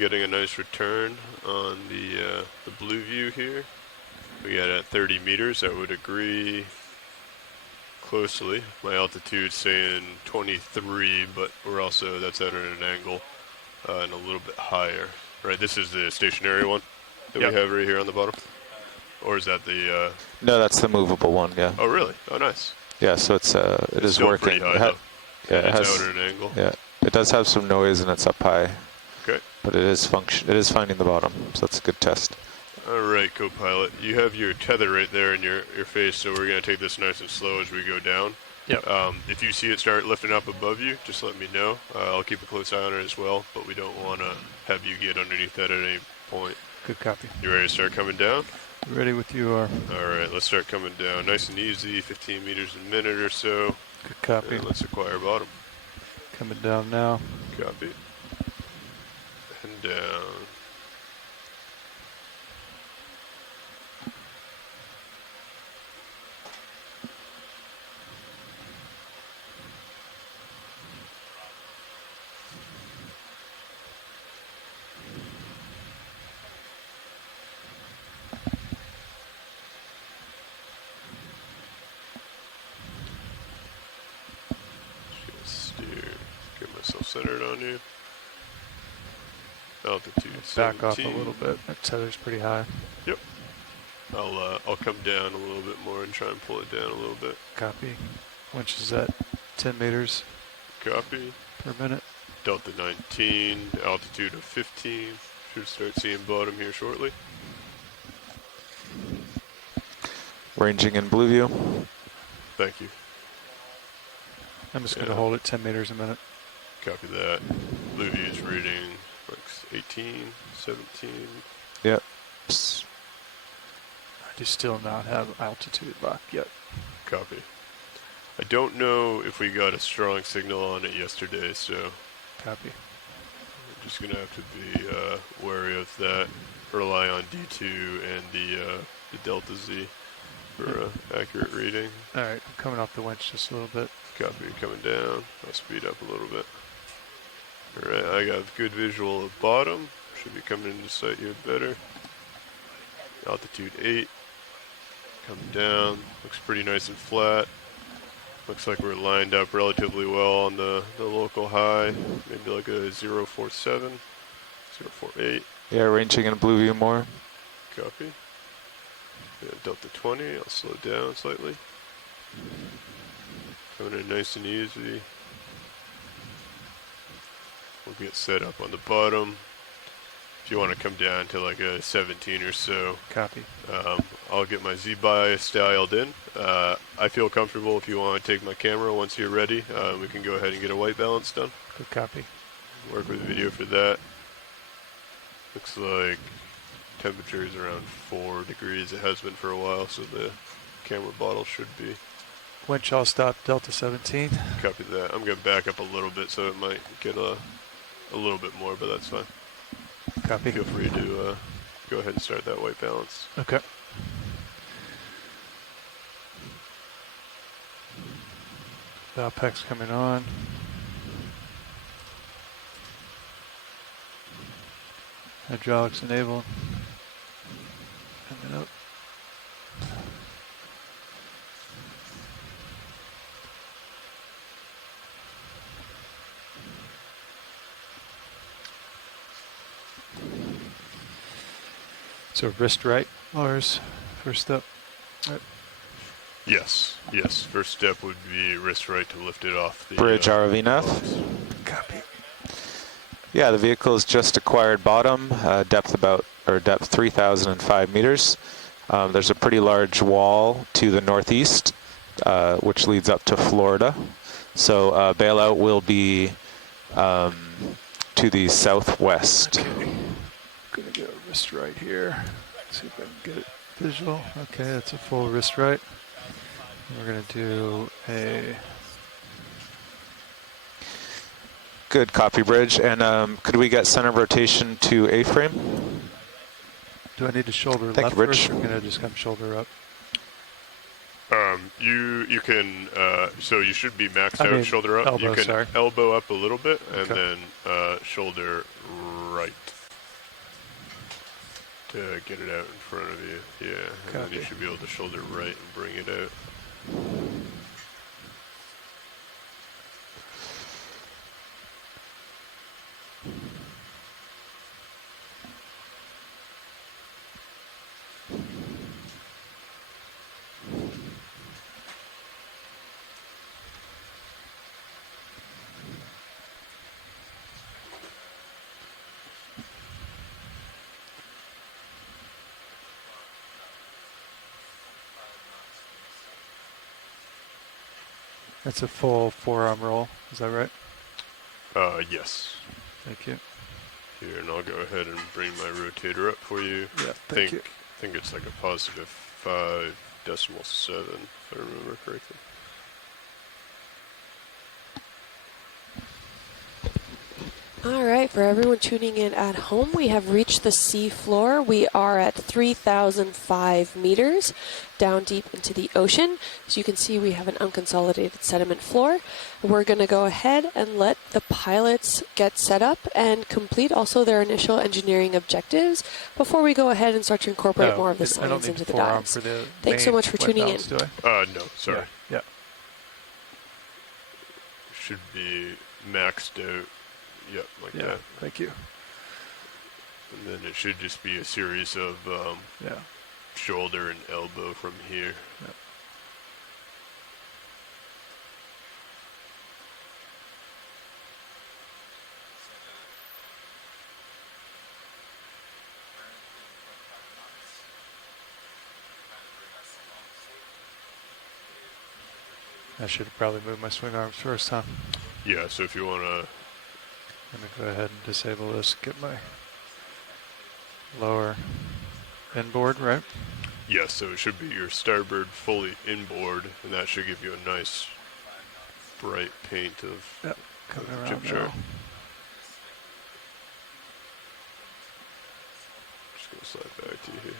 getting a nice return on the blue view here. We got at 30 meters. I would agree closely. My altitude's saying 23, but we're also, that's at an angle and a little bit higher. Right, this is the stationary one that we have right here on the bottom? Or is that the... No, that's the movable one, yeah. Oh, really? Oh, nice. Yeah, so it's it is still working. Pretty high, though. Yeah, it has, out at an angle. Yeah, it does have some noise and it's up high. Okay. But it is finding the bottom, so that's a good test. All right, co-pilot. You have your tether right there in your face, so we're going to take this nice and slow as we go down. Yep. If you see it start lifting up above you, just let me know. I'll keep a close eye on it as well, but we don't want to have you get underneath that at any point. Good copy. You ready to start coming down? Ready with you are. All right, let's start coming down. Nice and easy, 15 meters a minute or so. Good copy. And let's acquire bottom. Coming down now. Copy. And down. Centered on you. Altitude back 17. off a little bit. That tether's pretty high. Yep. I'll come down a little bit more and try and pull it down a little bit. Copy. Winch is at 10 meters. Copy. Per minute. Delta 19, altitude of 15. Should start seeing bottom here shortly. Ranging in blue view. Thank you. I'm just going to hold it 10 meters a minute. Copy that. Blue view's reading like 18, 17. Yep. I do still not have altitude lock yet. Copy. I don't know if we got a strong signal on it yesterday, so... Copy. I'm just going to have to be wary of that. Rely on D2 and the Delta Z for accurate reading. All right, I'm coming off the winch just a little bit. Copy, coming down. I'll speed up a little bit. All right, I got good visual of bottom. Should be coming into sight here better. Altitude 8. Coming down. Looks pretty nice and flat. Looks like we're lined up relatively well on the local high. Maybe like a 047, 048. Yeah, ranging in blue view more. Copy. Yeah, Delta 20. I'll slow down slightly. Coming in nice and easy. We'll get set up on the bottom. If you want to come down to like a 17 or so. Copy. I'll get my Z-bias dialed in. I feel comfortable if you want to take my camera once you're ready. We can go ahead and get a white balance done. Good copy. Work with video for that. Looks like temperature is around 4 degrees. It has been for a while, so the camera bottle should be. Winch all stop, Delta 17. Copy that. I'm going to back up a little bit so it might get a little bit more, but that's fine. Copy. Feel free to go ahead and start that white balance. Okay. Valpex coming on. Hydraulics enabled. Coming up. So wrist right, Lars, first step. Right. Yes, yes. First step would be wrist right to lift it off the bridge ROV nav. Copy. Yeah, the vehicle has just acquired bottom, depth 3,005 meters. There's a pretty large wall to the northeast, which leads up to Florida. So bailout will be to the southwest. Okay. Gonna go wrist right here. See if I can get it visual. Okay, that's a full wrist right. We're gonna do a good copy, bridge. And could we get center of rotation to A-frame? Do I need to shoulder Thank left you, Rich. first, or can I just come shoulder up? You can so you should be maxed out shoulder up. Elbow, you can sorry. elbow up a little bit and Okay. then shoulder right. to get it out in front of you. Yeah, and then you Copy. should be able to shoulder right and bring it out. That's a full forearm roll. Is that right? Yes. Thank you. Here, and I'll go ahead and bring my rotator up for you. Yeah, thank you. I think it's like a positive 5.7, if I remember correctly. All right, for everyone tuning in at home, we have reached the sea floor. We are at 3,005 meters down deep into the ocean. As you can see, we have an unconsolidated sediment floor. We're going to go ahead and let the pilots get set up and complete also their initial engineering objectives before we go ahead and start to incorporate more of the science into the dives. Thanks so much for tuning in. No, sorry. Yeah. Should be maxed out. Yep, like that. Thank you. And then it should just be a series of shoulder and elbow from here. Yep. I should have probably moved my swing arms first, huh? Yeah, so if you want to... Let me go ahead and disable this, get my lower inboard, right? Yeah, so it should be your starboard fully inboard, and that should give you a nice bright paint of coming the around chip now. chart. Just going to slide back to you here.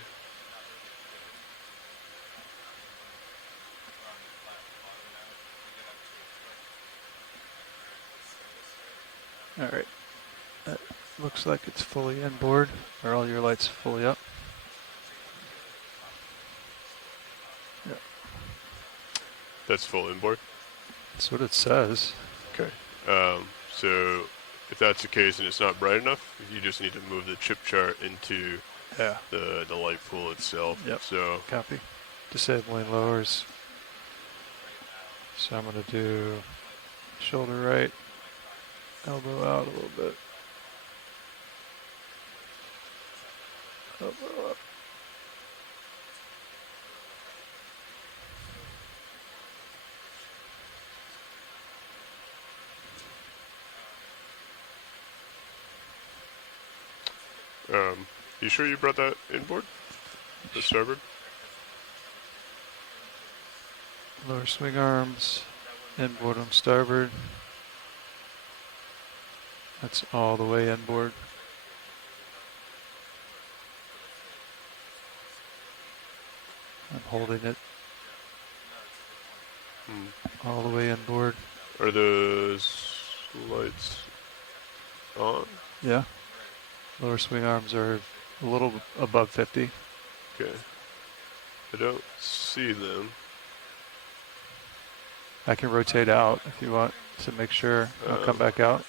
All right, that looks like it's fully inboard. Are all your lights fully up? Yeah. That's full inboard? That's what it says. Okay. So if that's the case and it's not bright enough, you just need to move the chip chart into the light pool itself. Yep. So Copy. Disabling lowers. So I'm going to do shoulder right, elbow out a little bit. Elbow up. You sure you brought that inboard? The starboard? Lower swing arms, inboard on starboard. That's all the way inboard. I'm holding it all the way inboard. Are those lights on? Yeah. Lower swing arms are a little above 50. Okay. I don't see them. I can rotate out if you want to make sure. I'll come back out.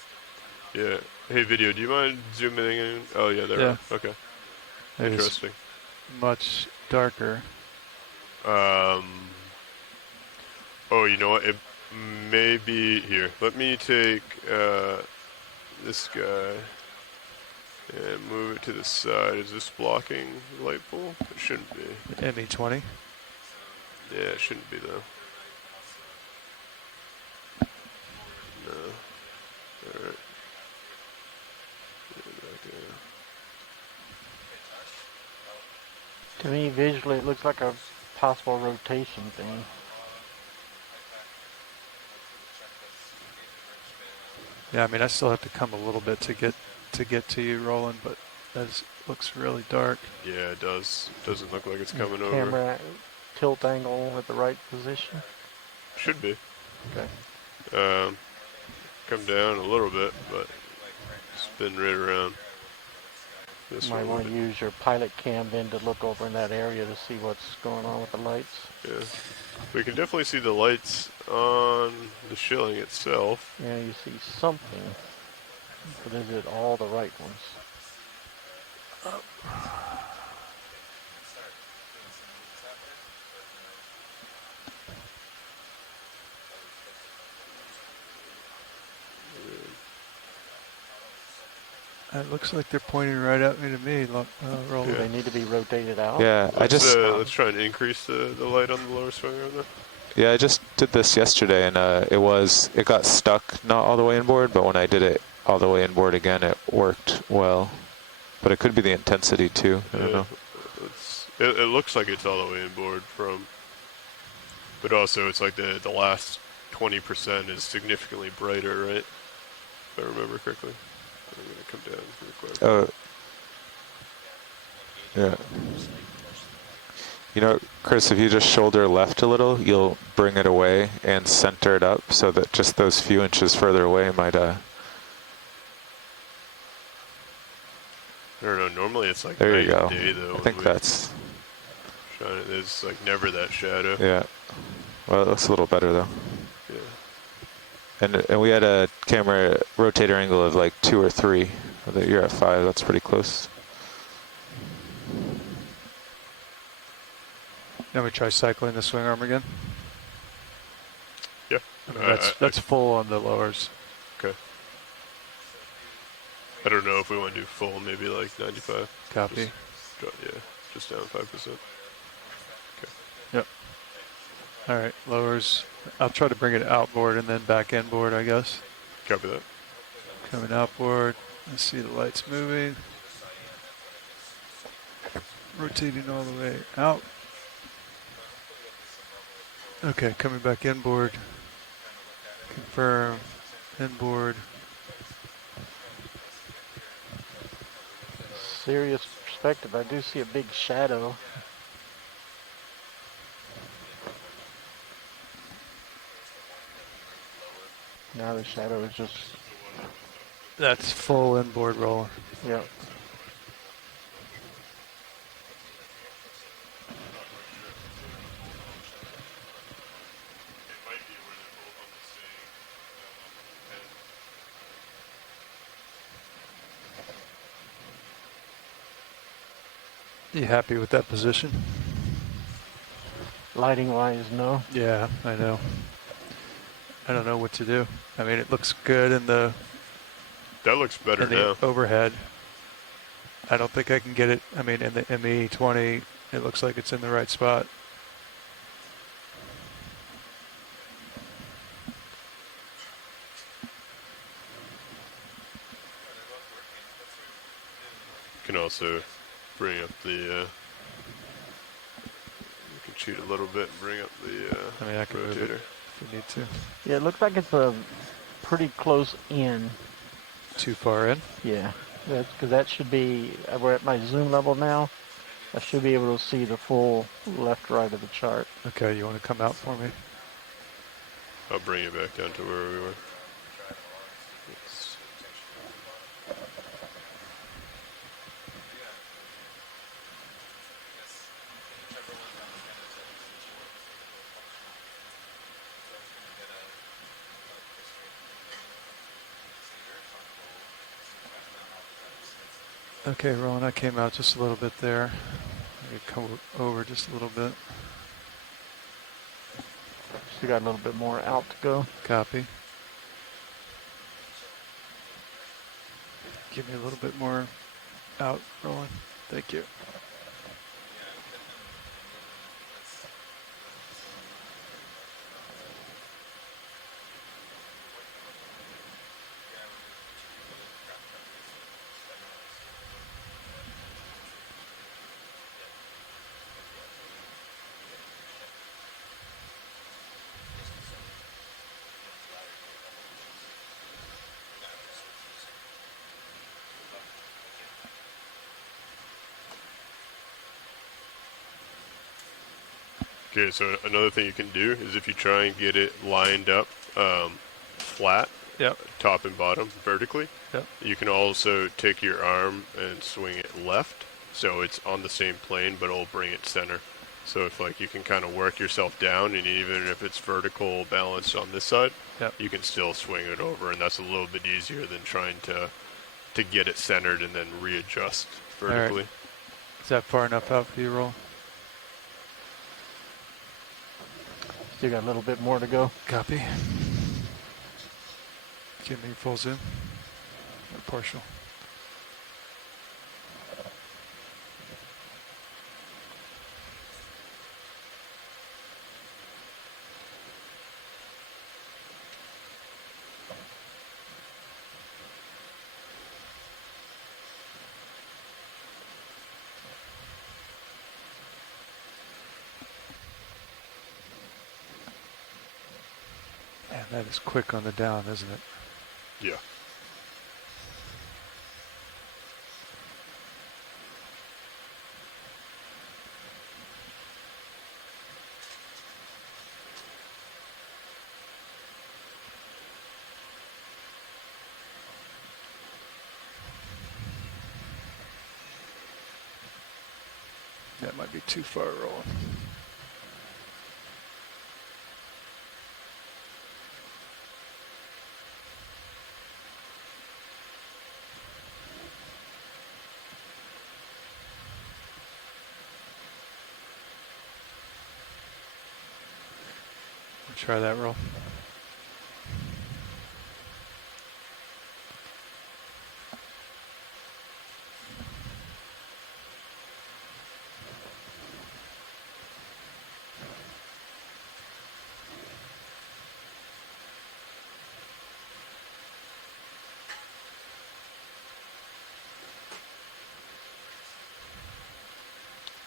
Yeah. Hey, video, do you mind zooming in? Oh, yeah, they're on. Okay. It is Interesting. much darker. Oh, you know what? It may be here. Let me take this guy and move it to the side. Is this blocking the light pole? It shouldn't be. ME20. Yeah, it shouldn't be though. No. Alright. To me, visually, it looks like a possible rotation thing. Yeah, I mean, I still have to come a little bit to get to you, Roland, but that looks really dark. Yeah, it does. It doesn't look like it's coming over. Camera tilt angle at the right position. Should be. Okay. Come down a little bit, but spin right around. This You might one want would. to use your pilot cam then to look over in that area to see what's going on with the lights. Yeah. We can definitely see the lights on the shilling itself. Yeah, you see something, but is it all the right ones? It looks like they're pointing right at me to me, Roland. Yeah. They need to be rotated out. Yeah, Let's try and increase the light on the lower swing arm there. yeah, I just did this yesterday, and it got stuck not all the way inboard, but when I did it all the way inboard again, it worked well. But it could be the intensity too. I don't know. It looks like it's all the way inboard from, but also it's like the last 20% is significantly brighter, right? If I remember correctly. I'm gonna come down real quick. Oh, yeah. You know, Chris, if you just shoulder left a little, you'll bring it away and center it up so that just those few inches further away might, I don't know. Normally it's like there you night go. and day though. I think that's, shine it. There's like never that shadow. yeah. Well, it looks a little better though. Yeah. And we had a camera rotator angle of like 2 or 3. You're at 5. That's pretty close. Now we try cycling the swing arm again. Yeah. I mean, that's full on the lowers. Okay. I don't know if we want to do full, maybe like 95. Copy. Just down 5%. Yep. All right, lowers. I'll try to bring it outboard and then back inboard, I guess. Copy that. Coming outboard. I see the lights moving. Rotating all the way out. Okay, coming back inboard. Confirm. Inboard. Serious perspective, I do see a big shadow. Now the shadow is just, That's full inboard roller. yeah. You happy with that position? Lighting wise, no. Yeah, I know. I don't know what to do. I mean, it looks good in the That looks better in the now. overhead. I don't think I can get it. I mean, in the ME20, it looks like it's in the right spot. You can also bring up the. You can cheat a little bit and bring up the I mean, I can move it rotator. if you need to. Yeah, it looks like it's a pretty close in. Too far in? Yeah, that's because that should be, we're at my zoom level now. I should be able to see the full left, right of the chart. Okay, you want to come out for me? I'll bring it back down to where we were. It's- Okay, Roland, I came out just a little bit there. I could come over just a little bit. Still got a little bit more out to go. Copy. Give me a little bit more out, Roland. Thank you. Okay, so another thing you can do is if you try and get it lined up flat, Yep. top and bottom vertically, Yep. You can also take your arm and swing it left, so it's on the same plane, but it'll bring it center. So if like you can kind of work yourself down, and even if it's vertical balance on this side, Yep. you can still swing it over, and that's a little bit easier than trying to get it centered and then readjust vertically. Is that far enough out for you, Roll? Still got a little bit more to go. Copy. Give me full zoom or partial. Man, that is quick on the down, isn't it? Yeah. That might be too far rolling. Try that roll.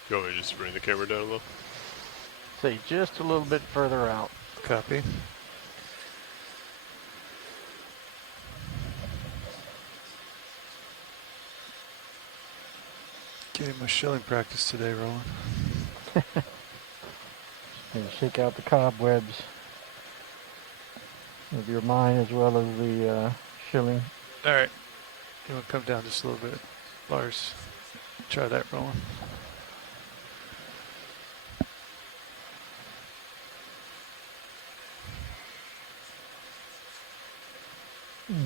You want me to just bring the camera down a little? Say just a little bit further out. Copy. Getting my shilling practice today, Roland. And shake out the cobwebs of your mind as well as the shilling. All right. You want to come down just a little bit, Lars? Try that, Roland.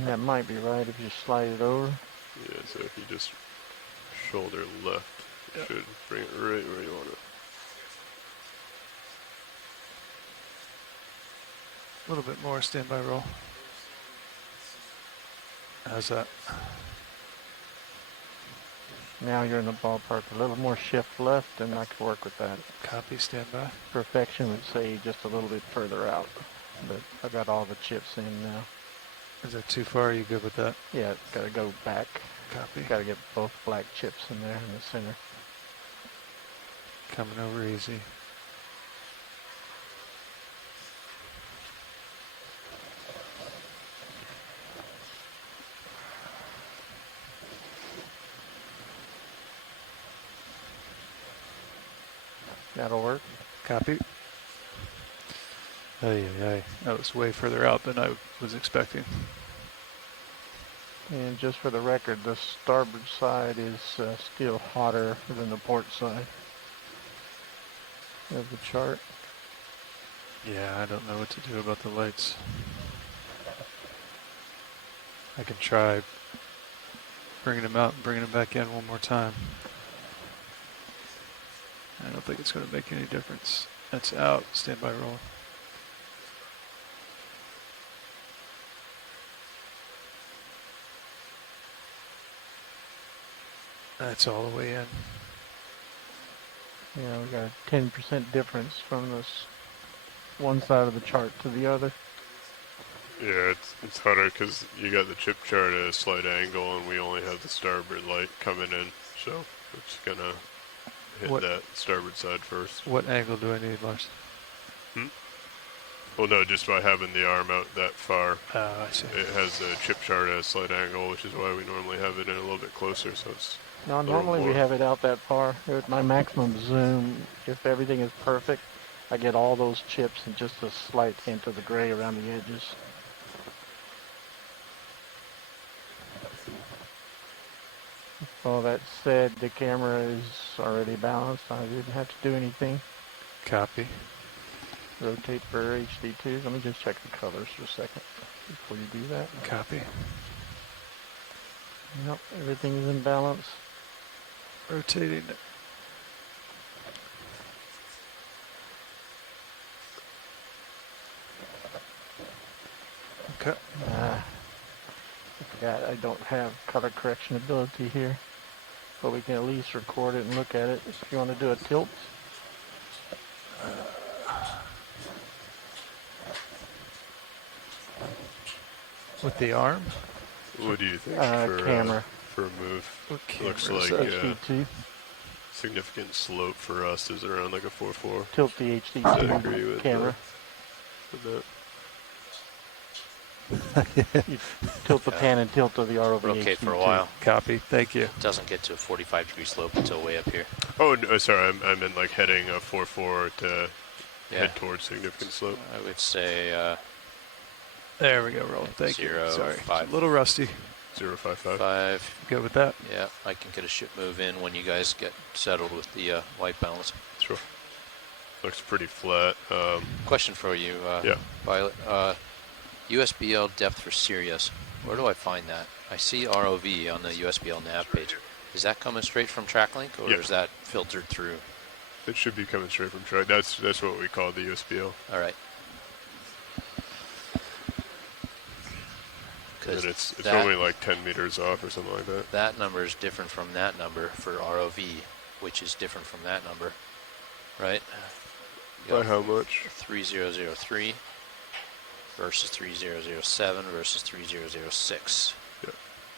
That might be right if you slide it over. Yeah, so if you just shoulder left, it should bring it right where you want it. A little bit more standby roll. How's that? Now you're in the ballpark. A little more shift left, and I can work with that. Copy, standby. Perfection would say just a little bit further out, but I got all the chips in now. Is that too far? Are you good with that? Yeah, got to go back. Copy. Got to get both black chips in there in the center. Coming over easy. That'll work. Copy. Ay, ay, ay. That was way further out than I was expecting. And just for the record, the starboard side is still hotter than the port side of the chart. Yeah, I don't know what to do about the lights. I can try bringing them out and bringing them back in one more time. I don't think it's going to make any difference. That's out. Standby roll. That's all the way in. Yeah, we got a 10% difference from this one side of the chart to the other. Yeah, it's harder because you got the chip chart at a slight angle, and we only have the starboard light coming in, so it's gonna hit that starboard side first. What angle do I need, Lars? Well, no, just by having the arm out that far, I see. it has the chip chart at a slight angle, which is why we normally have it in a little bit closer, so it's No, a little normally we more. have it out that far. At my maximum zoom, if everything is perfect, I get all those chips and just a slight hint of the gray around the edges. All that said, the camera is already balanced. I didn't have to do anything. Copy. Rotate for HD2. Let me just check the colors for a second before you do that. Copy. Yep, everything is in balance. Rotating. Okay. I forgot I don't have color correction ability here, but we can at least record it and look at it. If you want to do a tilt, With the arm? What do you think camera. for a move? What camera Looks is like that? HD2. significant slope for us is around like a 4.4. Tilt the I agree HD2 with camera. With that. You tilt the pan and tilt to the ROV We're okay HD2. for a while. Copy. Thank you. It doesn't get to a 45-degree slope until way up here. Oh, no, sorry, I meant like heading a 4.4 to Yeah, head towards significant slope. I would say There we go, Roland. Thank 0, you. Sorry. 5. A little rusty. 0.55. 5. Good with that? Yeah, I can get a ship move in when you guys get settled with the white balance. Sure. Looks pretty flat. Question for you, Yeah. Pilot. USBL depth for Sirius. Where do I find that? I see ROV on the USBL nav page. Is that coming straight from TrackLink, or Yeah. is that filtered through? It should be coming straight from track. That's what we call the USBL. All right. And it's that, only like 10 meters off or something like that. that number is different from that number for ROV, which is different from that number, right? By how much? 3003 versus 3007 versus 3006. Yeah.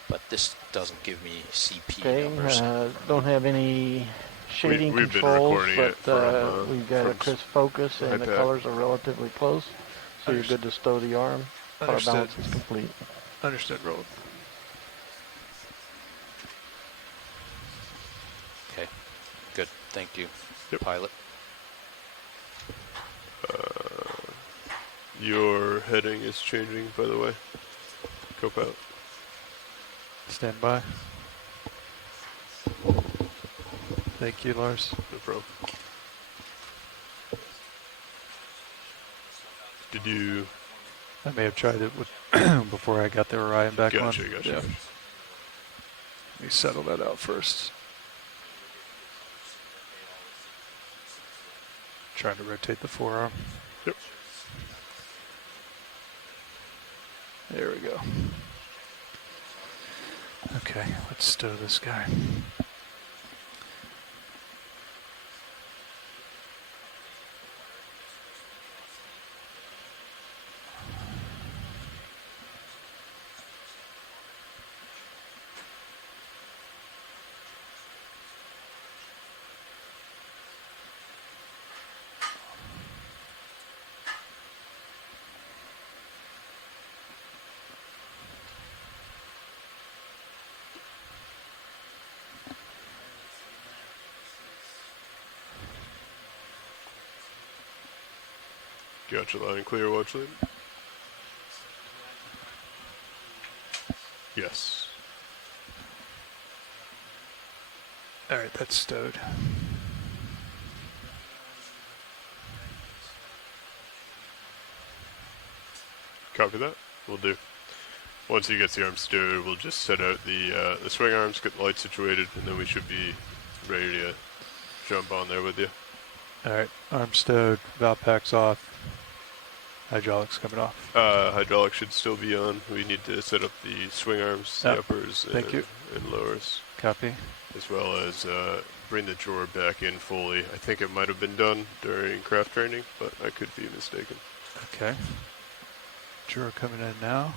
But this doesn't give me CP Okay, numbers. don't have any shading we've been controls, recording but it from, we've got a from crisp focus and the iPad. colors are relatively close, so you're good to stow the arm. Color Understood. balance is complete. Understood, Roland. Okay, good. Thank you, Yep. pilot. Your heading is changing, by the way. Co-pilot. Stand by. Thank you, Lars. No problem. Did you... I may have tried it with before I got the Orion back on. Gotcha. Yeah. Let me settle that out first. Trying to rotate the forearm. Yep. There we go. Okay, let's stow this guy. Gotcha, loud and clear, watch lead. Yes. All right, that's stowed. Copy that. We'll do. Once he gets the arms stowed, we'll just set out the swing arms, get the lights situated, and then we should be ready to jump on there with you. All right, arm stowed, valve packs off, hydraulics coming off. Hydraulic should still be on. We need to set up the swing arms, the uppers thank you. and lowers, Copy. as well as bring the drawer back in fully. I think it might have been done during craft training, but I could be mistaken. Okay. Drawer coming in now.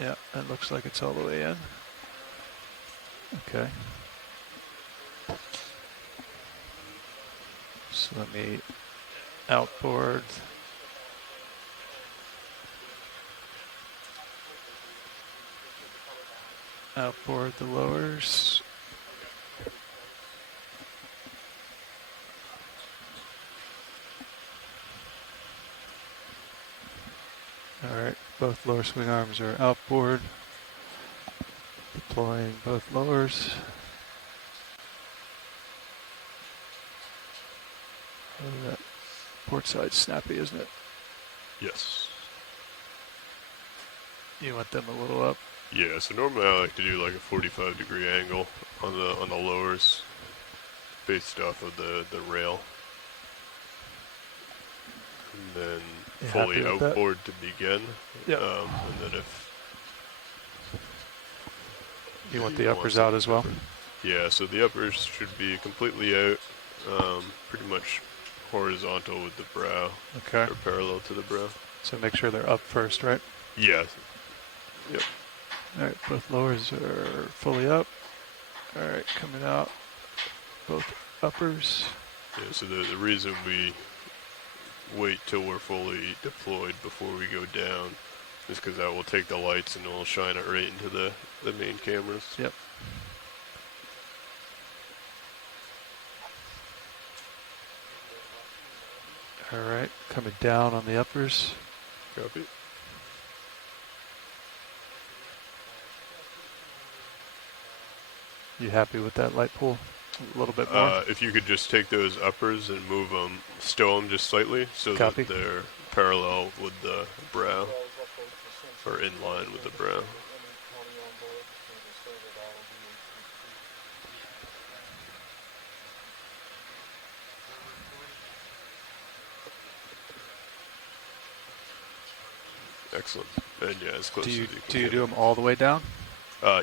Yeah, it looks like it's all the way in. Okay. So let me outboard. Outboard the lowers. All right, both lower swing arms are outboard. Deploying both lowers. That port side's snappy, isn't it? Yes. You want them a little up. Yeah, so normally I like to do like a 45-degree angle on the lowers based off of the rail. And then You fully happy with that? outboard to begin. Yep. And then if You want you the want uppers out as well? something different. Yeah, so the uppers should be completely out, pretty much horizontal with the brow, Okay. or parallel to the brow. So make sure they're up first, right? Yeah. Yep. All right, both lowers are fully up. All right, coming out. Both uppers. Yeah, so the reason we wait till we're fully deployed before we go down is because that will take the lights and it'll shine it right into the main cameras. Yep. All right, coming down on the uppers. Copy. You happy with that light pool? A little bit more? If you could just take those uppers and move them, stow them just slightly so Copy. that they're parallel with the brow, or in line with the brow. Excellent. And yeah, as close Do you as you can do you get do it. them all the way down?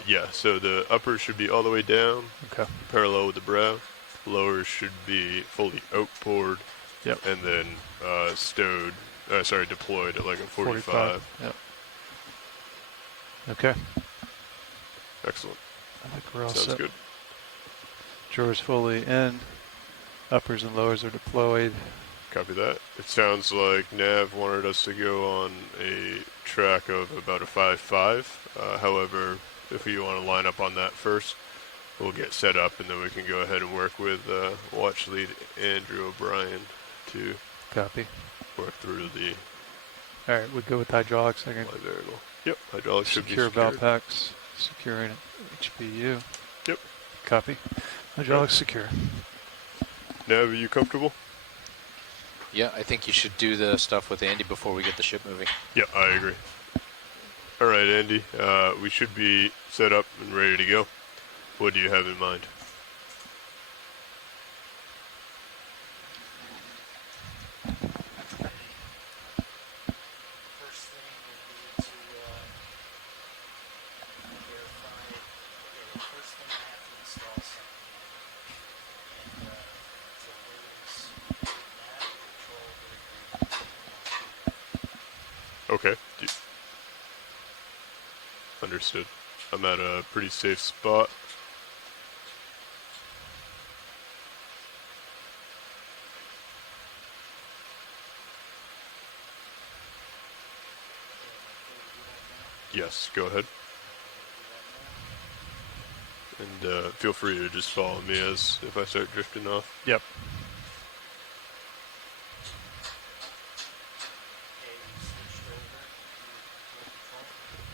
Yeah, so the uppers should be all the way down, Okay. parallel with the brow. Lowers should be fully outboard, Yep. and then deployed at like a 45. Yep. Okay. Excellent. I think we're all Sounds set. good. Drawers fully in. Uppers and lowers are deployed. Copy that. It sounds like Nav wanted us to go on a track of about a 5.5. However, if you want to line up on that first, we'll get set up and then we can go ahead and work with watch lead Andrew O'Brien to Copy. work through the All right, we go with hydraulics. I can live variable. Yep, hydraulics should be secure valve secured. packs. Securing HPU. Yep. Copy. Hydraulics secure. Nav, are you comfortable? Yeah, I think you should do the stuff with Andy before we get the ship moving. Yeah, I agree. All right, Andy, we should be set up and ready to go. What do you have in mind? First thing would be to verify. Okay, the first thing I have to install something, and it's a Williams nav control very. Okay. Understood. I'm at a pretty safe spot. Yes, go ahead. And feel free to just follow me as if I start drifting off. Yep.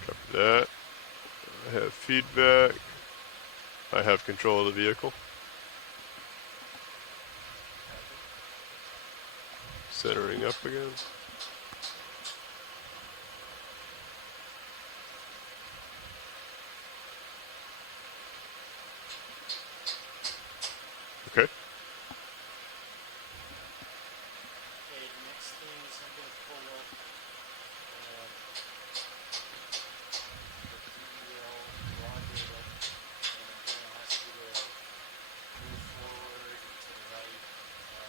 Copy that. I have feedback. I have control of the vehicle. Centering up again. Okay. Okay, the next thing is I'm going to pull up the PDL raw data, and I'm going to ask you to move forward and to the right.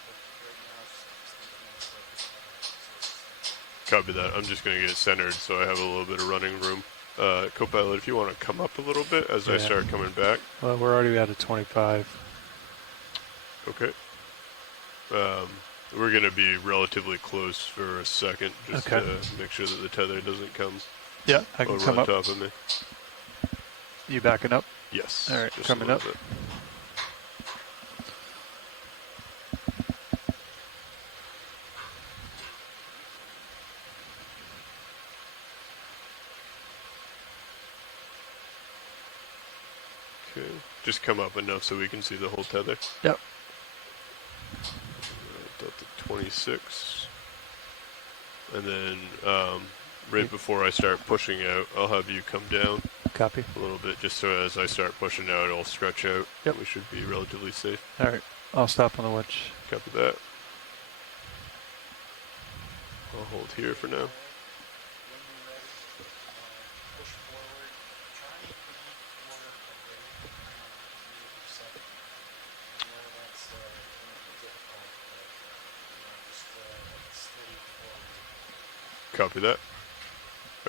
But right now, I'm just going to focus on the Copy that. I'm just going to get it centered so I have a little bit of running room. Copilot, if you want to come up a little bit as I Yeah. start coming back. Well, we're already at a 25. Okay. We're going to be relatively close for a second just Okay. to make sure that the tether doesn't come Yeah, I can over come on up. top of me. You backing up? Yes. All right, just a coming little up. bit. Okay. Just come up enough so we can see the whole tether. Yep. Delta 26. And then right before I start pushing out, I'll have you come down Copy. a little bit, just so as I start pushing out, it'll stretch out. Yep. We should be relatively safe. All right. I'll stop on the winch. Copy that. I'll hold here for now. When you're ready, push forward. Try and aim for a rate around meter per second. I know that's going to be difficult, but just like a steady forward. Copy that.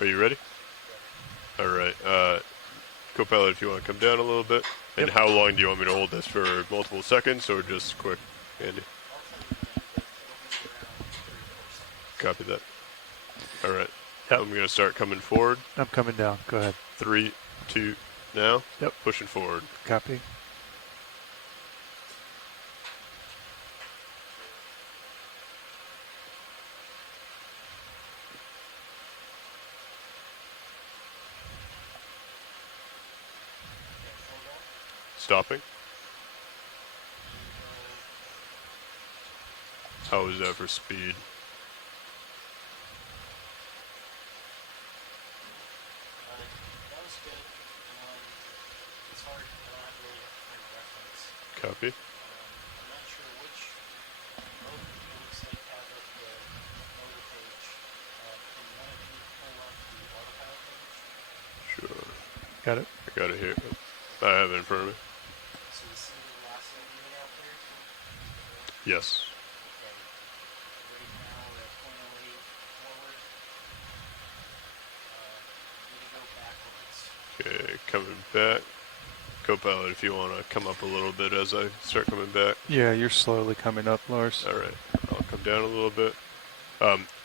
Are you ready? All right. Co-pilot, if you want to come down a little bit. And Yep. how long do you want me to hold this for? Multiple seconds or just quick, Andy? I'll tell you when, but it'll be around 3 or 4 seconds. Copy that. All right. Yep. I'm going to start coming forward. I'm coming down. Go ahead. 3, 2, now. Yep. Pushing forward. Copy. Stopping. How is that for speed? That was good. It's hard. I don't have really a frame of reference. Copy. I'm not sure which boat it looks like has up the motor page. Can one of you pull up the autopilot page? Sure. Got it. I got it here. I have it in front of me. So you see the velocity unit out there? Yes. Okay. Right now we're at 0.08 forward. Need to go backwards. Okay, coming back. Co-pilot, if you want to come up a little bit as I start coming back. Yeah, you're slowly coming up, Lars. All right. I'll come down a little bit.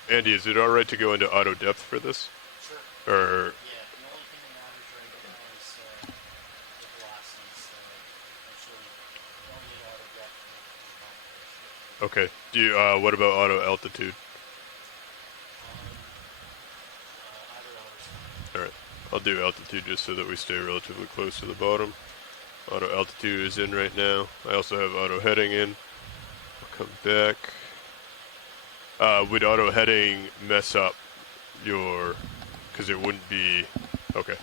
Andy, is it all right to go into auto depth for this? Sure. Or Yeah, the only thing that matters right now is the velocities. Actually, you don't need auto depth in okay. Do you? What about auto altitude? either or is fine. All right. I'll do altitude just so that we stay relatively close to the bottom. Auto altitude is in right now. I also have auto heading in. I'll come back. Would auto heading mess up your? Because it wouldn't be. Okay.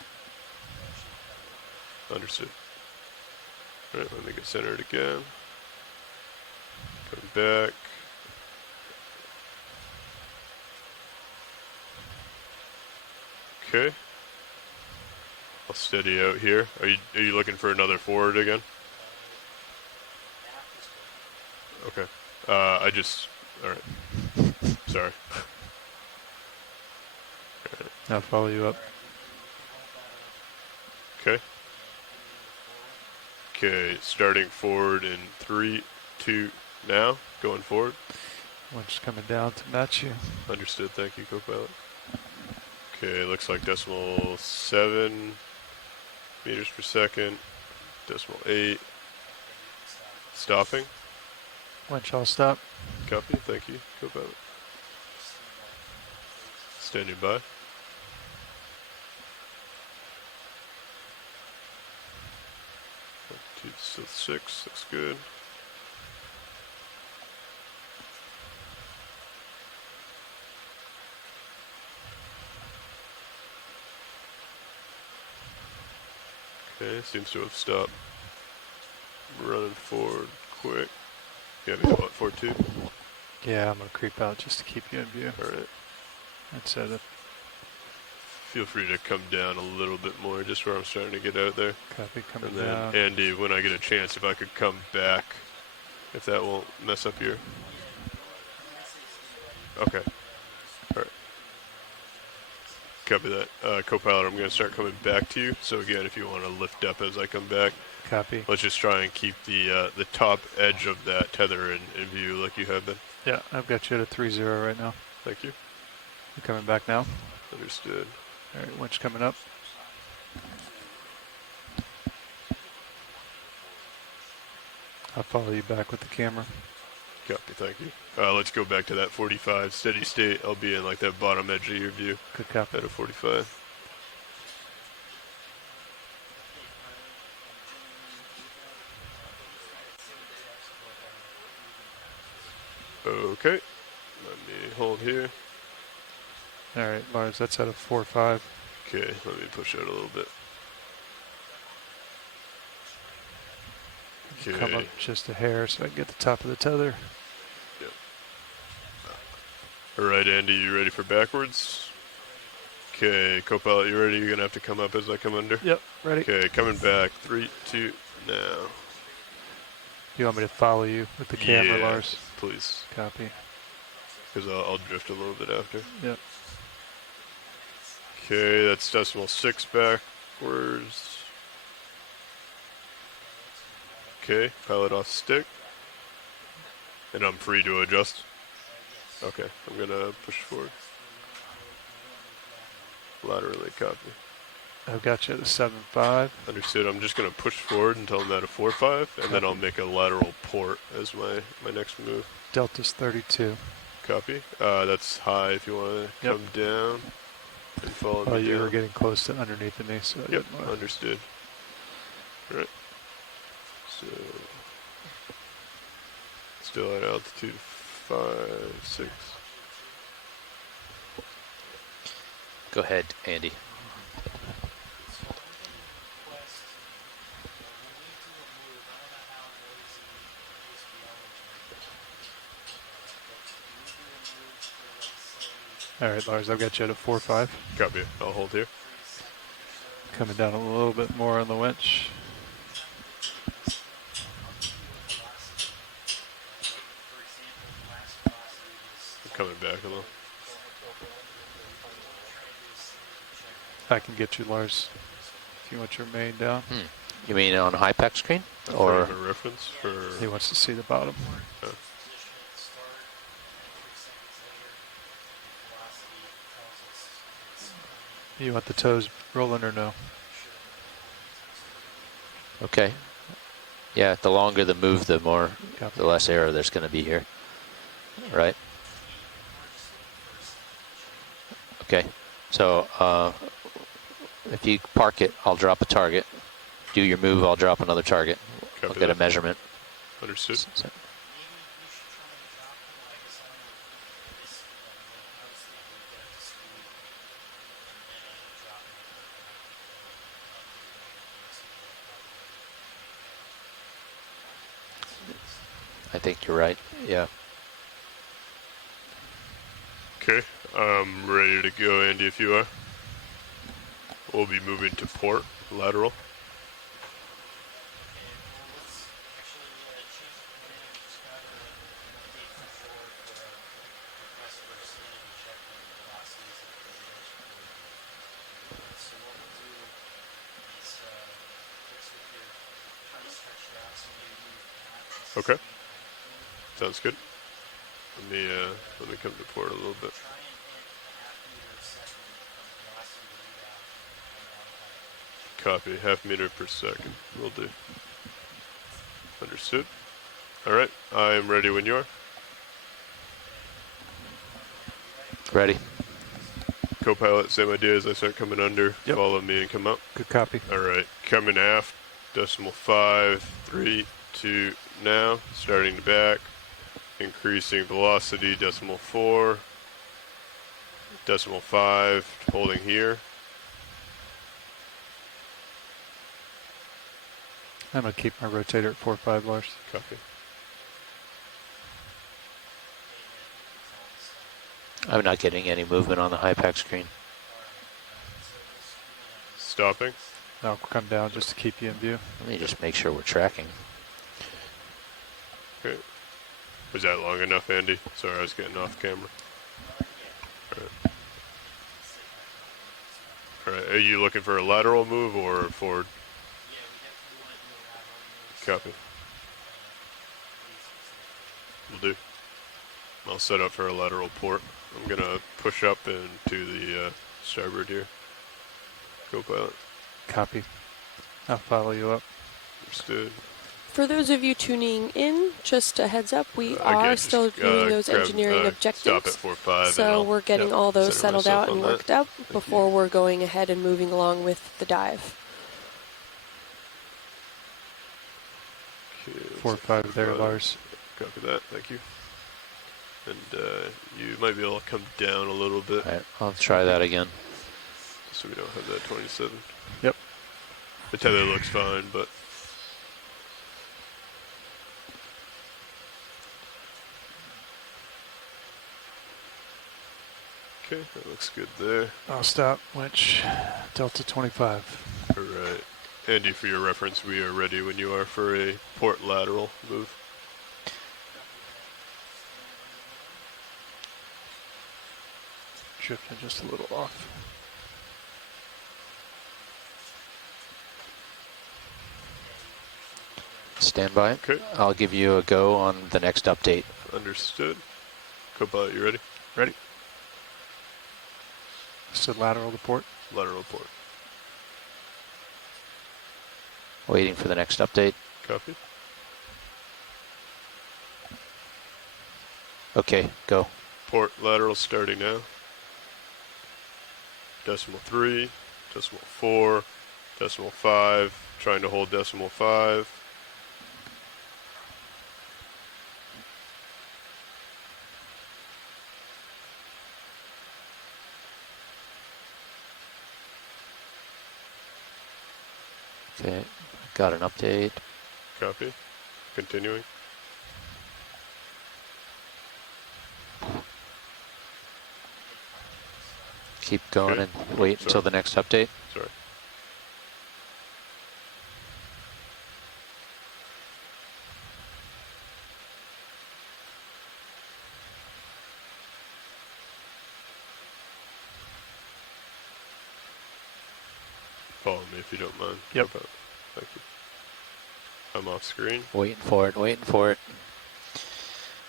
Understood. All right. Let me get centered again. Come back. Okay. I'll steady out here. Are you looking for another forward again? App is good. Okay. I just. All right. Sorry. I'll follow you up. Okay. Okay. Starting forward in 3, 2, now. Going forward. Winch coming down to match you. Understood. Thank you, co-pilot. Okay. Looks like decimal 7 meters per second. Decimal 8. Stopping. Winch all stop. Copy. Thank you, co-pilot. Standing by. Altitude still 6. Looks good. Okay, seems to have stopped. Running forward quick. You have me what, 4-2? Yeah, I'm gonna creep out just to keep you in view. Alright. That's it. Feel free to come down a little bit more, just where I'm starting to get out there. Copy coming And then, down. Andy, when I get a chance, if I could come back, if that won't mess up your... Okay. Alright. Copy that. Co-pilot, I'm going to start coming back to you. So again, if you want to lift up as I come back, Copy. let's just try and keep the top edge of that tether in view like you have been. Yeah, I've got you at a 3-0 right now. Thank you. You coming back now? Understood. All right, winch coming up. I'll follow you back with the camera. Copy, thank you. Let's go back to that 45 steady state. I'll be in like that bottom edge of your view Good copy. at a 45. Okay. Let me hold here. All right, Lars, that's at a 4.5. Okay, let me push out a little bit. Come up Okay. just a hair so I can get the top of the tether. All right, Andy, you ready for backwards? Okay, co-pilot, you ready? You're gonna have to come up as I come under. Yep, ready. Okay, coming back. 3, 2, now. You want me to follow you with the camera, Yeah, Lars? please, Copy. because I'll drift a little bit after. Yep. Okay, that's decimal 6 backwards. Okay, pilot off stick. And I'm free to adjust. Okay, I'm gonna push forward. Laterally copy. I've got you at a 7.5. Understood. I'm just gonna push forward until I'm at a 4-5, and then I'll make a lateral port as my next move. Delta's 32. Copy. That's high if you want to Yep. come down and follow Oh, me you down. were getting close to underneath of me, so I Yep, didn't want to. understood. All right. So still at altitude 5, 6. Go ahead, Andy. All right, Lars, I've got you at a 4.5. Copy. I'll hold here. Coming down a little bit more on the winch. I'm coming back a little. I can get you, Lars, if you want your main down. You mean on a high pack screen? Or Or a reference for. He wants to see the bottom. You want the toes rolling or no? okay. Yeah, the longer the move, the Copy. the less error there's going to be here. Right? Okay. So if you park it, I'll drop a target. Do your move, I'll drop another target. I'll Copy get a that. measurement. Understood. So- I think you're right. Yeah. Okay, I'm ready to go, Andy, if you are. We'll be moving to port, lateral. Okay, sounds good. Let me come to port a little bit. Copy, half meter per second. Will do. Understood. All right, I am ready when you are. Ready? Co-pilot, same idea as I start coming under. Yep. Follow me and come up. Good copy. All right, coming aft, decimal 5, 3, 2, now. Starting to back, increasing velocity, decimal 4, decimal 5, holding here. I'm going to keep my rotator at 4.5, Lars. Copy. I'm not getting any movement on the high pack screen. Stopping. I'll come down just to keep you in view. Let me just make sure we're tracking. Okay. Was that long enough, Andy? Sorry, I was getting off camera. All right, are you looking for a lateral move or forward? Copy. Will do. I'll set up for a lateral port. I'm gonna push up into the starboard here. Co-pilot. Copy. I'll follow you up. Understood. For those of you tuning in, just a heads up, we Again, are just, still doing those grab, engineering Stop objectives. at 4-5. and So I'll we're getting all those center settled myself out and on that. worked out Thank before we're going ahead and moving along with the dive. Okay, 4.5 there, Lars. Copy that. Thank you. And you might be able to come down a little bit, All right, I'll try that again. so we don't have that 27. Yep. The tether looks fine, but okay, that looks good there. I'll stop, winch, Delta 25. All right, Andy, for your reference, we are ready when you are for a port lateral move. Drifting just a little off. Stand by. Okay, I'll give you a go on the next update. understood. Co-pilot, you ready? Ready? So lateral to port. Lateral port. Waiting for the next update. Copy. Okay, go. Port lateral starting now. 3, 4, 5, trying to hold 5. Okay, got an update. Copy. Continuing. Keep going Okay. and wait Sorry. until the next update. Sorry. Follow me if you don't mind. Yep. Co-pilot. Thank you. I'm off screen. Waiting for it, waiting for it.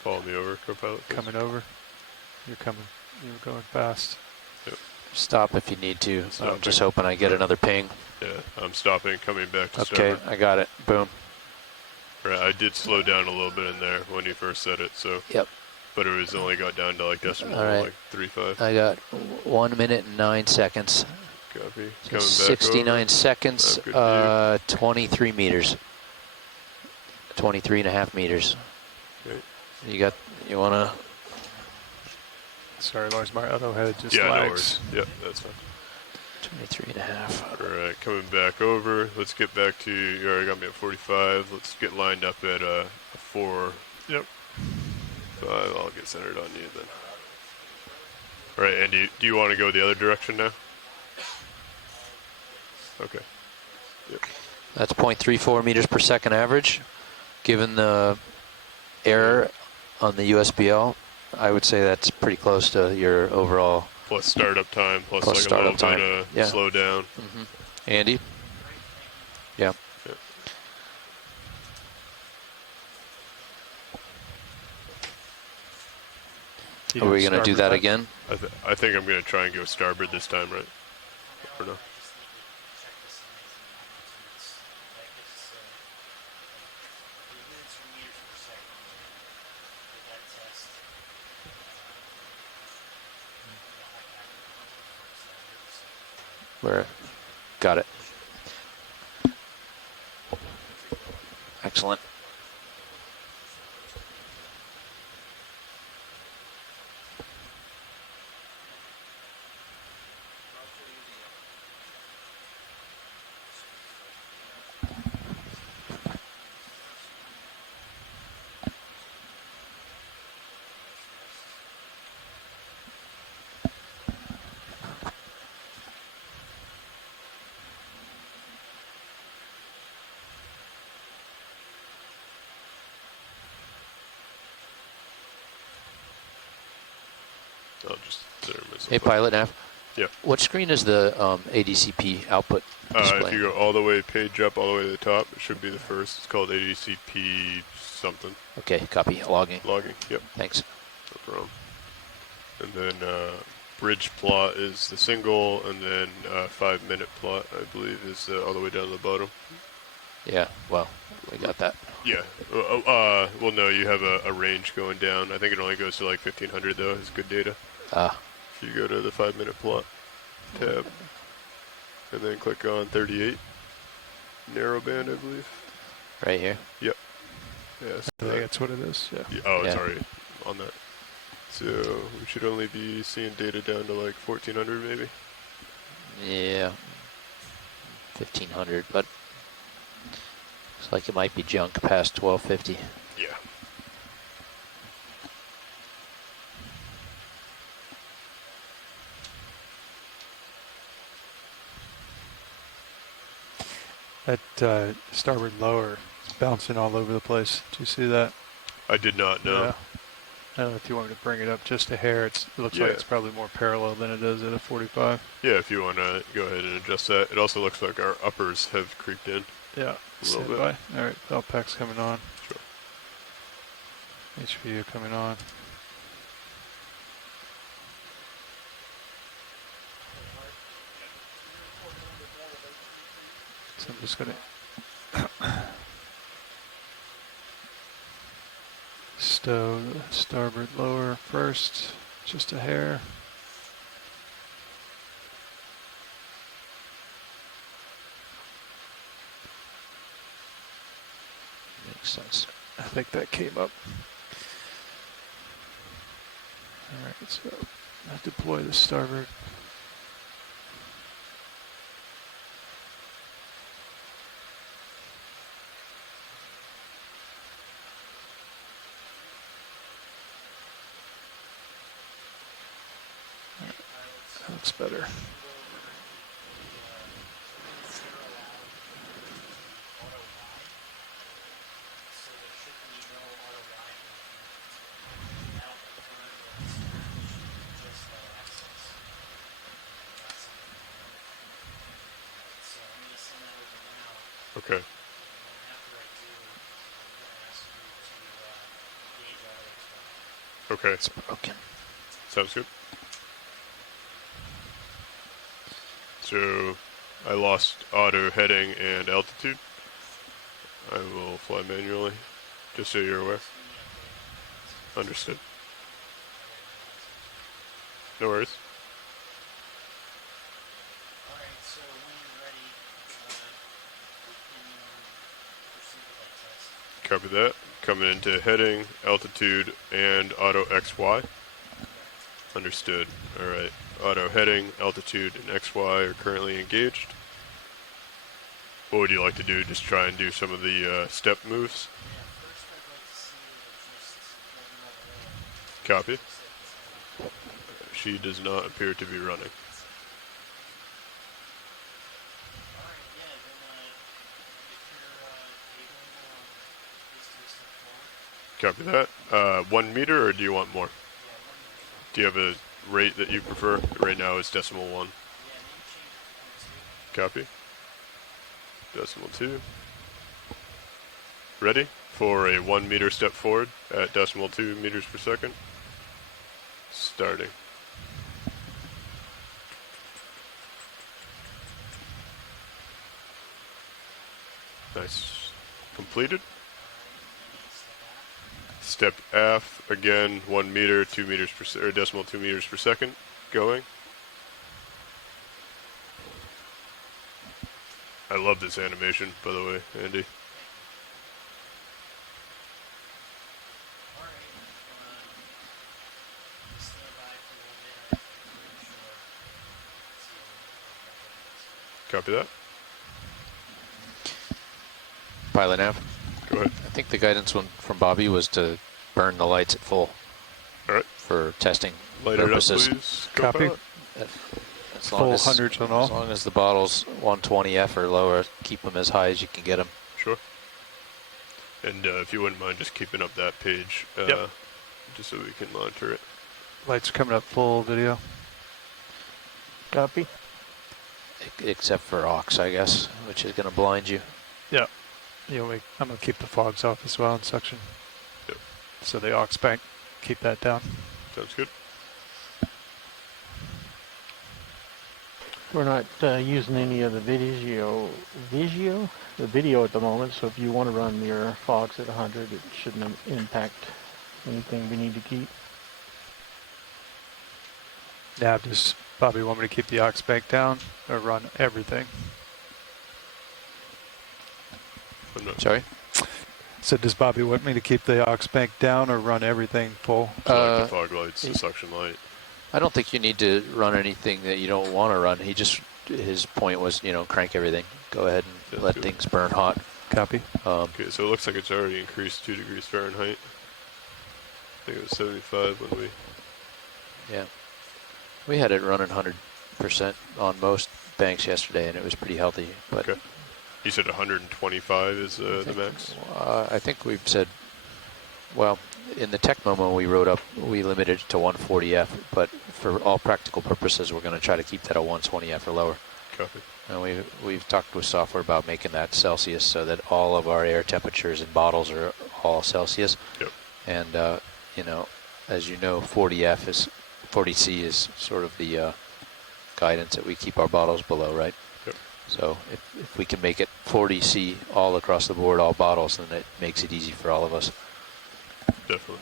Follow me over, co-pilot. please. Coming over. You're coming. You're going fast. Stop if you need to. Stopping. I'm just hoping I get another ping. Yeah, I'm stopping, coming back to Okay, starboard. I got it. Boom. Right, I did slow down a little bit in there when you first said it, so. Yep. But it was only got down to like decimal, All right. like 3.5. I got 1 minute and 9 seconds. Copy. So Coming back 69 over. seconds, Good 23 meters. 23 and a half meters. Okay. You wanna, Sorry, Lars, my auto head just Yeah, no lags. worries. Yep, that's fine. 23 and a half. Alright, coming back over. Let's get back to, you already got me at 45. Let's get lined up at a 4. Yep. 5. I'll get centered on you then. Alright, Andy, do you want to go the other direction now? Okay. That's 0.34 meters per second average. Given the error on the USBL, I would say that's pretty close to your overall. Plus startup time, plus Plus like a startup little time. bit of Yeah. slow down. Andy? Yeah. You Are we doing going to do starboard that back? again? I think I'm going to try and go starboard this time, right? Or no? Got it. Excellent. I'll just center myself Hey, up. pilot nav. Yeah. What screen is the ADCP output display? If you go all the way, page up, all the way to the top, it should be the first. It's called ADCP something. Okay, copy. Logging. Logging, yep, Thanks. no problem. And then bridge plot is the single, and then 5-minute plot, I believe, is all the way down to the bottom. Yeah, well, we got that. Yeah. Well, no, you have a range going down. I think it only goes to like 1500 though. It's good data. Ah, If you go to the 5-minute plot tab, and then click on 38, narrowband, I believe. right here. Yes. I think that's what it is. Yeah. Oh, it's Yeah. already on that. So we should only be seeing data down to like 1400 maybe. Yeah, 1500, but looks like it might be junk past 1250. Yeah. That starboard lower is bouncing all over the place. Do you see that? I did not know. Yeah. I don't know if you want me to bring it up just a hair. It looks like Yeah. it's probably more parallel than it is at a 45. Yeah, if you want to go ahead and adjust that. It also looks like our uppers have creeped in. Yeah. A little bit. Standby. All right. Valpac's coming on. Sure. HVU coming on. So I'm just gonna stow the starboard lower first, just a hair. Makes sense. I think that came up. All right, so I deploy the starboard. That looks better. Okay. Okay. It's broken. Sounds good. So I lost auto heading and altitude. I will fly manually, just so you're aware. Understood. No worries. Alright, so when you're ready, we can proceed with that test. Copy that. Coming into heading, altitude, and auto XY. Understood. Alright. Auto heading, altitude, and XY are currently engaged. What would you like to do? Just try and do some of the step moves? Yeah, first I'd like to see it just moving over there. Copy. She does not appear to be running. Alright, yeah, then if you're able, please take a step forward. Copy that. 1 meter, or do you want more? Yeah, 1 meter. Do you have a rate that you prefer? Right now it's decimal 1. Yeah, maybe change it to 0.2. Copy. Decimal 2. Ready for a 1 meter step forward at decimal 2 meters per second. Starting. Nice. Completed. Step aft, again, 1 meter, 2 meters per or decimal 2 meters per second. Going. I love this animation, by the way, Andy. Alright, stand by for a little bit. I have to make sure. See what Copy that. Pilot nav. Go ahead. I think the guidance one from Bobby was to burn the lights at full. All right. For testing Light it up, purposes. please. Copy. Co-pilot. As Full long as, hundreds on all. As long as the bottle's 120F or lower, keep them as high as you can get them. Sure. And if you wouldn't mind just keeping up that page, Yep. just so we can monitor it. Lights coming up full video. Copy. Except for aux, I guess, which is going to blind you. Yeah. I'm going to keep the fogs off as well in section. Yep. So the aux bank, keep that down. Sounds good. We're not using any of the video at the moment, so if you want to run your fogs at 100, it shouldn't impact anything we need to keep. Now, does Bobby want me to keep the aux bank down or run everything? I'm not Sorry? So does Bobby want me to keep the aux bank down or run everything full? So like the fog lights, the he- suction light. I don't think you need to run anything that you don't want to run. His point was, crank everything. Go ahead and Sounds let good. things burn hot. Copy. Okay, so it looks like it's already increased 2 degrees Fahrenheit. I think it was 75 when we... Yeah. We had it running 100% on most banks yesterday, and it was pretty healthy. But Okay. You said 125 is the max? I think we've said, well, in the tech memo we wrote up, we limited it to 140F, but for all practical purposes, we're going to try to keep that at 120F or lower. Copy. And we've talked with software about making that Celsius so that all of our air temperatures in bottles are all Celsius. Yep. And, as you know, 40C is sort of the guidance that we keep our bottles below, right? Yep. So if we can make it 40C all across the board, all bottles, then it makes it easy for all of us. Definitely.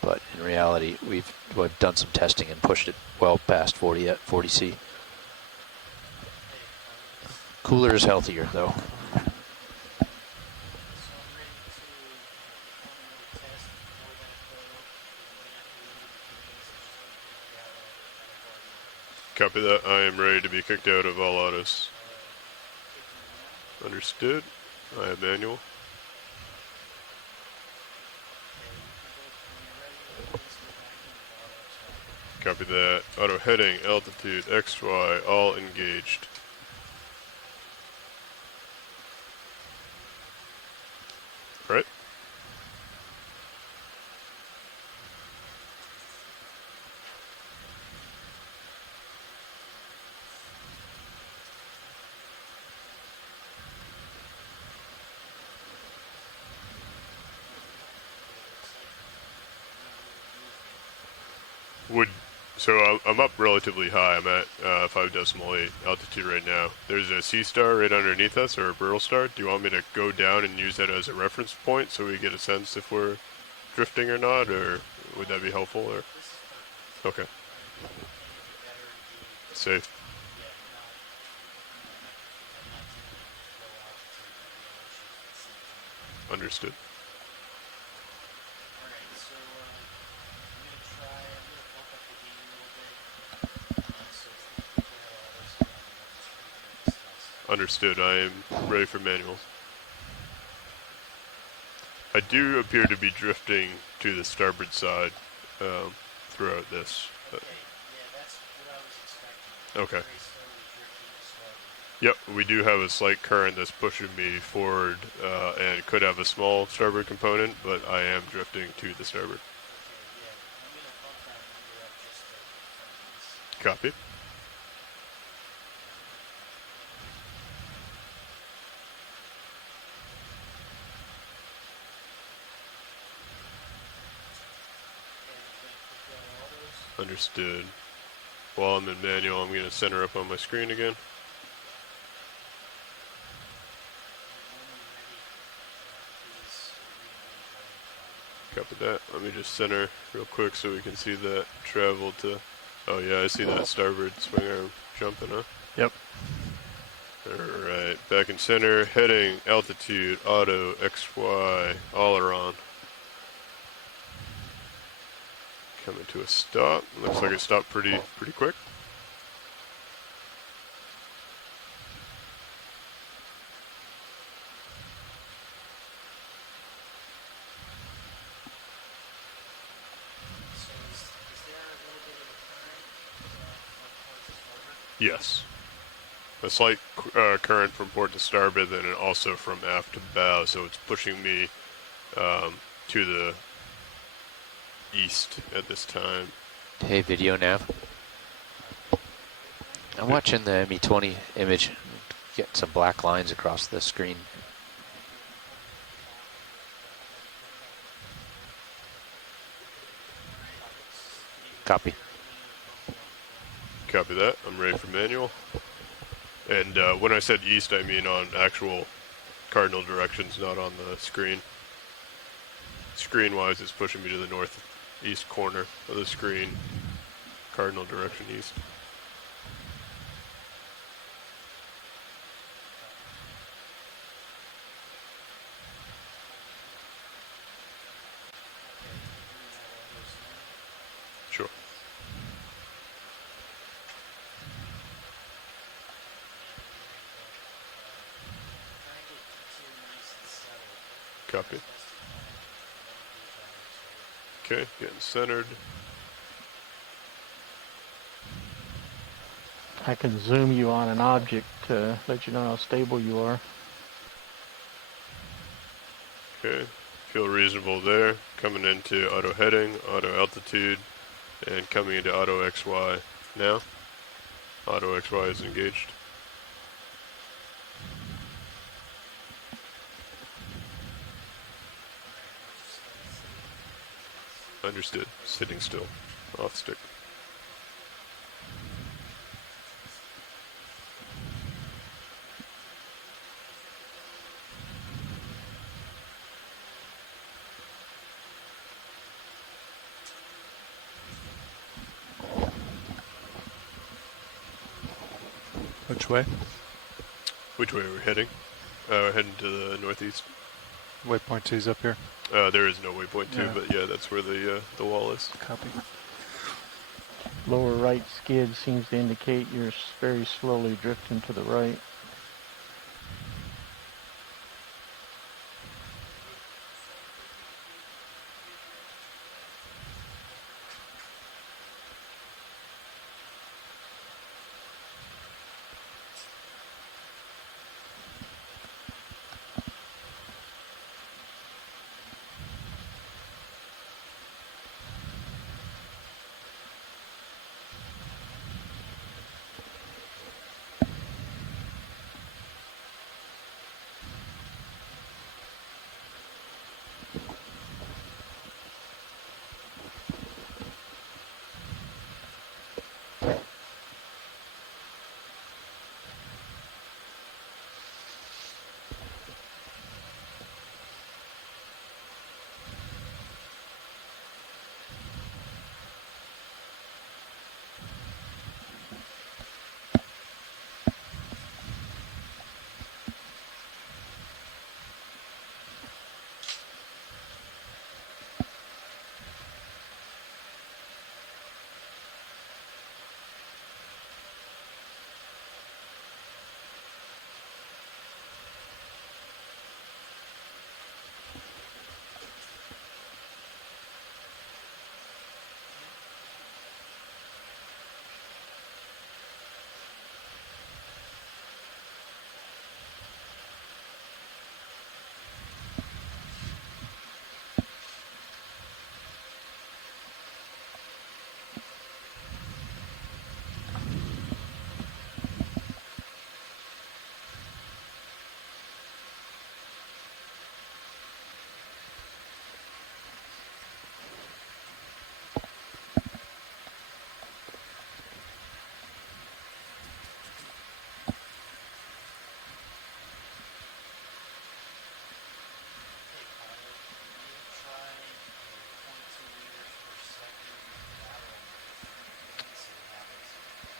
But in reality, we've done some testing and pushed it well past 40C. Cooler is healthier, though. So I'm ready to test before that photo. Copy that. I am ready to be kicked out of all autos. Understood. I have manual. Copy that. Auto heading, altitude, XY, all engaged. Right? So I'm up relatively high. I'm at 5.8 altitude right now. There's a sea star right underneath us, or a Burl star. Do you want me to go down and use that as a reference point so we get a sense if we're drifting or not, or would that be helpful? Or okay, safe. Understood. Alright, so I'm gonna bump up the gain a little bit. So it's not too bad autos, and then just read the stuff. Understood. I am ready for manual. I do appear to be drifting to the starboard side throughout this. Okay, yeah, that's what I was expecting. Okay. Very slowly drifting to starboard. Yep, we do have a slight current that's pushing me forward and could have a small starboard component, but I am drifting to the starboard. Okay, yeah. I'm gonna bump that number up just to confirm this. Copy. Okay, I'm gonna put that autos. Understood. While I'm in manual, I'm going to center up on my screen again. Copy that. Let me just center real quick so we can see that travel to... Oh yeah, I see that starboard swing arm jumping, huh? Yep. Alright, back in center, heading, altitude, auto, XY, all are on. Coming to a stop. Looks like it stopped pretty quick. So is there a little bit of a current from port to starboard? Yes. A slight current from port to starboard, then and also from aft to bow, so it's pushing me to the east at this time. Hey, video nav. I'm watching the ME20 image. Get some black lines across the screen. Copy. Copy that. I'm ready for manual. And when I said east, I mean on actual cardinal directions, not on the screen. Screen-wise, it's pushing me to the northeast corner of the screen. Cardinal direction east. Copy. Okay, getting centered. I can zoom you on an object to let you know how stable you are. Okay, feel reasonable there. Coming into auto heading, auto altitude, and coming into auto XY now. Auto XY is engaged. Understood. Sitting still. Off stick. Which way? Which way are we heading? We're heading to the northeast. Waypoint 2's up here. There is no waypoint 2, Yeah. but yeah, that's where the wall is. Copy. Lower right skid seems to indicate you're very slowly drifting to the right.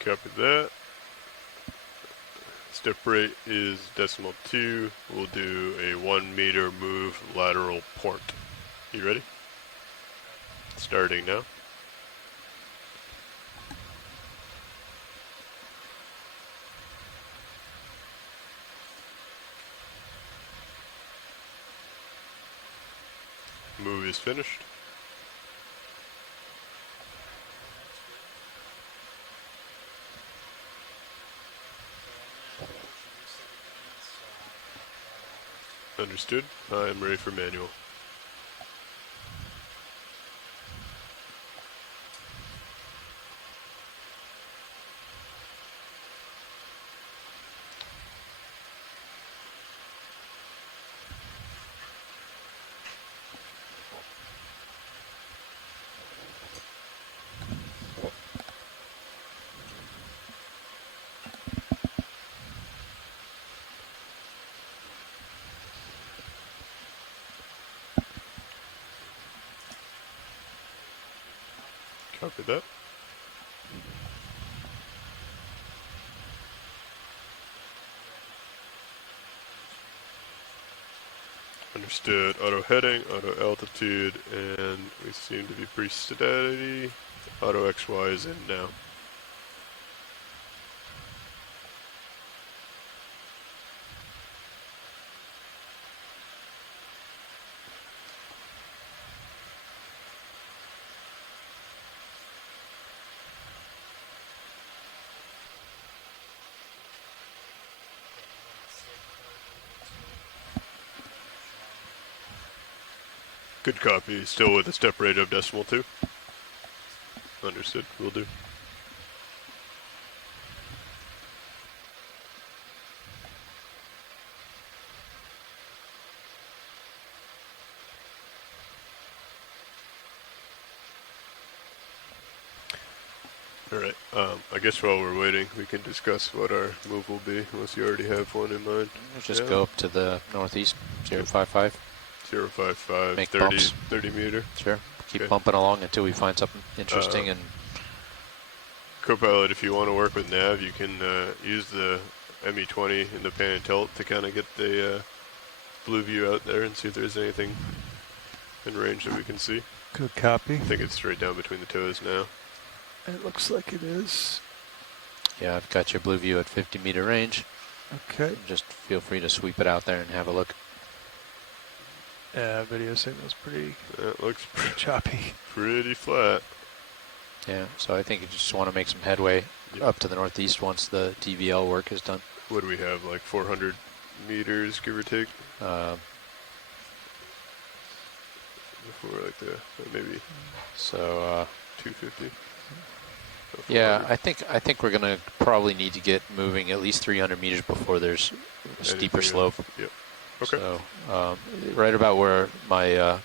Copy that. Step rate is decimal 2. We'll do a 1 meter move lateral port. You ready? Starting now. Move is finished. Understood. I am ready for manual. Copy that. Understood. Auto heading, auto altitude, and we seem to be pretty steady. Auto XY is in now. Good copy. Still with a step rate of decimal 2. Understood. Will do. Alright, I guess while we're waiting, we can discuss what our move will be, unless you already have one in mind. We'll just Yeah. go up to the northeast, 055. 055, Make 30, bumps. 30 meter. Sure. Keep Okay. bumping along until we find something interesting. And Copilot, if you want to work with nav, you can use the ME20 in the pan and tilt to kind of get the blue view out there and see if there's anything in range that we can see. Good copy. I think it's straight down between the toes now. It looks like it is. yeah, I've got your blue view at 50 meter range. Okay. Just feel free to sweep it out there and have a look. Yeah, video signal's pretty That looks choppy. pretty flat. Yeah, so I think you just want to make some headway Yep. up to the northeast once the DVL work is done. What do we have, like 400 meters, give or take? Before like the, maybe So 250? yeah, 400. I think we're gonna probably need to get moving at least 300 meters before there's a steeper Anything slope. else? Yep. Okay. So right about where my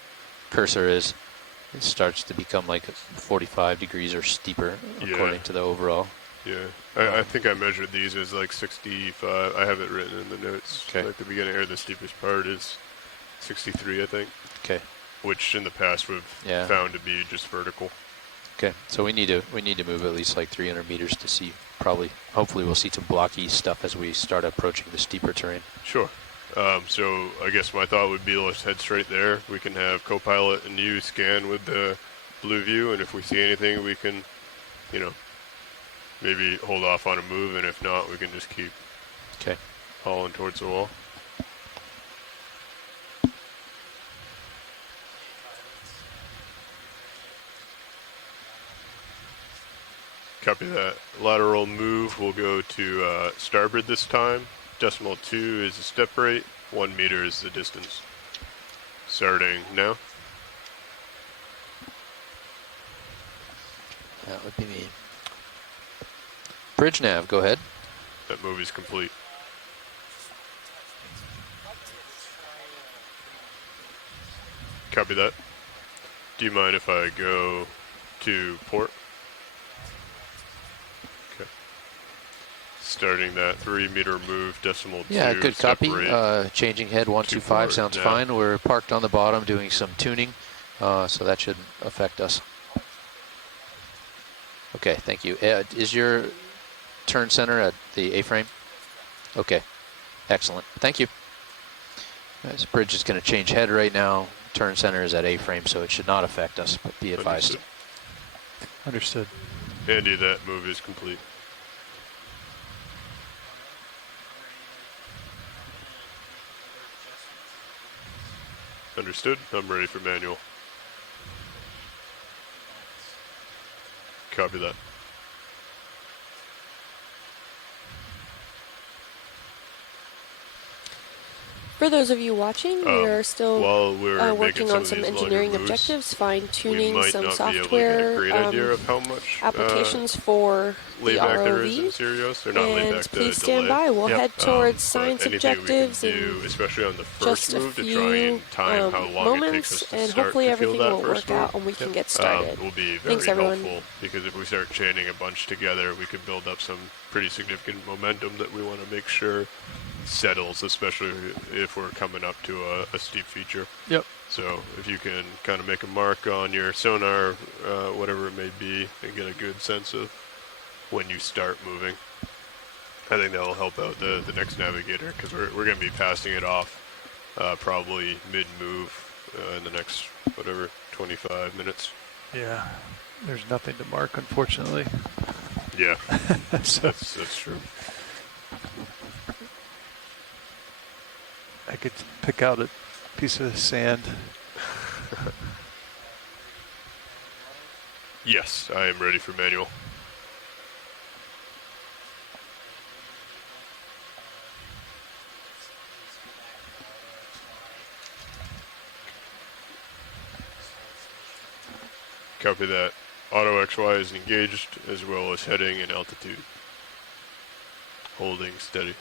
cursor is, it starts to become like 45 degrees or steeper Yeah. according to the overall. Yeah, I think I measured these as like 65. I have it written in the notes. Okay. Like the beginning or the steepest part is 63, I think, Okay. which in the past we've Yeah. found to be just vertical. Okay. So we need to move at least like 300 meters to see. Hopefully we'll see some blocky stuff as we start approaching the steeper terrain. Sure. So I guess my thought would be let's head straight there. We can have Copilot and you scan with the blue view, and if we see anything, we can, you know, maybe hold off on a move, and if not, we can just keep Okay. hauling towards the wall. Copy that. Lateral move will go to starboard this time. Decimal 2 is the step rate. 1 meter is the distance. Starting now. That would be me. Bridge nav, go ahead. That move is complete. Copy that. Do you mind if I go to port? Okay. Starting that 3 meter move, decimal 2. Yeah, good copy. separate. Changing head 125 forward sounds now. fine. We're parked on the bottom doing some tuning, so that shouldn't affect us. Okay, thank you. Is your turn center at the A-frame? Okay, excellent. Thank you. This bridge is going to change head right now. Turn center is at A-frame, so it should not affect us, but be advised. Understood. Andy, that move is complete. Understood. I'm ready for manual. Copy that. For those of you watching, we are still While we're working making on some these engineering longer moves, objectives, we fine-tuning might some not be able to get a software great idea of how much applications for the layback there is in ROV. Sirius. Or not layback, And the please stand delay. by. We'll head towards But science anything objectives we can do, in especially on the just first a move, to try few and time how long it takes us moments, to and start hopefully to feel everything that will first work move. out and we can get started. Will be very Thanks, everyone. helpful, because if we start chaining a bunch together, we could build up some pretty significant momentum that we want to make sure settles, especially if we're coming up to a steep feature. Yep. So if you can kind of make a mark on your sonar, whatever it may be, and get a good sense of when you start moving, I think that'll help out the next navigator, because we're going to be passing it off probably mid-move in the next, 25 minutes. Yeah. There's nothing to mark, unfortunately. Yeah, So that's true. I could pick out a piece of sand. Yes, I am ready for manual. Copy that. Auto XY is engaged, as well as heading and altitude. Holding steady.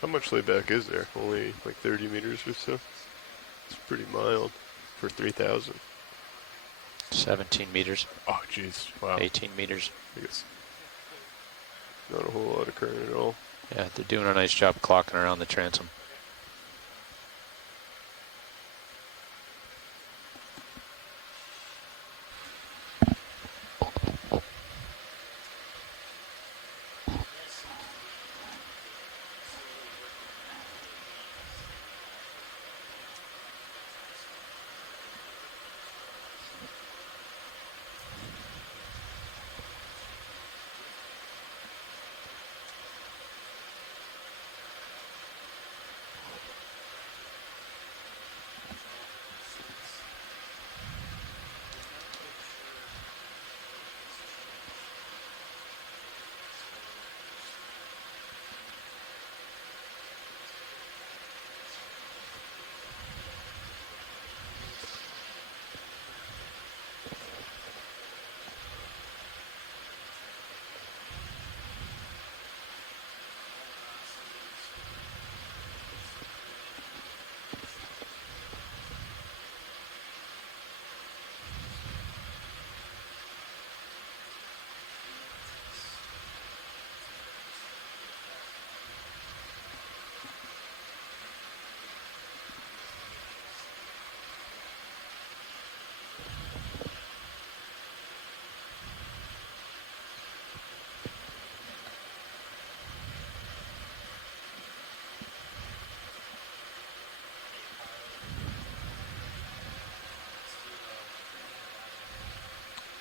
How much layback is there? Only like 30 meters or so? It's pretty mild for 3,000. 17 meters, Oh, jeez. Wow. 18 meters. I guess not a whole lot of current at all. Yeah, they're doing a nice job clocking around the transom.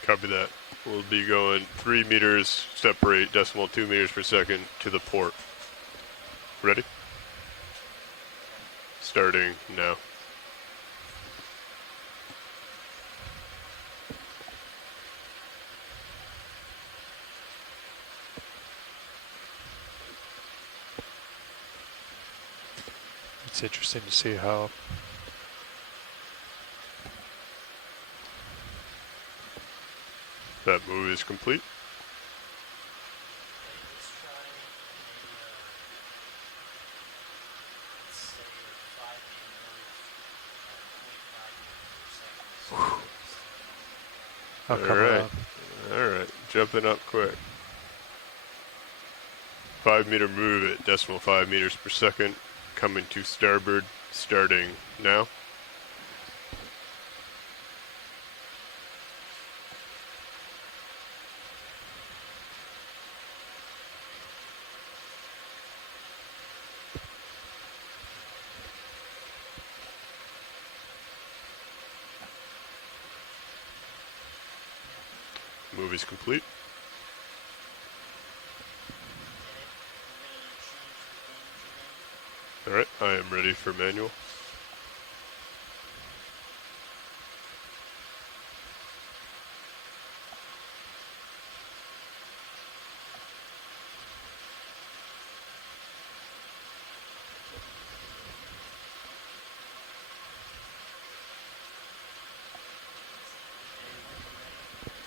Copy that. We'll be going 3 meters, separate decimal 2 meters per second to the port. Ready? Starting now. It's interesting to see how That move is complete. I'll cover Alright. up. Alright. Jumping up quick. 5 meter move at decimal 5 meters per second. Coming to starboard. Starting now. Move is complete. Alright, I am ready for manual.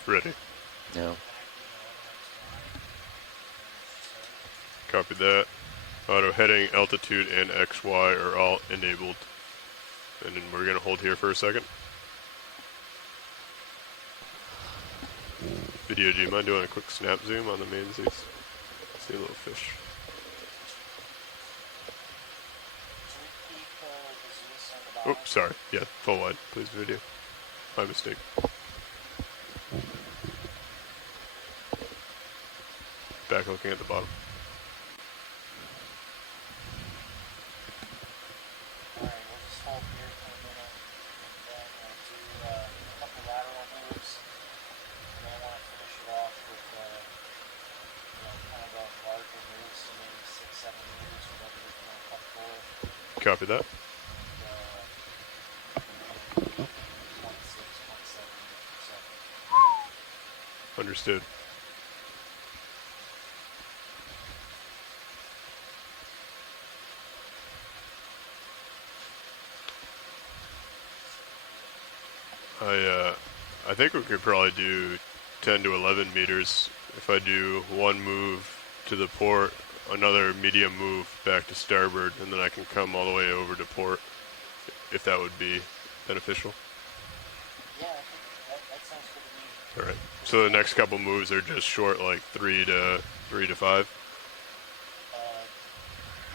Ready. No. Copy that. Auto heading, altitude, and XY are all enabled. And then we're going to hold here for a second. Video, do you mind doing a quick snap zoom on the mainsails? See a little fish. Oops, sorry. Yeah, full wide, please, video. My mistake. Back looking at the bottom. Alright, we'll just hold here for a minute, and then we'll do a couple lateral moves, and then I want to finish it off with, kind of a larger move, so maybe 6-7 meters, whatever you're feeling comfortable with. Copy that. 0.6, 0.7 meters per second. Understood. I think we could probably do 10 to 11 meters if I do one move to the port, another medium move back to starboard, and then I can come all the way over to port, if that would be beneficial. Yeah, I think that sounds good to me. All right. So the next couple moves are just short, like 3 to 5. Yeah, I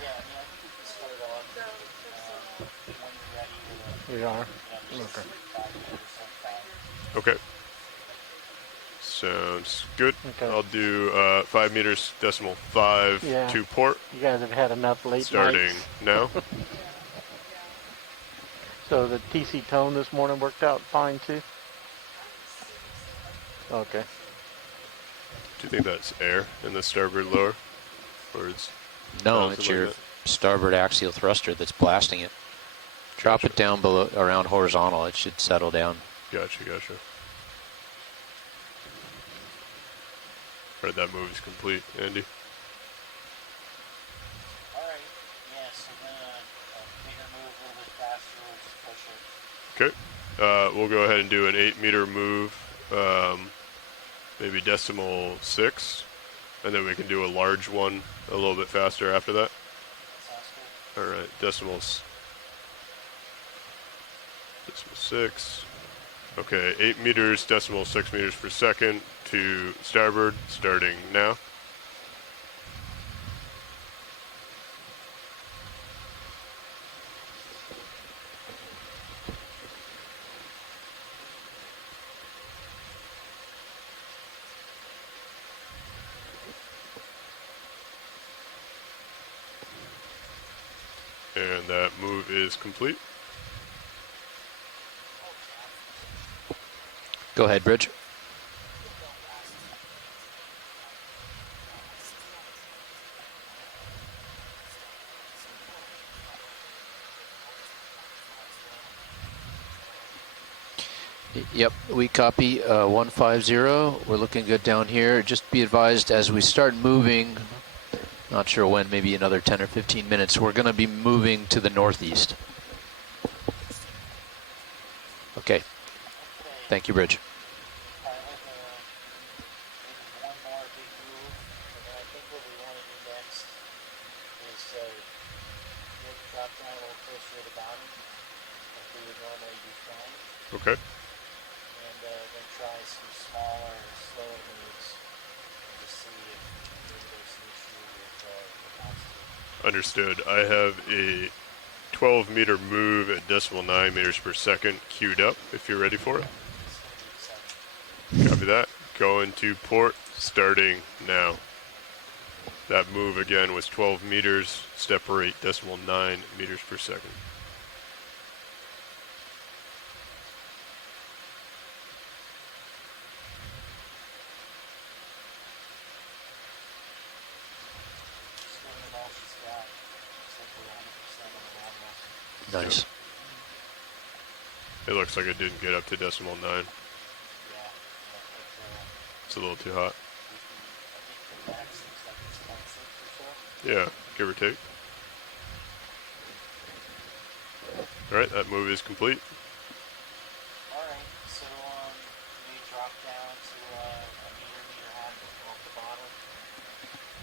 mean, I think we can start off when you're ready with We are. just Okay. 5 meters, so 5. Okay. Sounds good. Okay. I'll do 5 meters decimal 5 Yeah. to port, You guys have had enough late starting nights. now. So the TC tone this morning worked out fine too? Okay. Do you think that's air in the starboard lower? Or it's No, bouncing it's like your that? starboard axial thruster that's blasting it. Drop Gotcha. it down below, around horizontal. It should settle down. Gotcha. All right, that move is complete, Andy. All right, yeah, so then a bigger move, a little bit faster, we'll just push it. Okay. We'll go ahead and do an 8 meter move, maybe decimal 6, and then we can do a large one a little bit faster after that. That sounds good. All right, decimal 6. Okay, 8 meters, decimal 6 meters per second to starboard, starting now. And that move is complete. Go ahead, Bridge. Yep, we copy 150. We're looking good down here. Just be advised as we start moving, not sure when, maybe another 10 or 15 minutes, we're going to be moving to the northeast. Okay. Thank you, Bridge. Pilot, maybe one more big move, and then I think what we want to do next is get drop down a little closer to the bottom, like we would normally be flying, Okay. and then try some smaller, slower moves, and just see if maybe there's an issue with altitude. Understood. I have a 12 meter move at decimal 9 meters per second queued up if you're ready for it. It's going to be exciting. Copy that. Going to port, starting now. That move again was 12 meters, step rate decimal 9 meters per second. Just giving it all she's got. Looks like we're 100% on the wrong one. Nice. It looks like it didn't get up to decimal 9. Yeah, but It's a little too hot. I think the max looks like it's 26 or so. Yeah, give or take. Alright, that move is complete. Alright, so we drop down to a meter, meter half off the bottom.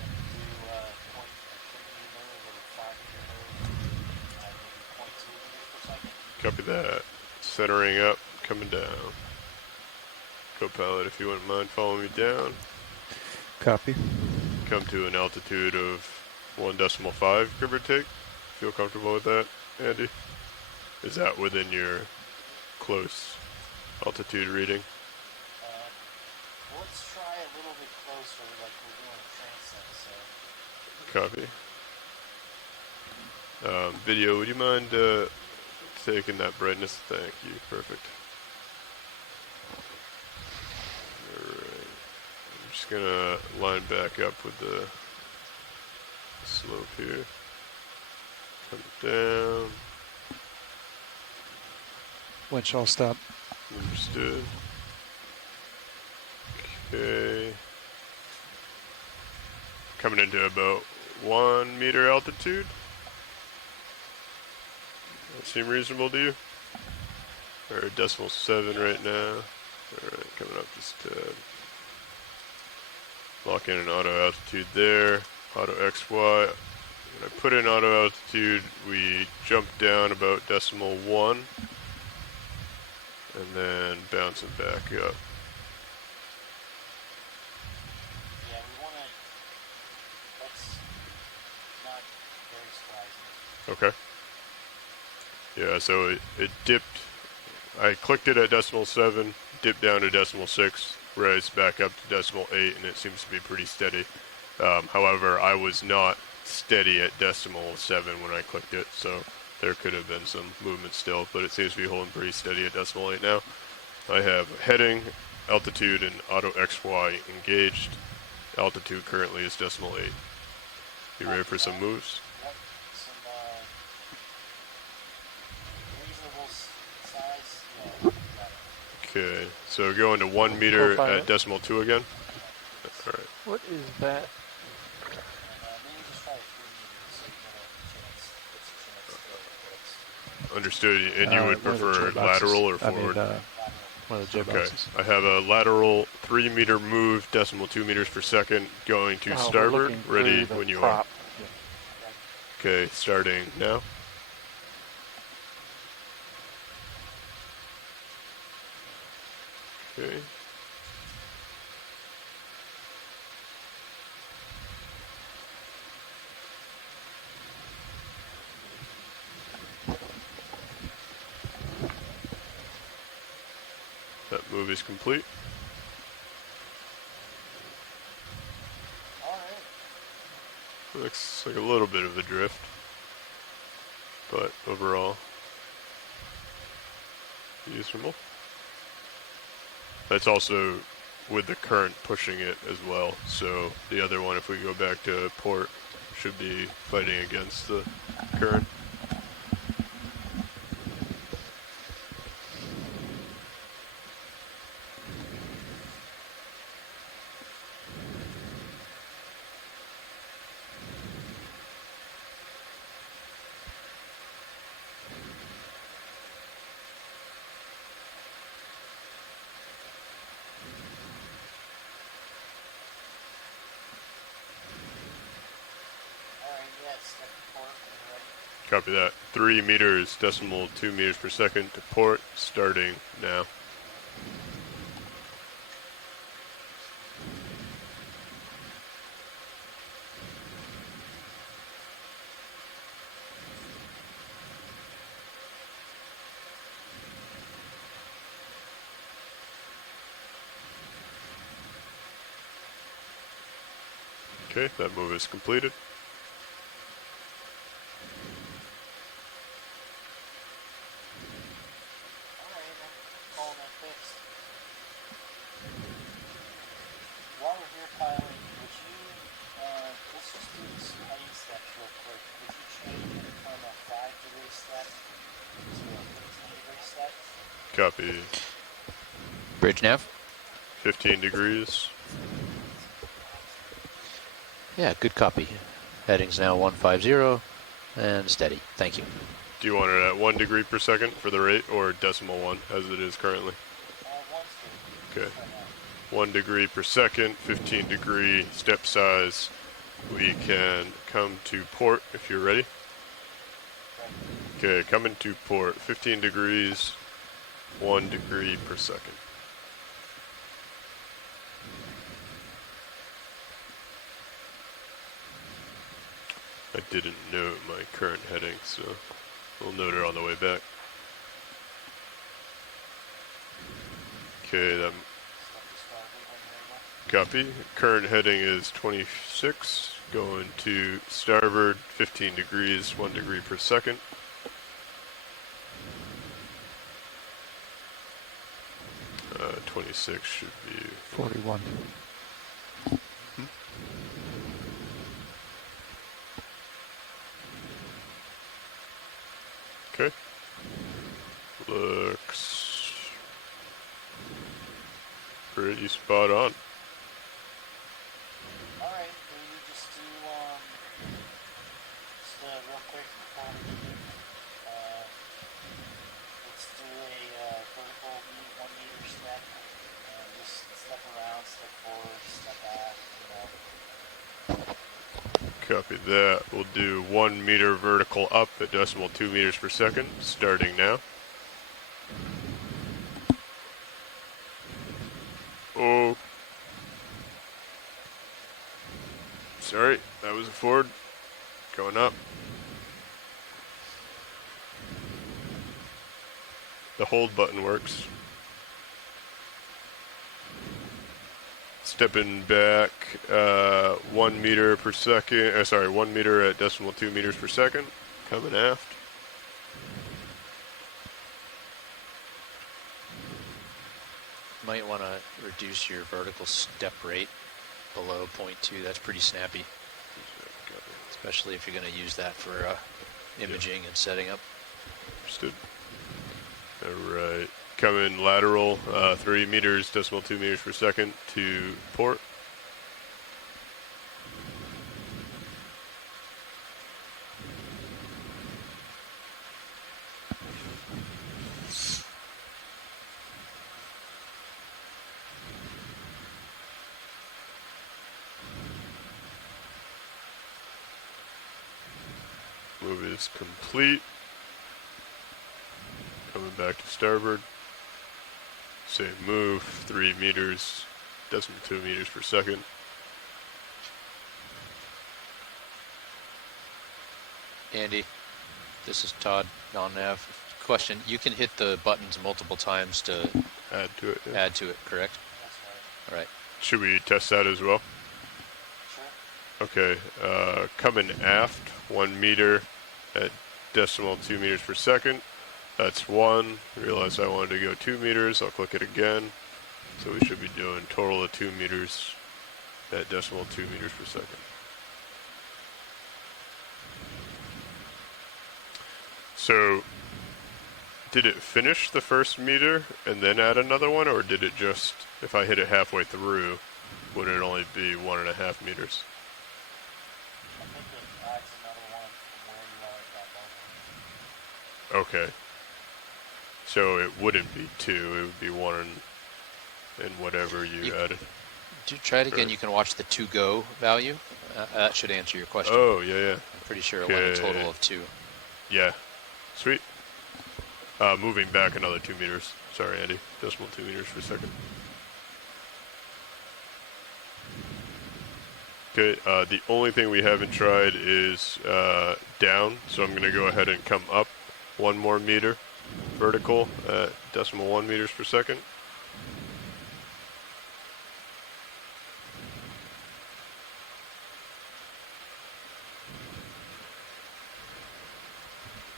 And do a 3 meter move or 5 meter move, maybe 0.2 meters per second. Copy that. Centering up, coming down. Co-pilot, if you wouldn't mind following me down. Copy. Come to an altitude of 1.5, give or take. Feel comfortable with that, Andy? Is that within your close altitude reading? Let's try a little bit closer, like we're doing a transect, so. Copy. Video, would you mind taking that brightness? Thank you. Perfect. Alright. I'm just gonna line back up with the slope here. Come down. Winch all stop. Understood. Okay. Coming into about 1 meter altitude. That seem reasonable to you? or decimal 7 right now. Alright, coming up this tab. Lock in an auto altitude there. Auto XY. When I put in auto altitude, we jump down about decimal 1 and then bounce it back up. Yeah, we want to, that's not very surprising. Okay. Yeah, so it dipped. I clicked it at decimal 7, dipped down to decimal 6, raised back up to decimal 8, and it seems to be pretty steady. However, I was not steady at decimal 7 when I clicked it, so there could have been some movement still, but it seems to be holding pretty steady at decimal 8 now. I have heading, altitude, and auto XY engaged. Altitude currently is decimal 8. You ready for some moves? Yep, some reasonable size. Yeah, got it. Okay, so going to 1 meter Co-pilot. at decimal 2 again. Alright. What is that? And maybe just try 3 meters so you get a chance. It's a chance to. Understood. And you would One of the prefer jet boxes. lateral or I mean, forward? one of the jet Okay. boxes. I have a lateral 3 meter move, decimal 2 meters per second, going to We're starboard. looking Ready through the when you prop. are. Okay, starting now. Okay. That move is complete. Alright. Looks like a little bit of a drift, but overall usable. That's also with the current pushing it as well. So the other one, if we go back to port, should be fighting against the current. Alright, yeah, step to port when you're ready. Copy that. 3 meters, decimal 2 meters per second to port, starting now. Okay, that move is completed. Alright, I'm calling that fixed. While we're here piloting, would you, let's just do this heading steps real quick. Would you change it from a 5-degree step to a 15-degree step? Copy. Bridge nav. 15 degrees. Yeah, good copy. Heading's now 150 and steady. Thank you. Do you want it at 1 degree per second for the rate or decimal 1 as it is currently? One's good. Okay. 1 degree per second, 15 degree step size. We can come to port if you're ready. Okay, coming to port, 15 degrees, 1 degree per second. I didn't note my current heading, so we'll note it on the way back. Okay, that copy. Current heading is 26, going to starboard, 15 degrees, 1 degree per second. Uh, 26 should be 41. okay. Looks pretty spot on. Alright, maybe just do, real quick before we leave, let's do a, Copy that. We'll do 1 meter vertical up at decimal 2 meters per second, starting now. Oh. Sorry, that was a forward. Going up. The hold button works. Stepping back 1 meter per second, 1 meter at decimal 2 meters per second. Coming aft. Might want to reduce your vertical step rate below 0.2. That's pretty snappy, especially if you're going to use that for imaging and setting up. Understood. All right. Coming lateral 3 meters, decimal 2 meters per second to port. Move is complete. Coming back to starboard. Same move, 3 meters, decimal 2 meters per second. Andy, this is Todd, non-nav. Question, you can hit the buttons multiple times to Add to it. Yeah. add to it, correct? That's right. All right. Should we test that as well? Sure. Okay. Coming aft, 1 meter at decimal 2 meters per second. That's 1. Realize I wanted to go 2 meters. I'll click it again. So we should be doing total of 2 meters at decimal 2 meters per second. So, did it finish the first meter and then add another one, or did it just, if I hit it halfway through, would it only be 1.5 meters? I think it adds another one from where you are at that moment. Okay. So it wouldn't be 2, it would be 1 and whatever you added. Do try it again. Sure. You can watch the to go value. That should answer your question. Oh, yeah, yeah. I'm pretty sure it went a total of 2. Yeah. Sweet. Moving back another 2 meters. Sorry, Andy. Decimal 2 meters per second. Okay, the only thing we haven't tried is down, so I'm going to go ahead and come up 1 more meter vertical at decimal 1 meters per second.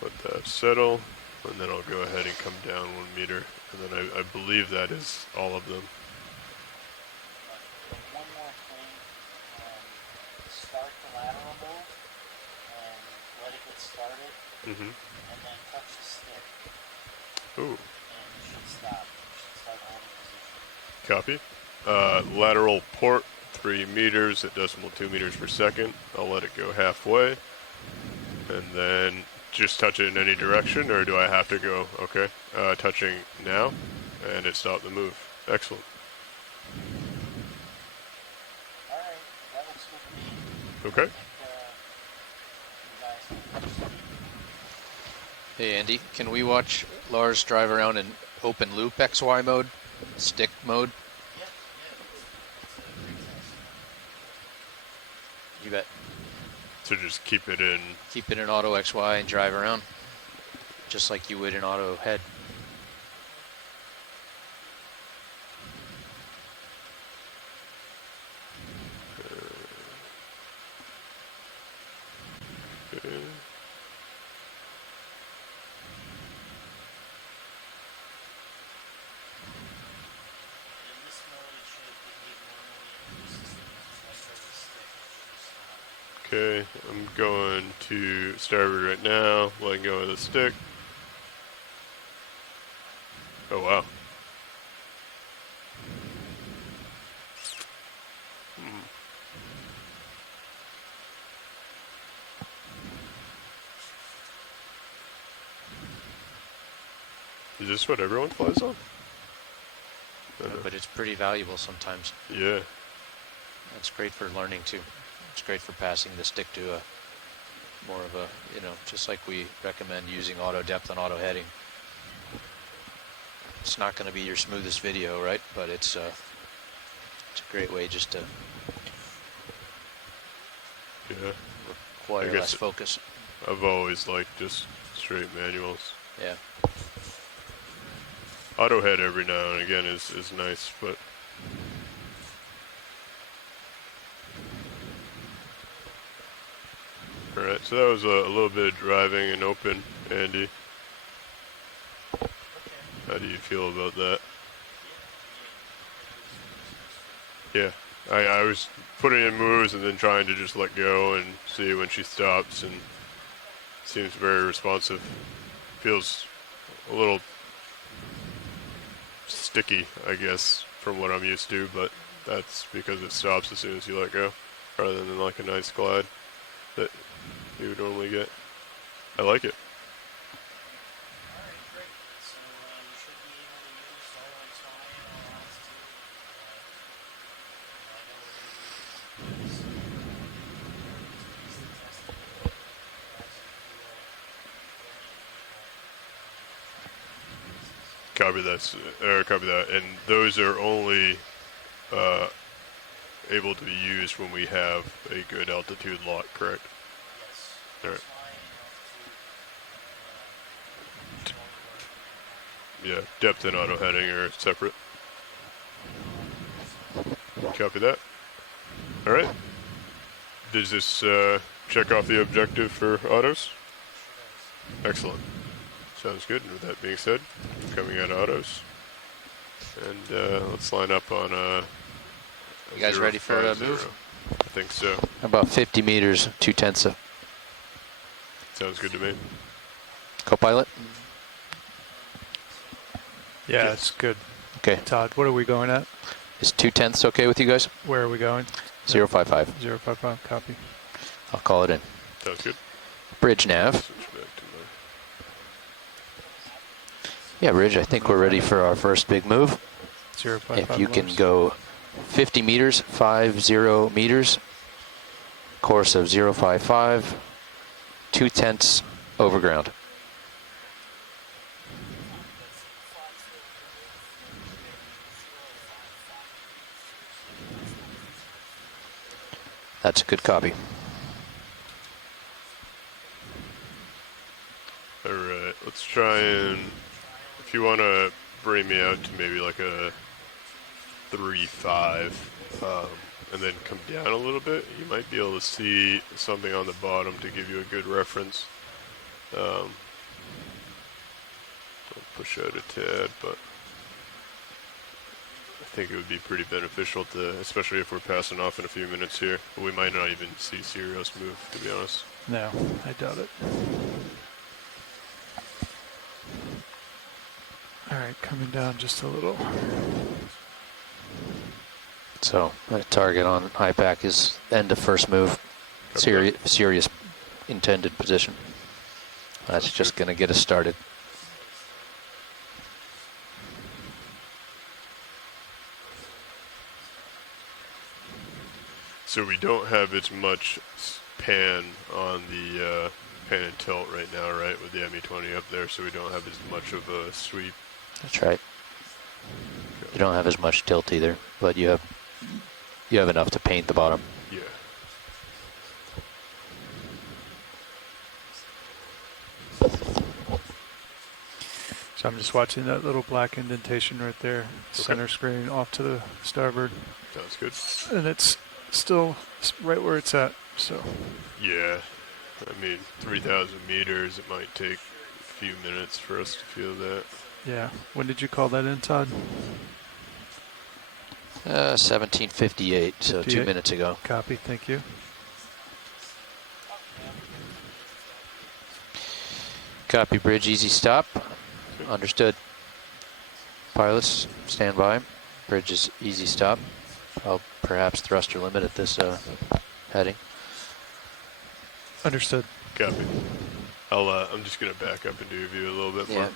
Let that settle, and then I'll go ahead and come down 1 meter, and then I believe that is all of them. One more thing, start the lateral move and let it get started, Mm-hmm. and then touch the stick, Ooh, and you should stop. You should start holding position. copy. Lateral port, 3 meters at decimal 2 meters per second. I'll let it go halfway, and then just touch it in any direction, or do I have to go? Okay, touching now, and it stopped the move. Excellent. All right, that looks good to me. Okay. I think you guys can proceed. Hey, Andy, can we watch Lars drive around in open loop XY mode, stick mode? Yeah, it's a great test. You bet. So just keep it in. Keep it in auto XY and drive around, just like you would in auto head. Okay. In this mode, it should behave normally, and the system is just like the stick. It should stop. Okay, I'm going to starboard right now, letting go of the stick. Oh wow. Is this what everyone flies on? But it's pretty valuable sometimes. Yeah. It's great for learning too. It's great for passing the stick to a more of a, you know, just like we recommend using auto depth and auto heading. It's not going to be your smoothest video, right? But it's a great way just to require less focus. I've always liked just straight manuals. Yeah. Auto head every now and again is nice, but alright, so that was a little bit of driving and open, Andy. How do you feel about that? Yeah, I was putting in moves and then trying to just let go and see when she stops, and seems very responsive. Feels a little sticky, I guess, from what I'm used to, but that's because it stops as soon as you let go, rather than like a nice glide that you would normally get. I like it. Alright, great. So you should be able to use all that's fine at all altitude. I know we're going to use the testing as you Copy that, copy that. And those are only able to be used when we have a good altitude lock, correct? yes, All right. flying altitude. Yeah, depth and auto heading are separate. Copy that. All right. Does this check off the objective for autos? Excellent. Sounds good. And with that being said, coming out of autos. And let's line up on You guys ready for a move? I think so. About 50 meters, 2/10. Sounds good to me. Co-pilot? Yeah, Yes. it's good. Okay. Todd, what are we going at? Is 2/10 okay with you guys? Where are we going? 055. 055, copy. I'll call it in. Sounds good. Bridge nav. Switch back to my... Yeah, Bridge, I think we're ready for our first big move. 055. If you can Lars. go 50 meters, 50 meters, course of 055, 2/10 over ground. That's a good copy. All right, let's try and, if you want to bring me out to maybe like a 3.5, and then come down a little bit, you might be able to see something on the bottom to give you a good reference. Don't push out a tad, but I think it would be pretty beneficial to, especially if we're passing off in a few minutes here. We might not even see Sirius move, to be honest. No, I doubt it. All right, coming down just a little. So, target on IPAC is end of first move. Serious intended position. That's just going to get us started. So we don't have as much pan on the pan and tilt right now, right? With the ME20 up there, so we don't have as much of a sweep. That's right. You don't have as much tilt either, but you have enough to paint the bottom. Yeah. So I'm just watching that little black indentation right there, Okay. center screen off to the starboard. Sounds good. And it's still right where it's at, so. Yeah. I mean, 3,000 meters, it might take a few minutes for us to feel that. Yeah. When did you call that in, Todd? 1758, so 2 58. minutes ago. Copy, thank you. Copy, bridge, easy stop. Understood. Pilots, stand by. Bridge is easy stop. I'll perhaps thruster limit at this heading. Understood. Copy. I'm just gonna back up and do a view a little bit more. Yeah.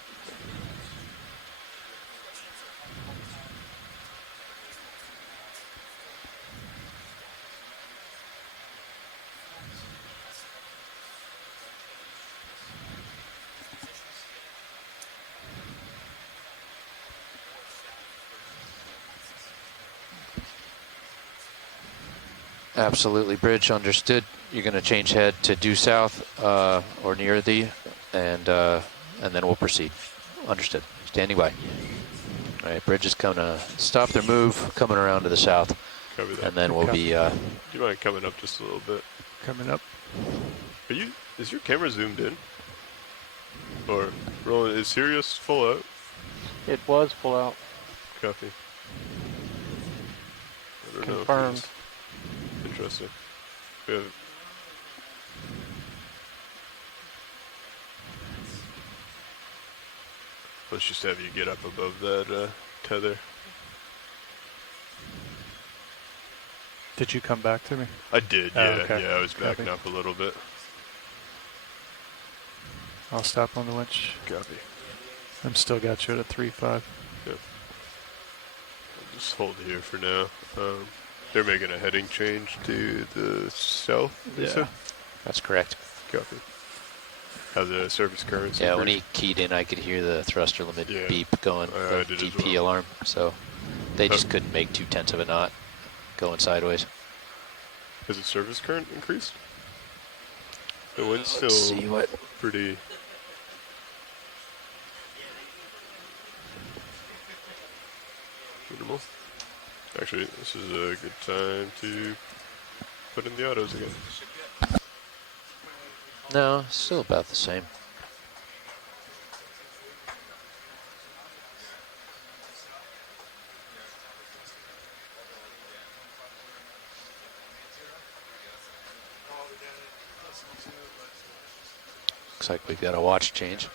Absolutely, bridge, understood. You're going to change head to due south or near the, and then we'll proceed. Understood. Standing by. All right, bridge is going to stop their move, coming around to the south, Copy that. and then we'll be. Do you mind coming up just a little bit? Coming up. Is your camera zoomed in? Or rolling? Is Sirius full out? It was full out. Copy. I don't Confirmed. know. Interesting. We have, let's just have you get up above that tether. Did you come back to me? I did, Oh, yeah. okay. Yeah, I was backing Copy. up a little bit. I'll stop on the winch. Copy. I'm still got you at a 3.5. Yep. I'll just hold here for now. They're making a heading change to the south, they Yeah. said? That's correct. Copy. How the surface currents Yeah, when increase? he keyed in, I could hear the thruster limit Yeah. beep going, I the did as DP well. alarm. So they just couldn't make 2/10 of a knot going sideways. Has the surface current increased? The wind's Let's still see what. pretty... minimal. Actually, this is a good time to put in the autos again. No, still about the same. Looks like we've got a watch change.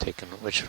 Taking which?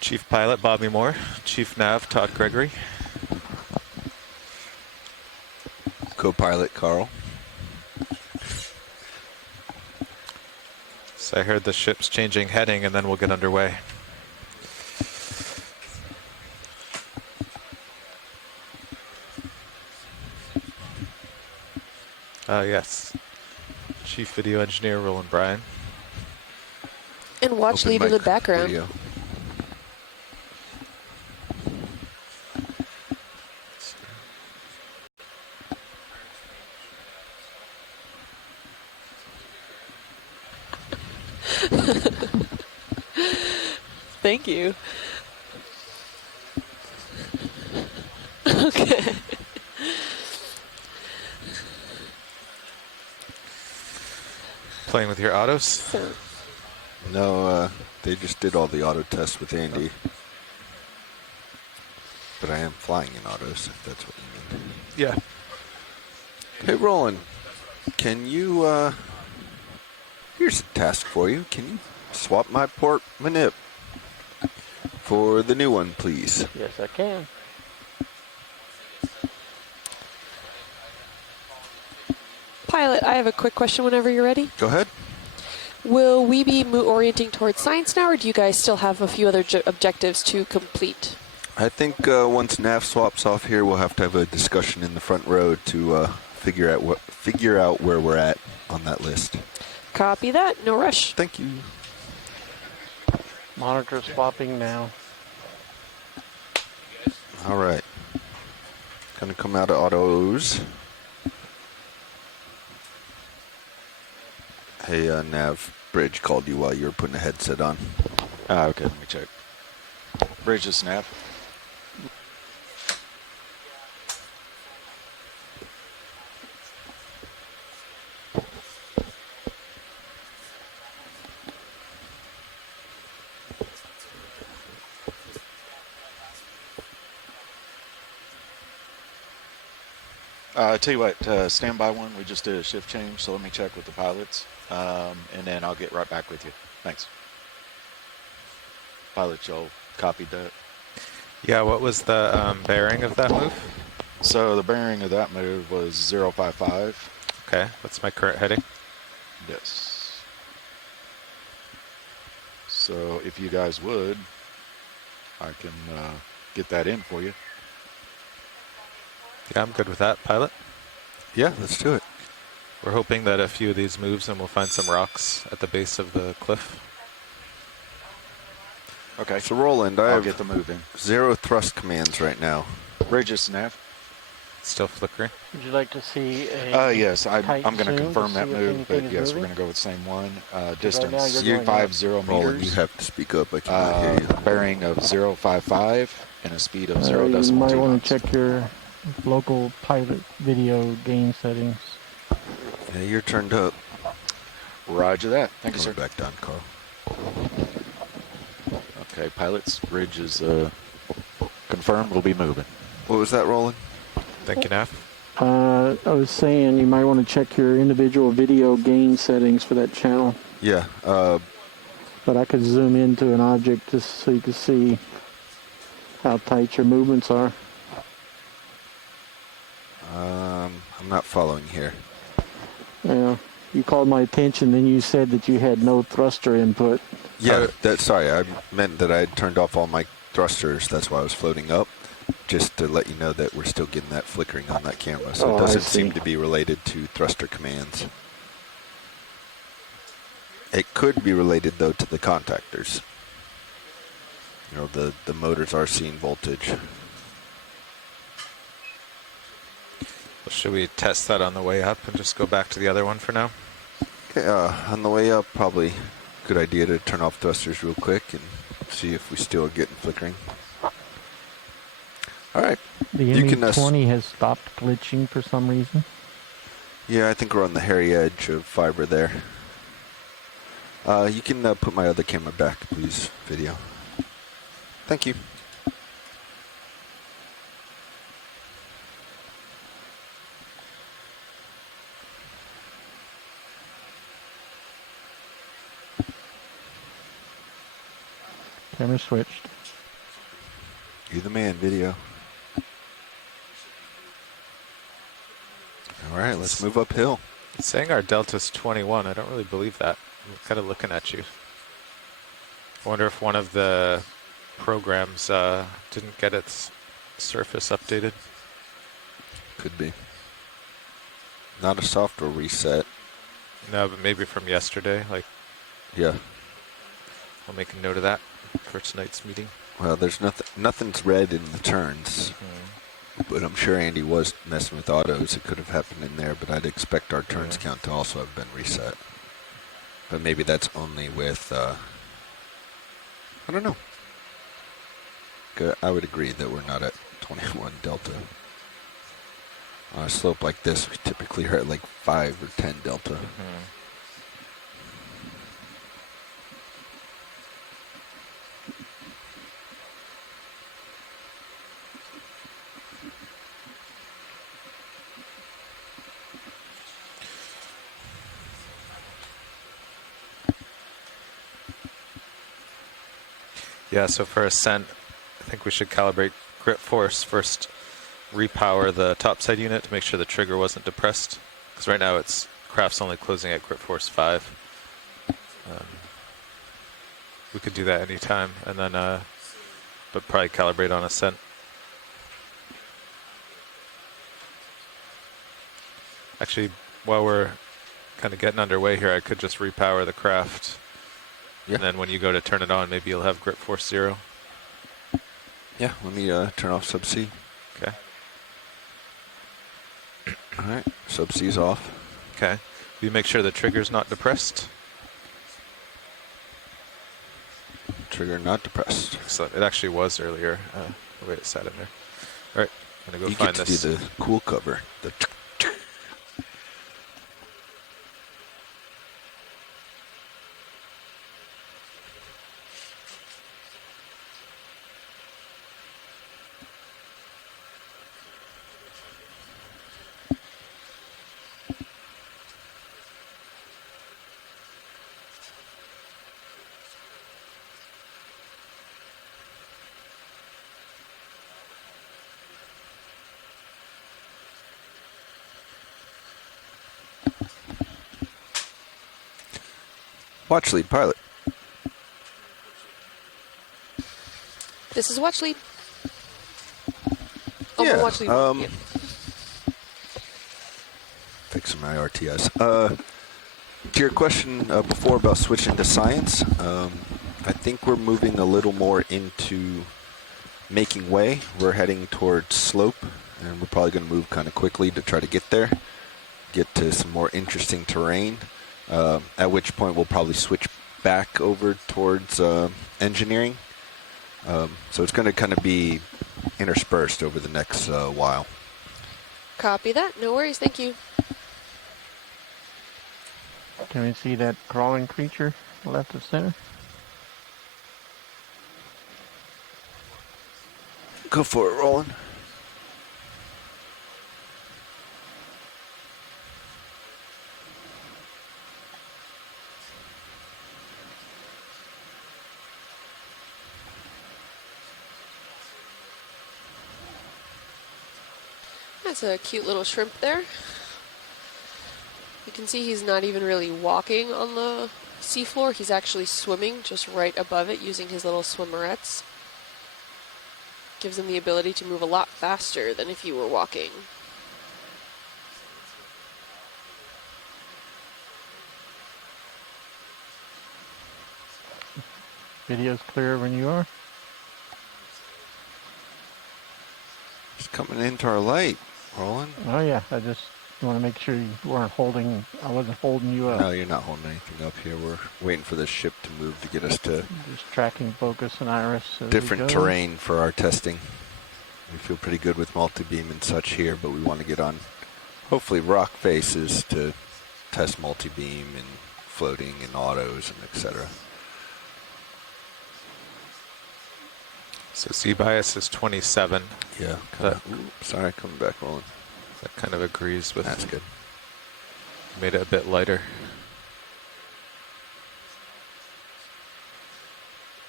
Chief Pilot Bobby Moore, Chief Nav Todd Gregory. Co-pilot Carl. So I heard the ship's changing heading and then we'll get underway. Yes. Chief Video Engineer Roland Bryan. And watch Open lead in the mic background. video. Thank you. Okay. Playing with your autos? So, No, they just did all the auto tests with Andy. But I am flying in autos, if that's what you mean. Yeah. Hey, Roland, can you, here's a task for you. Can you swap my port manip for the new one, please? Yes, I can. Pilot, I have a quick question whenever you're ready. Go ahead. Will we be orienting towards science now, or do you guys still have a few other objectives to complete? I think once Nav swaps off here, we'll have to have a discussion in the front row to figure out where we're at on that list. Copy that. No rush. Thank you. Monitor swapping now. All right. Gonna come out of autos. Hey, Nav, Bridge called you while you were putting a headset on. Okay, let me check. Bridge to snap. Tell you what, stand by one. We just did a shift change, so let me check with the pilots, and then I'll get right back with you. Thanks. Pilot, y'all copied that? Yeah, what was the bearing of that move? So the bearing of that move was 055. Okay, what's my current heading? Yes. So if you guys would, I can get that in for you. Yeah, I'm good with that, pilot. Yeah, let's do it. We're hoping that a few of these moves and we'll find some rocks at the base of the cliff. Okay. So Roland, I I'll have get the move in. 0 thrust commands right now. Bridges nav. Still flickering. Would you like to see a Yes, I'm tight going to zoom confirm to that see if move, but anything is yes, we're moving? going to go with the same one. now Distance you're going up. 50 Roland, meters. you have to speak up. I cannot hear you. Bearing of 055 and a speed of 0 you decimal might 2 want knots. to check your local pilot video gain settings. Yeah, you're turned up. Roger that. Thank you, Coming sir. back down, Carl. Okay, pilots, bridge is confirmed. We'll be moving. What was that, Roland? Thank you, Nav. I was saying you might want to check your individual video gain settings for that channel. Yeah. But I could zoom into an object just so you can see how tight your movements are. I'm not following here. Yeah. You called my attention, then you said that you had no thruster input. Yeah, sorry. I meant that I had turned off all my thrusters. That's why I was floating up. Just to let you know that we're still getting that flickering on that camera. So Oh, it I doesn't see. seem to be related to thruster commands. It could be related, though, to the contactors. You know, the motors are seeing voltage. Should we test that on the way up and just go back to the other one for now? Okay, on the way up, probably good idea to turn off thrusters real quick and see if we still are getting flickering. All right. The You can, ME20 has stopped glitching for some reason. Yeah, I think we're on the hairy edge of fiber there. You can put my other camera back, please, video. Thank you. Camera switched. You the man, video. All right, let's move uphill. It's saying our delta's 21. I don't really believe that. I'm kind of looking at you. I wonder if one of the programs didn't get its surface updated. Could be. Not a software reset. No, but maybe from yesterday. Like, Yeah. I'll make a note of that for tonight's meeting. Well, there's nothing's red in the turns. But I'm sure Andy was messing with autos. It could have happened in there, but I'd expect our turns count to also have been reset. But maybe that's only with, I don't know. I would agree that we're not at 21 delta. On a slope like this, we typically are at like 5 or 10 delta. Yeah, so for ascent, I think we should calibrate grip force first, repower the topside unit to make sure the trigger wasn't depressed. Because right now it's craft's only closing at grip force 5. We could do that anytime. And then but probably calibrate on ascent. Actually, while we're kind of getting underway here, I could just repower the craft. Yeah. And then when you go to turn it on, maybe you'll have grip force 0. Yeah, let me turn off subsea. Okay. All right, subsea's off. Okay. You make sure the trigger's not depressed. Trigger not depressed. Excellent. It actually was earlier, the way it sat in there. All right, I'm going to go You find get to this. do the cool cover. The watch lead pilot. This is watch lead. Oh, Yeah, watch lead. Yeah. Fixing my RTS. To your question before about switching to science, I think we're moving a little more into making way. We're heading towards slope, and we're probably going to move kind of quickly to try to get there, get to some more interesting terrain, at which point we'll probably switch back over towards engineering. So it's going to kind of be interspersed over the next while. Copy that. No worries. Thank you. Can we see that crawling creature left of center? Go for it, Roland. That's a cute little shrimp there. You can see he's not even really walking on the seafloor. He's actually swimming just right above it using his little swimmerettes. Gives him the ability to move a lot faster than if you were walking. Video's clear when you are. It's coming into our light, Roland. Oh yeah, I just want to make sure you weren't holding, I wasn't holding you up. No, you're not holding anything up here. We're waiting for this ship to move to get us to Just tracking focus and iris. as we different go. terrain for our testing. We feel pretty good with multi-beam and such here, but we want to get on, hopefully, rock faces to test multi-beam and floating and autos and etc. So Z bias is 27. Yeah. Sorry, coming back, Roland. That kind of agrees with. That's good. Made it a bit lighter.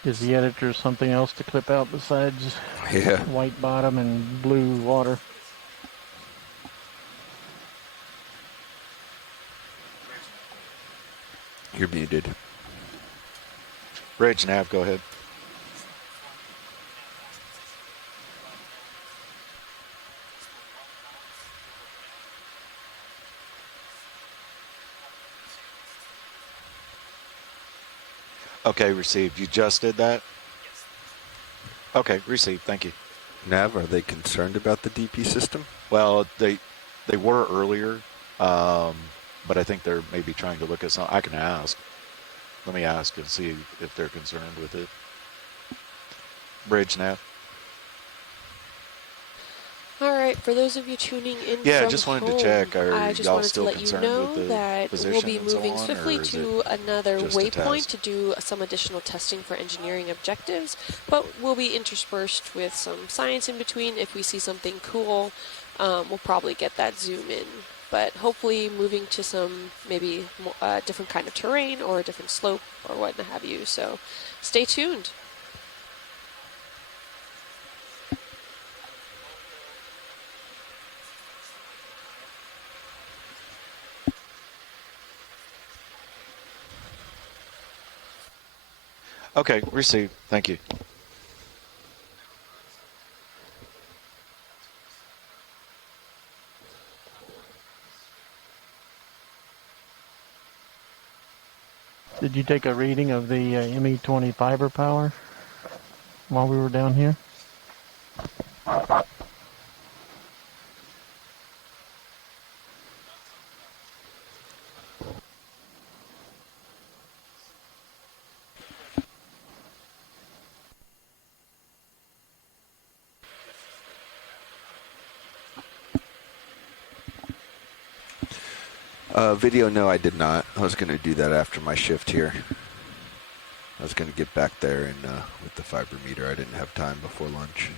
Is the editor something else to clip out besides Yeah. white bottom and blue water? You're muted. Bridge nav, go ahead. Okay, received. You just did that? Okay, received. Thank you. Nav, are they concerned about the DP system? Well, they were earlier, but I think they're maybe trying to look at some. I can ask. Let me ask and see if they're concerned with it. Bridge nav. All right, for those of you tuning in Yeah, from just wanted home, to check. Are I just y'all wanted to still let you concerned know with the that we'll position be and so moving on, swiftly or is to another just a waypoint test? to do some additional testing for engineering objectives, but we'll be interspersed with some science in between. If we see something cool, we'll probably get that zoom in. But hopefully moving to some maybe different kind of terrain or a different slope or what have you. So stay tuned. Okay, received. Thank you. Did you take a reading of the ME20 fiber power while we were down here? Video, no, I did not. I was going to do that after my shift here. I was going to get back there and with the fiber meter. I didn't have time before lunch.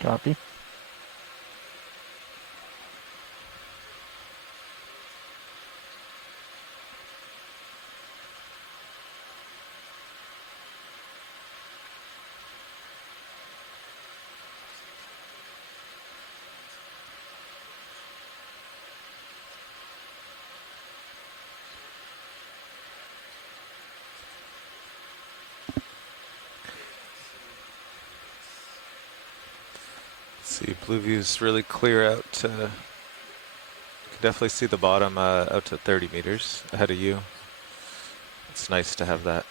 Copy. See, blue view's really clear out. You can definitely see the bottom out to 30 meters ahead of you. It's nice to have that.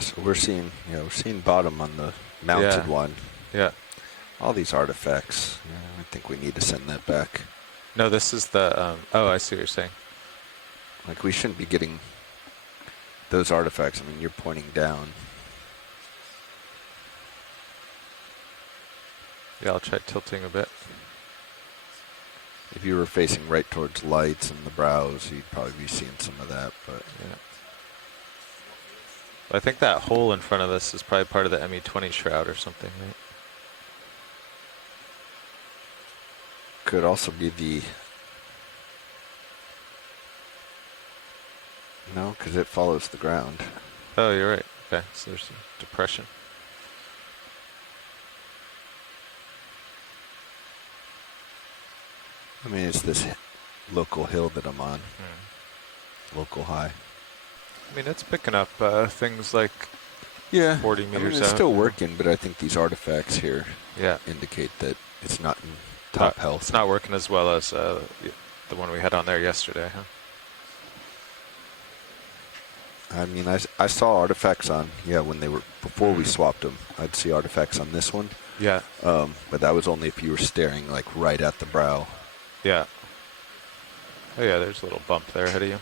So we're seeing bottom on the mounted one. Yeah. All these artifacts. I think we need to send that back. No, this is the. Oh, I see what you're saying. Like, we shouldn't be getting those artifacts. I mean, you're pointing down. Yeah, I'll try tilting a bit. If you were facing right towards lights and the brows, you'd probably be seeing some of that. But yeah. I think that hole in front of this is probably part of the ME20 shroud or something, right? Could also be the... No, because it follows the ground. Oh, you're right. Okay, so there's a depression. I mean, it's this local hill that I'm on. Local high. I mean, it's picking up things like 40 meters I mean, it's out. still working, but I think these artifacts here Yeah. indicate that it's not in top health. It's not working as well as the one we had on there yesterday, huh? I mean, I saw artifacts on, when they were, before we swapped them, I'd see artifacts on this one. Yeah. But that was only if you were staring, like, right at the brow. Yeah. Oh, yeah, there's a little bump there ahead of you.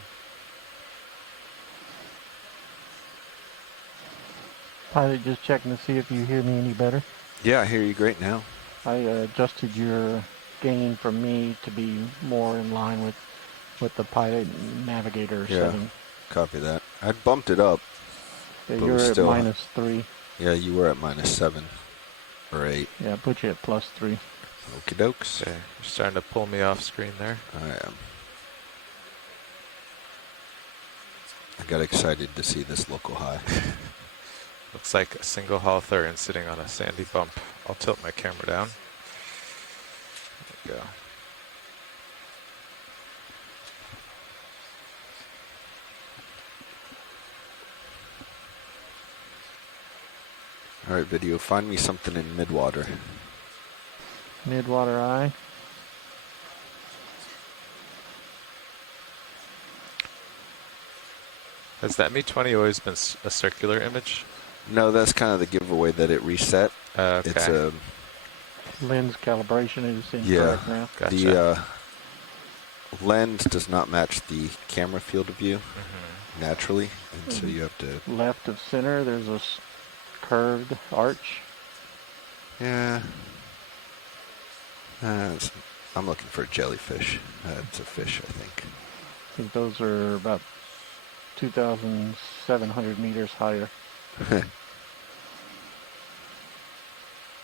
Pilot, just checking to see if you hear me any better. Yeah, I hear you great now. I adjusted your gain for me to be more in line with the pilot and navigator setting. Copy that. I bumped it up. Yeah, but you're at still, -3. Yeah, you were at -7 or 8. Yeah, put you at +3. Okie dokes. Okay, you're starting to pull me off screen there. I am. I got excited to see this local high. Looks like a single Hawthorne sitting on a sandy bump. I'll tilt my camera down. There we go. All right, video, find me something in midwater. Midwater eye. Has the ME20 always been a circular image? No, that's kind of the giveaway that it reset. Okay. It's a Lens calibration is incorrect now. Gotcha. The lens does not match the camera field of view naturally, and so you have to. Left of center, there's a curved arch. Yeah. I'm looking for a jellyfish. It's a fish, I think. I think those are about 2,700 meters higher.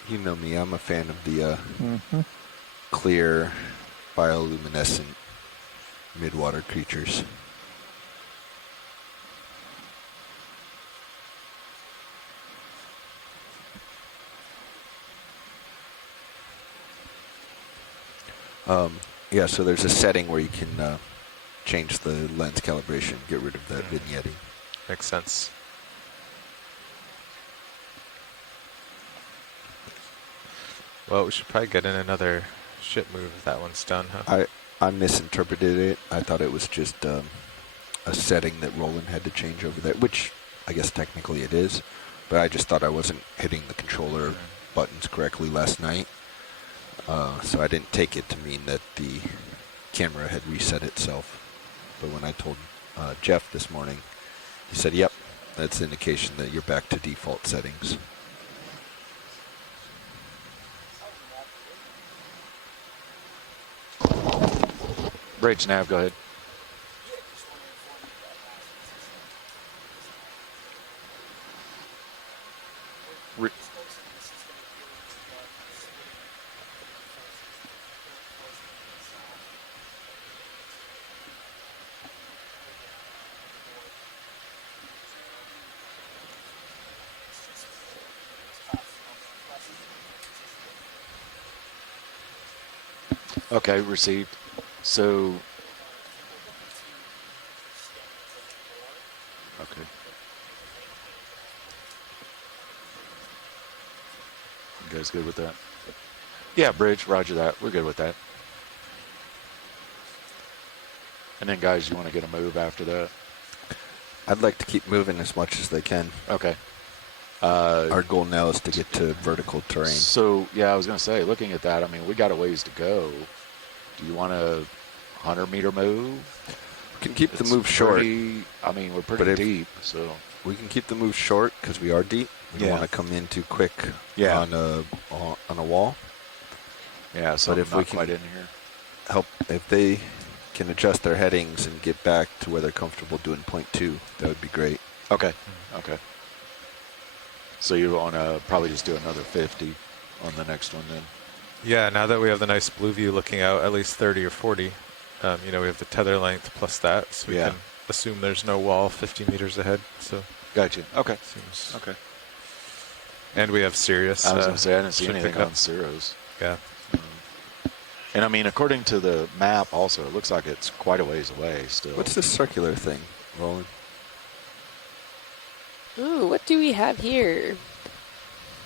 You know me, I'm a fan of the clear, bioluminescent midwater creatures. Yeah, so there's a setting where you can change the lens calibration, get rid of that vignetting. Makes sense. Well, we should probably get in another ship move if that one's done, huh? I misinterpreted it. I thought it was just a setting that Roland had to change over there, which I guess technically it is. But I just thought I wasn't hitting the controller buttons correctly last night. So I didn't take it to mean that the camera had reset itself. But when I told Jeff this morning, he said, yep, that's an indication that you're back to default settings. Bridge nav, go ahead. Okay, received. So, okay. You guys good with that? Yeah, Bridge, roger that. We're good with that. And then, guys, you want to get a move after that? I'd like to keep moving as much as they can. Okay. Our goal now is to get to vertical terrain. So, yeah, I was going to say, looking at that, I mean, we got a ways to go. Do you want a 100-meter move? We can keep the move short. I mean, we're pretty deep, so. We can keep the move short because we are deep. We don't want to come in too quick on a wall. Yeah, so but if we can quite in here. help, if they can adjust their headings and get back to where they're comfortable doing 0.2, that would be great. Okay, okay. So you want to probably just do another 50 on the next one then? Yeah, now that we have the nice blue view looking out, at least 30 or 40, you know, we have the tether length plus that, so we can assume there's no wall 50 meters ahead. So gotcha. Okay. Seems okay. And we have Sirius. I was going to say, I didn't see anything on up. Cirrus. Yeah. And I mean, according to the map also, it looks like it's quite a ways away still. What's this circular thing, Roland? Ooh, what do we have here?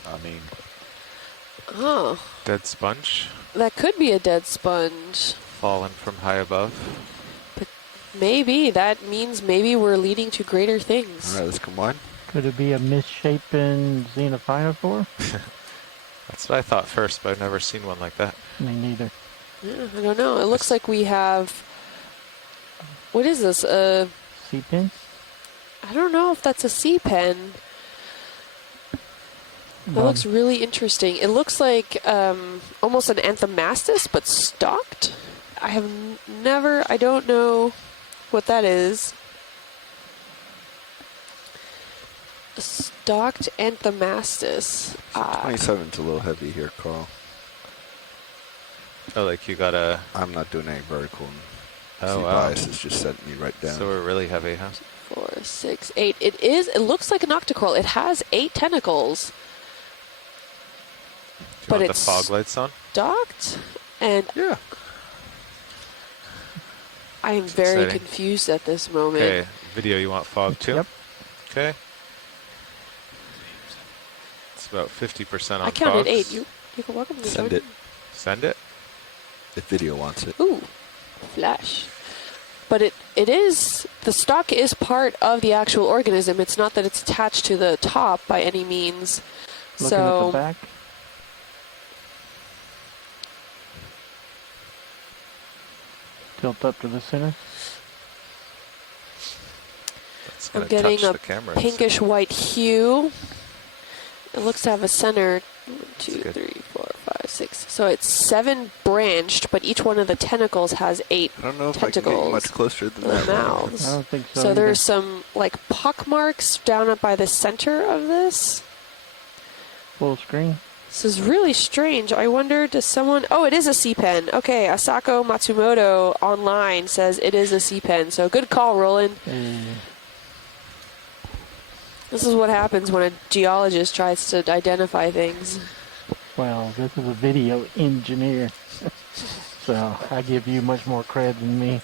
I mean, Oh, Dead sponge that could be a dead sponge. fallen from high above. But maybe that means maybe we're leading to greater things. All right, let's combine. Could it be a misshapen xenophinophore? That's what I thought first, but I've never seen one like that. Me neither. Yeah, I don't know. It looks like we have. What is this? C-pin? I don't know if that's a sea pen. That looks really interesting. It looks like almost an Anthomastus, but stalked. I have never. I don't know what that is. A stalked Anthomastus. 27's a little heavy here, Carl. Oh, like you got a. I'm not doing any vertical. Oh, wow. Bias is just setting me right down. So we're really heavy, huh? 4, 6, 8. It is. It looks like an octocoral. It has 8 tentacles. Do you want the fog lights on? Docked, and yeah, I am very exciting. confused at this moment. Okay, video. You want fog too? Yep. Okay. It's about 50% on I counted fogs. 8. You can welcome to Send join. it. Send it. If video wants it. Ooh, flash. But it is, the stalk is part of the actual organism. It's not that it's attached to the top by any means. Looking at the back. Tilt up to the center. That's I'm gonna getting touch a the camera. pinkish white hue. It looks to have a center. 1, 2, good. 3, 4, 5, 6. So it's 7 branched, but each one of the tentacles has 8 I don't know if I can tentacles. get much closer than The that. mouths. I don't think so. So either. there's some like pock marks down up by the center of this. Full screen. This is really strange. I wonder, does someone... Oh, it is a C-pen. Okay, Asako Matsumoto online says it is a C-pen. So good call, Roland. This is what happens when a geologist tries to identify things. Well, this is a video engineer. So I give you much more credit than me.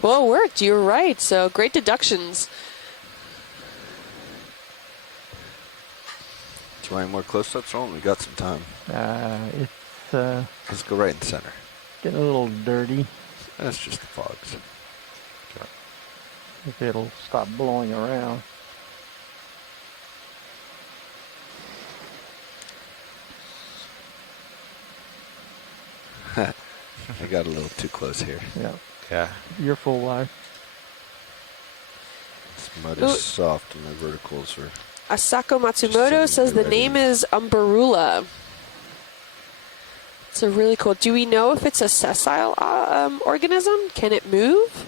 Well, it worked. You were right. So great deductions. Do you want any more close-ups, Roland? We got some time. If Let's go right in the center. getting a little dirty. That's just the fogs. If it'll stop blowing around. I got a little too close here. Yeah, Yeah. you're full wide. This mud Ooh. is soft and my verticals are... Asako Matsumoto Just so says the you're ready. name is Umberula. It's a really cool. Do we know if it's a sessile organism? Can it move?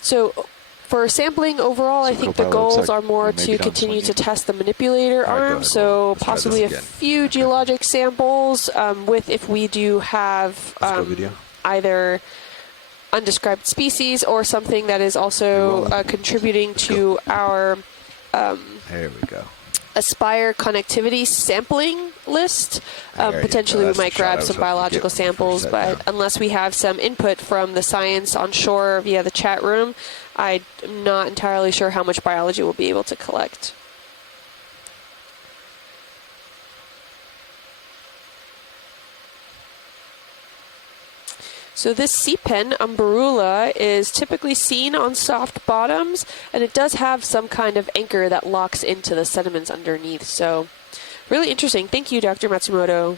So for sampling overall, I think the Copilot looks goals like are more we may be to done continue to swinging. test the manipulator All right, go arm, ahead, so Lauren. Let's try possibly a this again. few geologic samples with if we do have Let's go video. either undescribed species or something that is also contributing to our There we go. Aspire connectivity sampling list. There you go. Potentially we That's the might shot I grab was some hoping to get biological when we first samples, sat but down. unless we have some input from the science on shore via the chat room, I'm not entirely sure how much biology we'll be able to collect. So this sea pen, Umberula, is typically seen on soft bottoms, and it does have some kind of anchor that locks into the sediments underneath. So really interesting. Thank you, Dr. Matsumoto.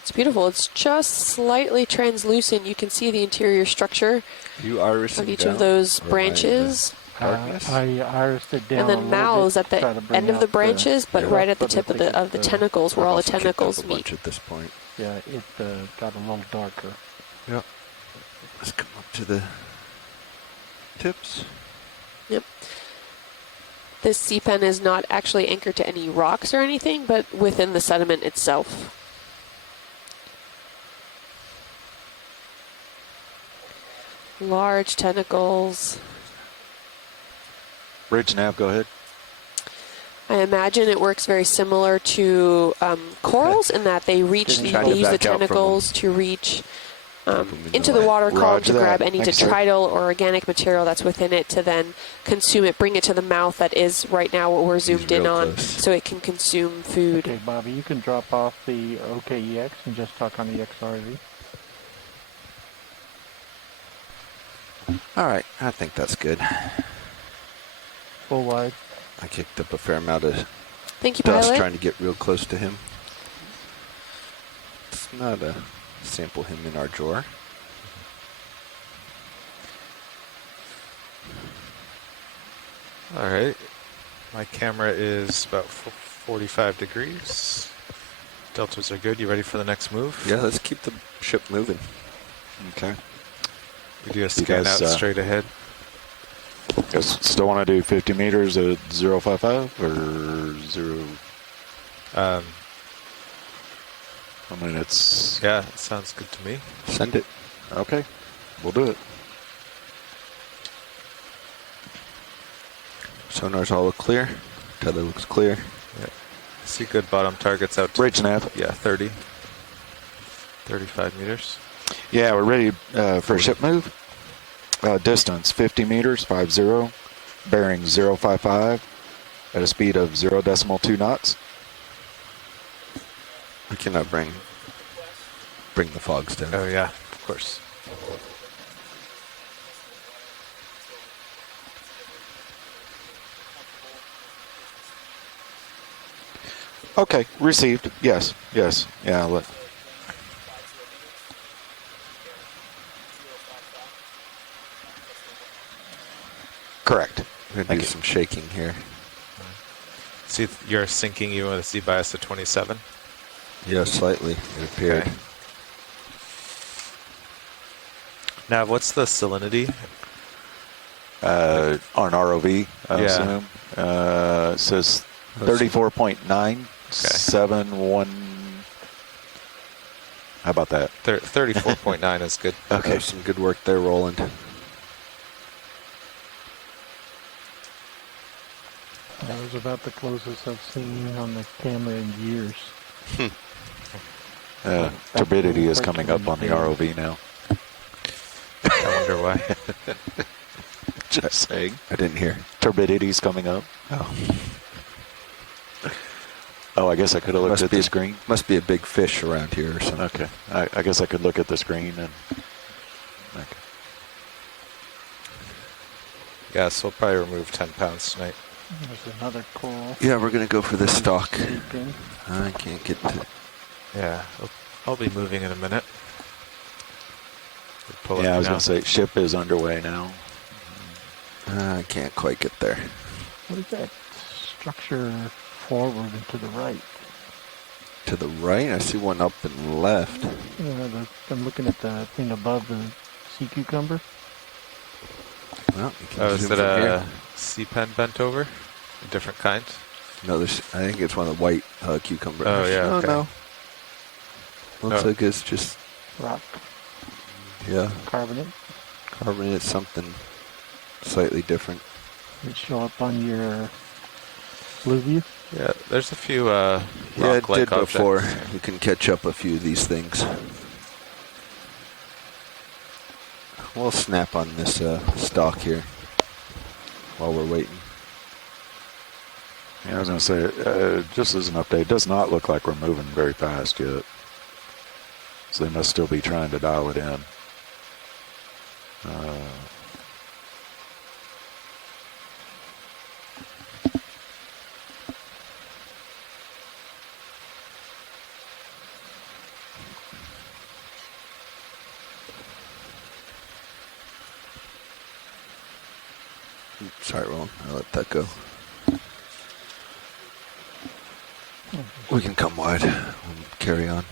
It's beautiful. It's just slightly translucent. You can see the interior structure You irising of each down, of those or am I in the branches. darkness? I irised it down And a then little mouths bit at to try the to bring end of out the branches, but Yeah. right at the but I tip of think the it, tentacles, where I've all the also kicked up tentacles a meet. bunch at this point. Yeah, it got a little darker. Yeah. Let's come up to the tips. Yep. This sea pen is not actually anchored to any rocks or anything, but within the sediment itself. Large tentacles. Bridge nav, go ahead. I imagine it works very similar to corals in that they reach, Trying they to use the back out from tentacles to reach Them in into the the water column Roger to that. grab any Thanks, sir. detrital or organic material that's within it to then consume it, bring it to the mouth that is right now what we're zoomed in real on, close. so it can consume food. Okay, Bobby, you can drop off the OKEX and just talk on the XRV. All right, I think that's good. Full wide. I kicked up a fair amount of Thank you, dust pilot. trying to get real close to him. It's not a sample him in our drawer. All right. My camera is about 45 degrees. Deltas are good. You ready for the next move? Yeah, let's keep the ship moving. Okay. We do a scan guys, out straight ahead. Guys still want to do 50 meters at 055 or 0? Um, I mean, it's yeah, it sounds good to me. Send it. okay. We'll do it. Sonars all look clear. Tether looks clear. See good bottom targets out to, Bridge nav. yeah, 30, 35 meters. Yeah, we're ready for a ship move. Distance 50 meters, 50. Bearing 055 at a speed of 0.2 knots. We cannot bring the fogs down. Oh yeah, of course. Okay, received. Yes, yes. Yeah, correct. We're gonna Thank do you. some shaking here. See, you're sinking. You want to see bias to 27. Yeah, slightly. It appeared. Okay. Now, what's the salinity? On ROV, I Yeah. assume. It says 34.971. How about that? 34.9 is good. Okay, some good work there, Roland. That was about the closest I've seen on the camera in years. Turbidity is coming up on the ROV now. I wonder why. Just saying. I didn't hear. Turbidity's coming up. Oh. Oh, I guess I could have looked at the screen. Must be a big fish around here or something. Okay. I guess I could look at the screen and. Okay. Yeah, so we'll probably remove 10 pounds tonight. There's another coral. Yeah, we're gonna go for this stock. Sleeping. I can't get to. Yeah, I'll be moving in a minute. Pull Yeah, I was now. going to say, ship is underway now. I can't quite get there. What is that structure forward and to the right? To the right, I see one up and left. I'm looking at the thing above the sea cucumber. Well, you can Oh, is zoom it from a here. sea pen bent over? A different kind? No, I think it's one of the white cucumbers. Oh, yeah, Oh, okay. no. Looks No. like it's just, Rock, yeah, carbonate. carbonate, something slightly different. Would show up on your blue view. Yeah, there's a few Yeah, it rock-like did before. objects. You can catch up a few of these things. We'll snap on this stock here while we're waiting. Yeah, I was going to say, just as an update, it does not look like we're moving very fast yet. So they must still be trying to dial it in. Sorry, Roland. I'll let that go. We can come wide and carry on.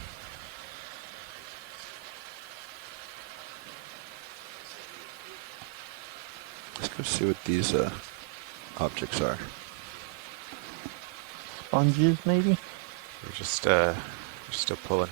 Let's go see what these objects are. Sponges, maybe? We're just still pulling.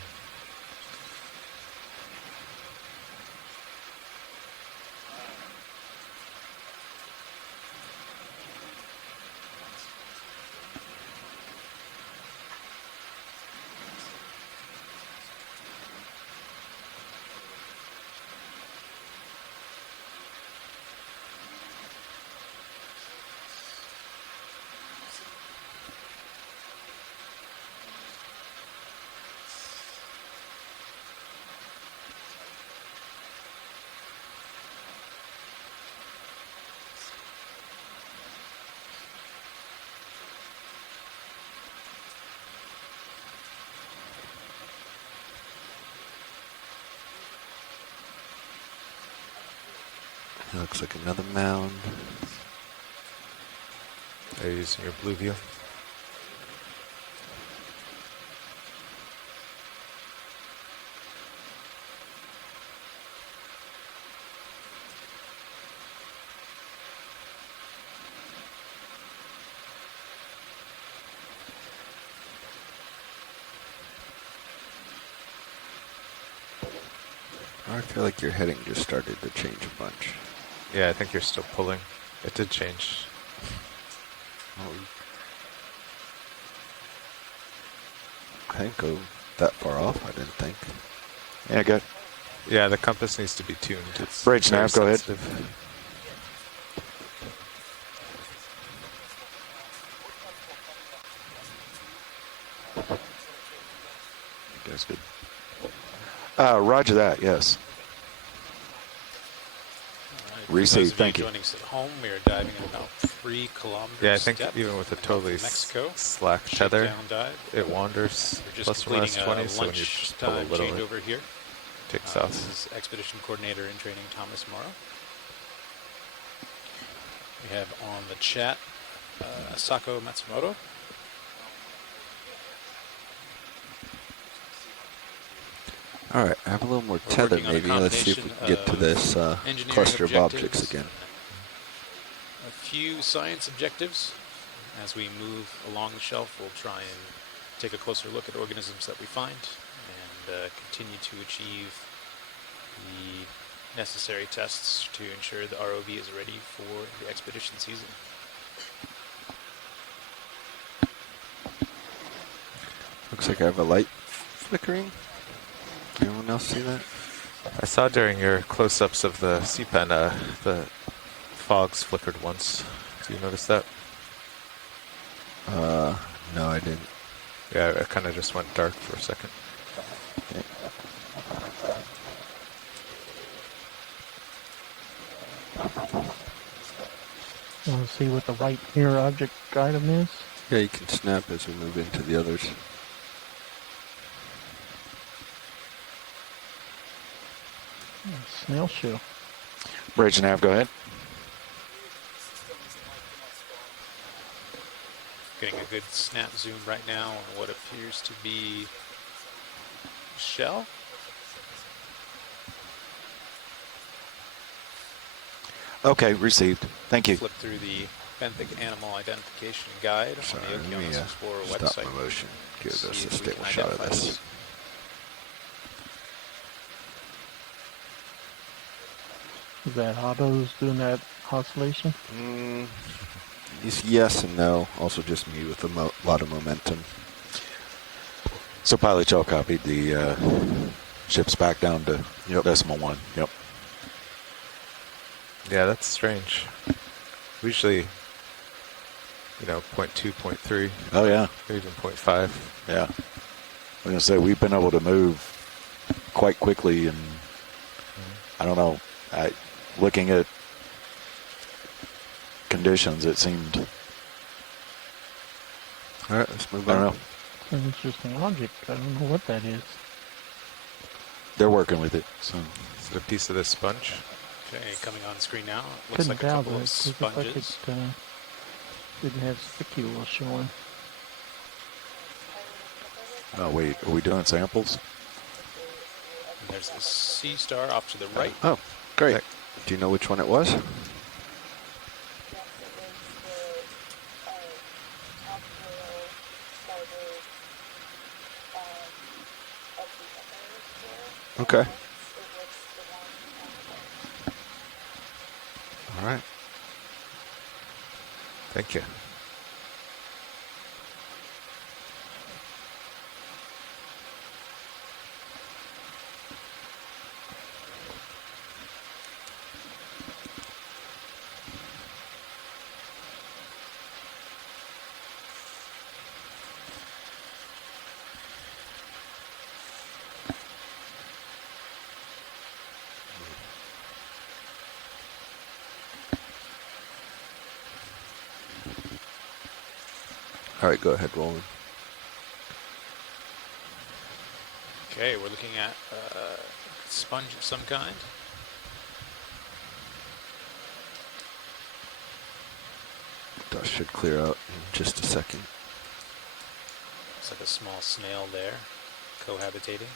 It looks like another mound. Are you using your blue view? I feel like your heading just started to change a bunch. Yeah, I think you're still pulling. It did change. I didn't go that far off, I didn't think. Yeah, good. Yeah, the compass needs to be tuned. It's Bridge very nav, go ahead. sensitive. You guys good? Roger that, yes. Receive, thank you. Joining us at home, we are diving at about 3 kilometers. Yeah, I think depth even with a in totally Mexico. slack tether, Shakedown dive. it wanders We're just plus or minus completing 20, a so when you just pull a lunchtime little, change it over here. takes This off. is Expedition Coordinator in Training Thomas Morrow. We have on the chat Asako Matsumoto. All right, I have a little more We're tether working on a maybe. Let's see if we can get to combination this engineering cluster of objects objectives, again. A few science objectives. As we move along the shelf, we'll try and take a closer look at organisms that we find and continue to achieve the necessary tests to ensure the ROV is ready for the expedition season. Looks like I have a light flickering. Anyone else see that? I saw during your close-ups of the C-pen, the fogs flickered once. Do you notice that? No, I didn't. Yeah, it kind of just went dark for a second. Want to see what the white mirror object item is? Yeah, you can snap as we move into the others. Snail shell. Bridge nav, go ahead. Getting a good snap zoom right now on what appears to be shell. Okay, received. Thank you. Flip through the benthic animal identification guide Sorry, on the let me Okeanos Explorer stop website. my motion. Give us See a if we stable can shot of identify this. this. Is that autos doing that oscillation? Yes and no. Also just me with a lot of momentum. So pilot y'all copied the ships back down to decimal 1. Yep. Yeah, that's strange. Usually, 0.2, 0.3, Oh, yeah. or even 0.5. Yeah. I was going to say, we've been able to move quite quickly, and I don't know. Looking at conditions, it seemed, All right, let's move I on. don't know. It's an interesting object. I don't know what that is. They're working with it. So Is it a piece of this sponge? Okay, coming on screen now. It looks Couldn't like a tell, couple but of it looked like it sponges. didn't have spicule showing. Oh, wait. Are we doing samples? And there's the sea star off to the right. Oh, great. Do you know which one it was? Okay. All right. Thank you. All right, go ahead, Roland. Okay, we're looking at a sponge of some kind. Dust should clear out in just a second. Looks like a small snail there, cohabitating.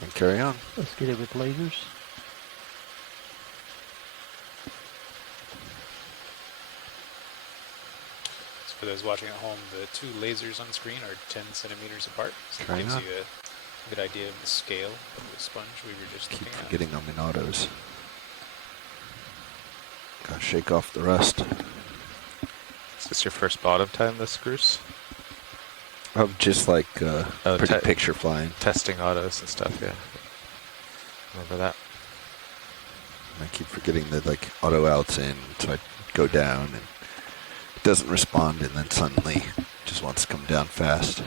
And carry on. Let's get it with lasers. So for those watching at home, the two lasers on screen are 10 centimeters apart. So it Carry gives on. you a good idea of the scale of the sponge we were just Keep looking at. forgetting I'm in autos. Gotta shake off the rust. Is this your first bottom time, this Bruce? Of just like Oh, pretty picture flying. Testing autos and stuff, yeah. Remember that? I keep forgetting that like auto out's in, so I go down and it doesn't respond, and then suddenly just wants to come down fast.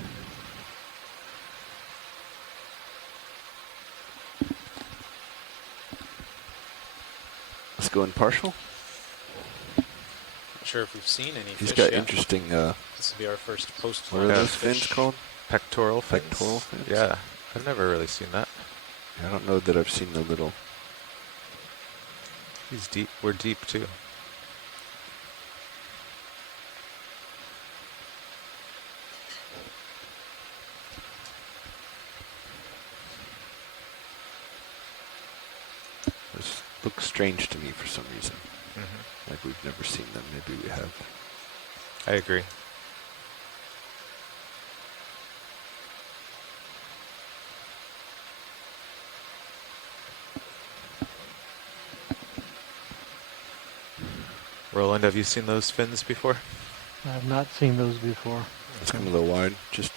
Let's go in partial. Not sure if we've seen any He's fish got yet. interesting. This will be our first post. What are those fins called? Pectoral fins? Pectoral fins? Yeah, I've never really seen that. I don't know that I've seen the little. He's deep. We're deep too. Looks strange to me for some reason. Mm-hmm. Like we've never seen them. Maybe we have. I agree. Roland, have you seen those fins before? I've not seen those before. Let's come a little wide. Just,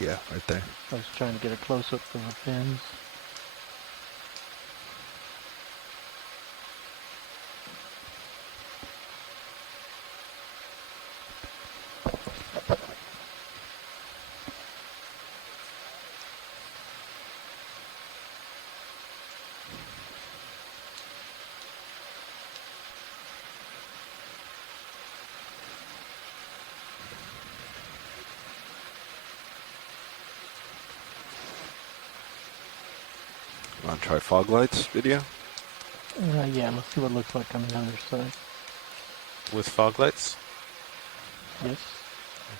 yeah, right there. I was trying to get a close-up of the fins. Want to try fog lights video? Yeah, let's see what it looks like on the other side. With fog lights? Yes.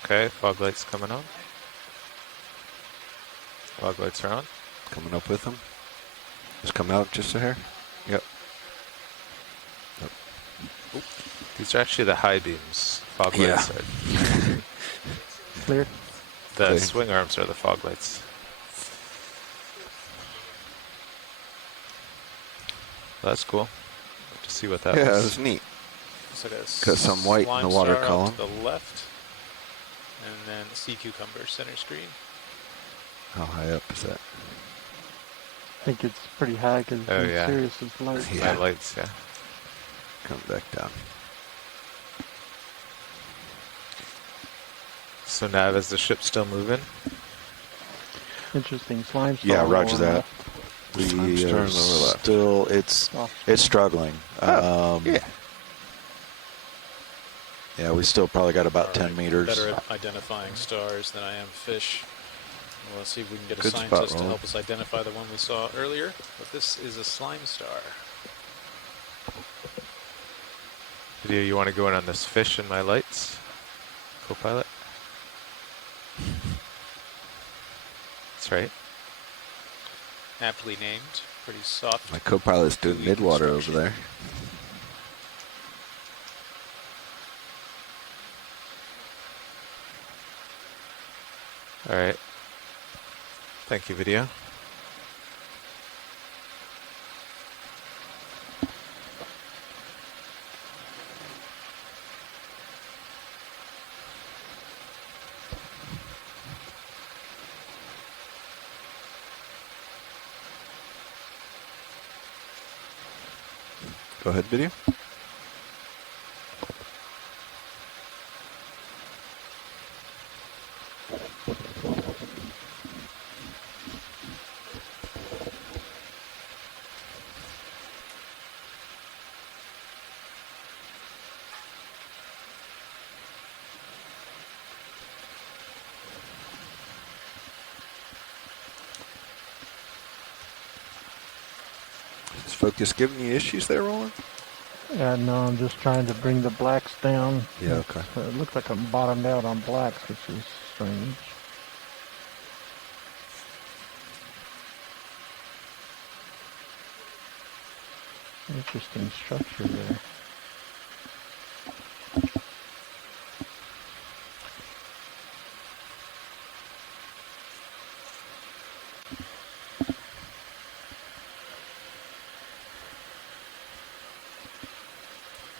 Okay, fog lights coming on. Fog lights are on. Coming up with them. Just come out just a hair. Yep. These are actually the high beams. Fog Yeah. lights are Clear. the Okay. swing arms are the fog lights. That's cool. To see what that Yeah, it was. was neat. So there's Got some white in the slime water star out column. to the left, and then sea cucumber center screen. How high up is that? I think it's pretty high because Oh, it's yeah. Sirius is light. Yeah. High lights, yeah. Come back down. So Nav, is the ship still moving? Interesting slime star. Yeah, on the roger lower that. left. We Star are on the lower left. still, Off. it's struggling. Yeah. Yeah, we still probably got about All 10 right, meters. Better at identifying stars than I am fish. Well, let's see if we can get a Good spot, scientist to Roland. help us identify the one we saw earlier. But this is a slime star. Video, you want to go in on this fish and my lights? Co-pilot? That's right. Aptly named. Pretty soft. My co-pilot's doing Lead mid-water over construction. there. All right. Thank you, video. Go ahead, video. Is focus giving you issues there, Roland? No, I'm just trying to bring the blacks down. Yeah, okay. It looks like I'm bottomed out on blacks, which is strange. Interesting structure there.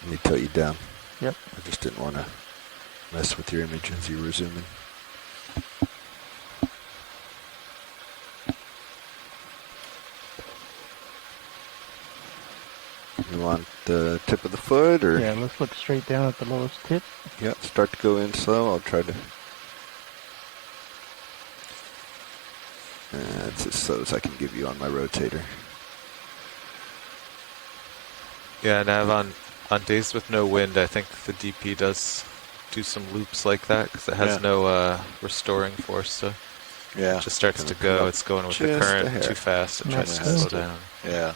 Let me tilt you down. Yep. I just didn't want to mess with your image as you were zooming. You want the tip of the foot, or Yeah, let's look straight down at the lowest tip. yeah, start to go in slow. I'll try to. It's as slow as I can give you on my rotator. Yeah, Nav, on days with no wind, I think the DP does do some loops like that because it has Yeah. no restoring force. So Yeah, it just starts to Gonna come go. up It's going with the just a current hair. too fast. It tries to Nice. slow down. yeah.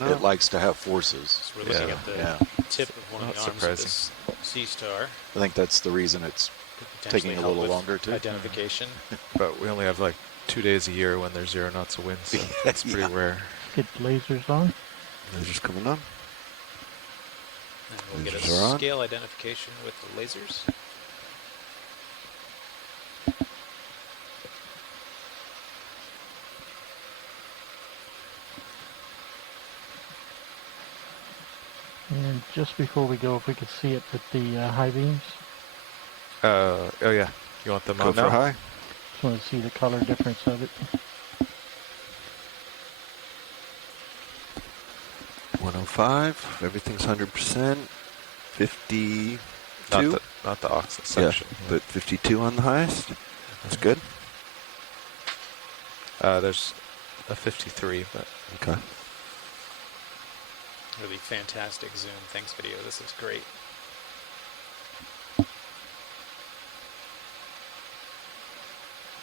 No. It likes to have forces. So we're looking Yeah. at the Yeah. tip of one of Not the arms surprising. of this sea star. I think that's the reason it's Could potentially taking a help little with longer, too. Identification. But we only have like 2 days a year when there's 0 knots of wind, so it's pretty rare. Get lasers on. Lasers coming on. And we'll get a Lasers are on. scale identification with the lasers. And just before we go, if we could see it with the high beams, Oh yeah. You want them Go on for now? high. just want to see the color difference of it. 105. Everything's 100%. 52. Not the oxygen Yeah, section. but 52 on the highest. That's good. There's a 53, but Okay. Really fantastic zoom. Thanks, video. This is great.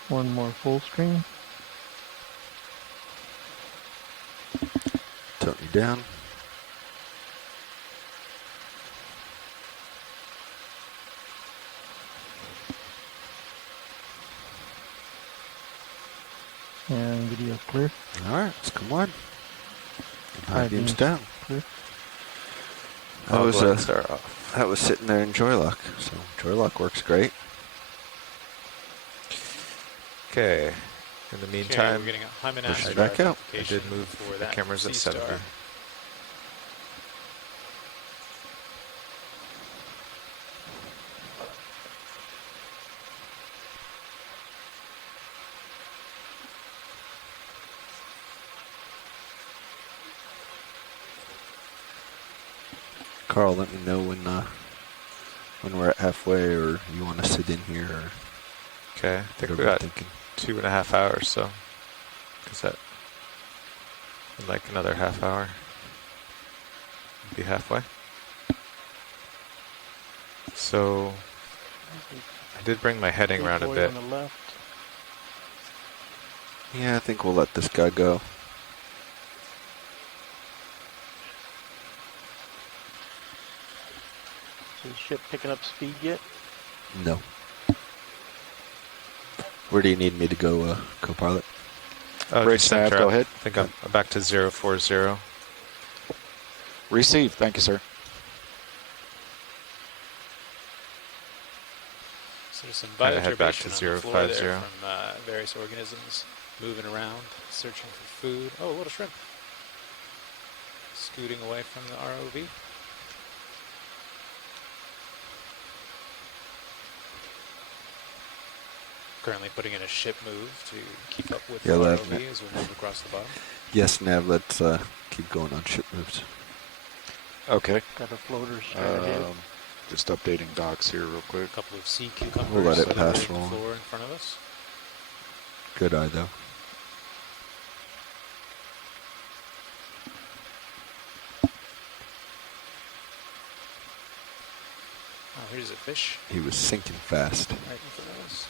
One more full screen. Tone you down. And video's clear. All right, let's come on. High High beams beams down. clear. That all was lights are off. that was sitting there in joy lock. So joy lock works great. Okay. In the Okay, meantime, we're getting a Hyman push it Astro back out. I identification did move for the that cameras at C-star. 70. Carl, let me know when we're at halfway, or you want to sit in here, or Okay, I think whatever we you're got thinking. 2.5 hours, so because that in like another half hour, be halfway. So I did bring my heading Big around a boy bit. on the left. Yeah, I think we'll let this guy go. Is the ship picking up speed yet? No. Where do you need me to go, co-pilot? Bridge Just nav, center go up. ahead. I think I'm back to 040. Receive. Thank you, sir. So there's some Kinda head back to bioturbation on the floor there 050. from various organisms moving around, searching for food. Oh, a little shrimp. Scooting away from the ROV. Currently putting in a ship move to keep up with the Nav. ROV as we move across the bottom. Yes, Nav, let's keep going on ship moves. Okay. Got a floater straight ahead. Just updating docs here real quick. A couple of sea cucumbers We'll let it that pass are on along. the floor in front of us. Good eye, though. Oh, here's a fish He was sinking fast. right in front of us.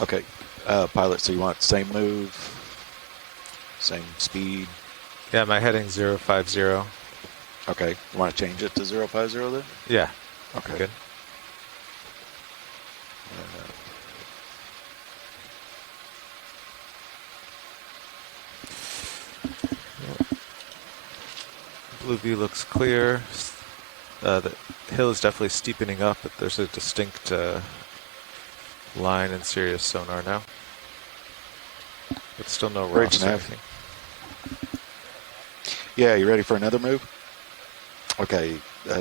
Okay. Pilot, so you want same move, same speed. Yeah, my heading 050. Okay. You want to change it to 050 then? Yeah. Okay. Good. Blue view looks clear. The hill is definitely steepening up, but there's a distinct line in Sirius sonar now. But still no Bridge rocks or nav. anything. Yeah, you ready for another move? Okay,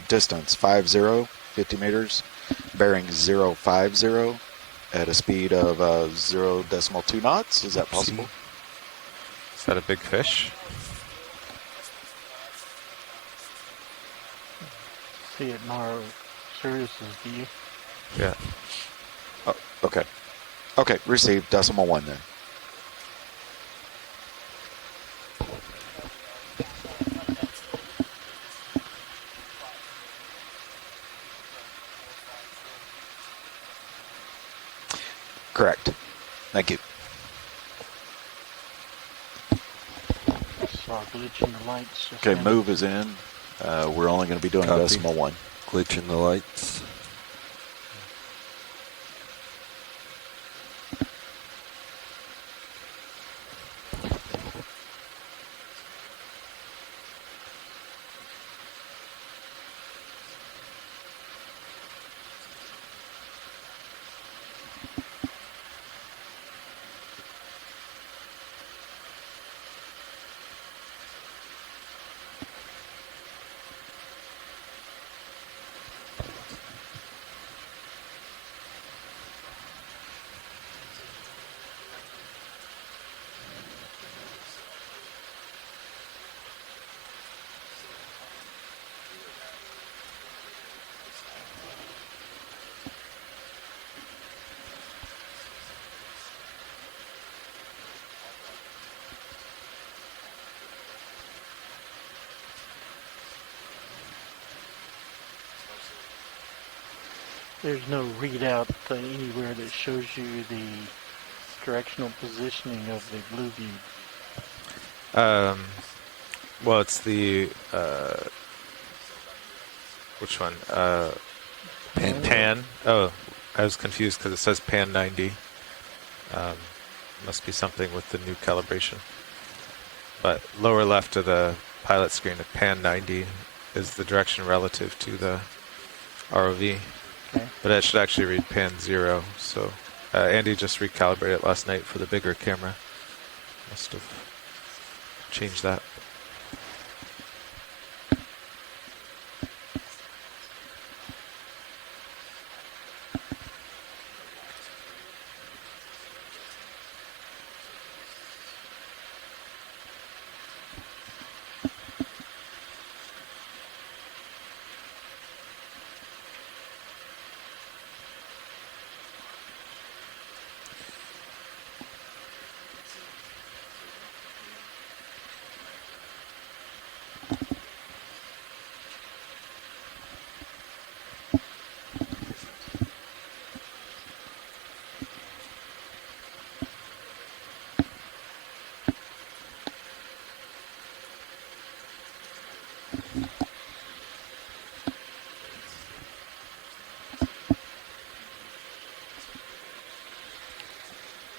distance 50 meters, bearing 050 at a speed of 0.2 knots. Is that possible? Is that a big fish? See it in our Sirius's view. Yeah. Oh, okay. Okay, receive 0.1 then. Correct. Thank you. Saw a glitch in the lights. Just Okay, now. move is in. We're only going to be doing Copy. 0.1. Glitch in the lights. There's no readout anywhere that shows you the directional positioning of the blue view. Well, it's the which one? Pan. Oh, I was confused because it says Pan 90. Must be something with the new calibration. But lower left of the pilot screen, at Pan 90 is the direction relative to the ROV. Okay. But it should actually read Pan 0. So Andy just recalibrated it last night for the bigger camera. Must have changed that.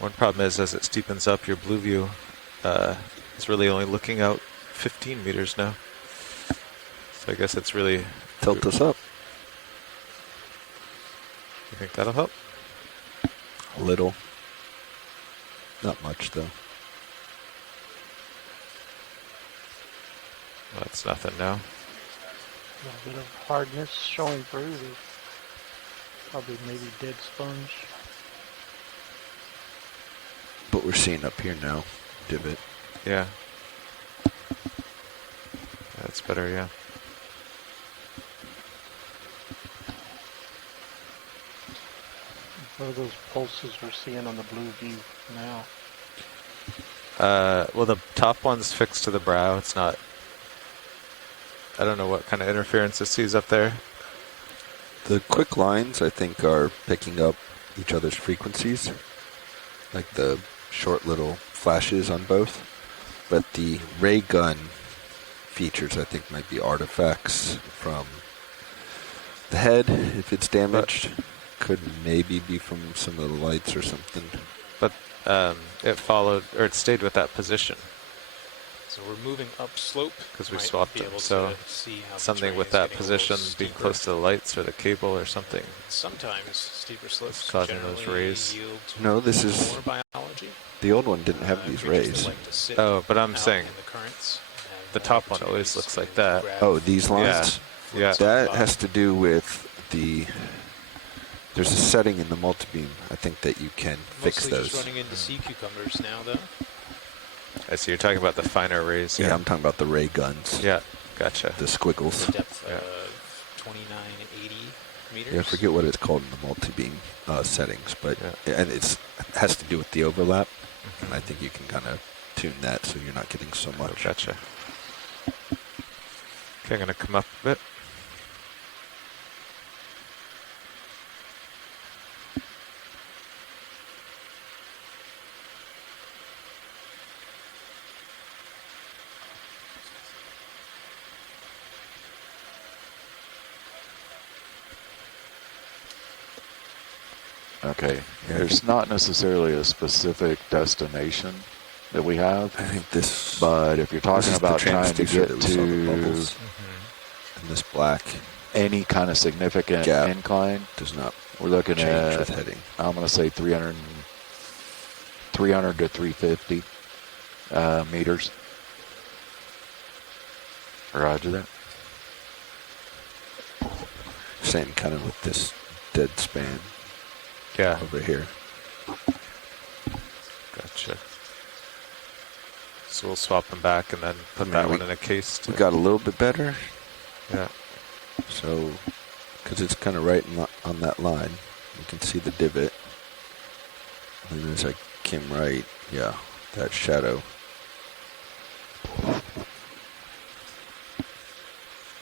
One problem is, as it steepens up, your blue view is really only looking out 15 meters now. So I guess it's really... Tilt us up. You think that'll help? A little. Not much, though. That's nothing now. A little bit of hardness showing through. Probably maybe dead sponge. But we're seeing up here now. Divot. Yeah. That's better, yeah. What are those pulses we're seeing on the blue view now? Well, the top one's fixed to the brow. It's not... I don't know what kind of interference it sees up there. The quick lines, I think, are picking up each other's frequencies. Like the short little flashes on both. But the ray gun features, I think, might be artifacts from the head, if it's damaged. Could maybe be from some of the lights or something. But it followed, or it stayed with that position. So we're moving upslope. Because we Might swapped be them, able so to see how the something terrain with is that getting a little position being steeper. close to the lights or the cable or something. Sometimes steeper slopes causing those generally rays. yield No, this is... more biology. The old one didn't have these Creatures rays. that like to sit Oh, but I'm out saying in the currents the have top one always opportunities looks to like that. grab Oh, these lines? Yeah. That has to do with the... There's a setting in the multi-beam, I think, that you can fix Mostly those. just running into sea cucumbers now, though. I see you're talking about the finer rays. Yeah, I'm talking about the ray guns. Yeah, gotcha. The squiggles. The depth Yeah. of 2980 meters. Yeah, I forget what it's called in the multi-beam settings, but and it has to do with the overlap, and I think you can kind of tune that so you're not getting so much. Gotcha. Okay, I'm going to come up a bit. Okay, there's not necessarily a specific destination that we have, I think this, but if you're talking is the about trying to transducer get that we saw the to bubbles and this black any kind of significant gap incline, does not we're looking change at, with heading. I'm going to say 300 to 350 meters. Roger that. Same kind of with this dead span Yeah, over here. gotcha. So we'll swap them back and then put I mean, that we- one in a case. We got a little bit better, Yeah. so because it's kind of right on that line, you can see the divot. And as I came right, yeah, that shadow.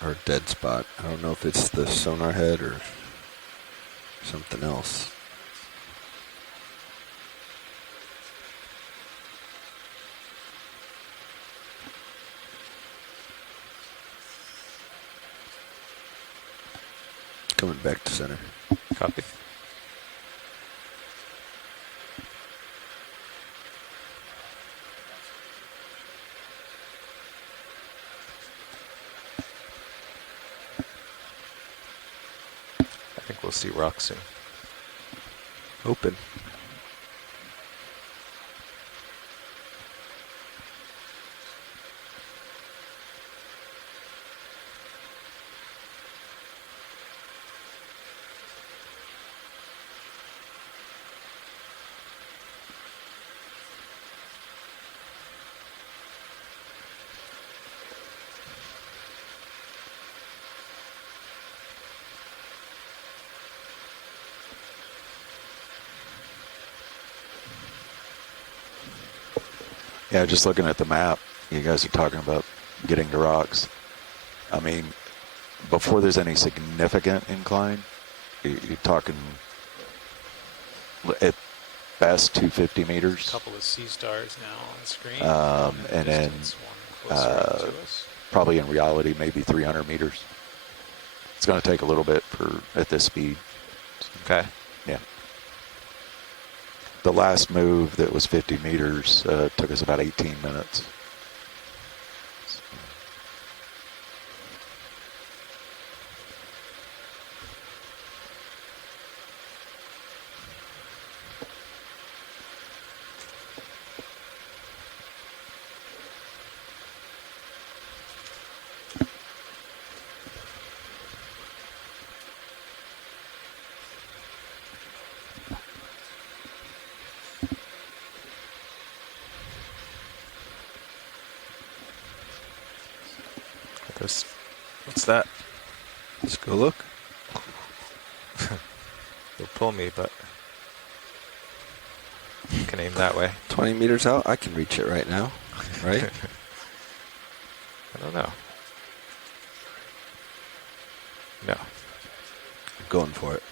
Or dead spot. I don't know if it's the sonar head or something else. Coming back to center. Copy. I think we'll see rocks soon. Open. Yeah, just looking at the map, you guys are talking about getting to rocks. I mean, before there's any significant incline, you're talking at best 250 meters. A couple of sea stars now on the screen. And then one closer to us. probably in reality, maybe 300 meters. It's going to take a little bit at this speed. Okay. Yeah. The last move that was 50 meters took us about 18 minutes. What's that? Let's go look. You'll pull me, but you can aim that way. 20 meters out, I can reach it right now, right? I don't know. No, I'm going for it.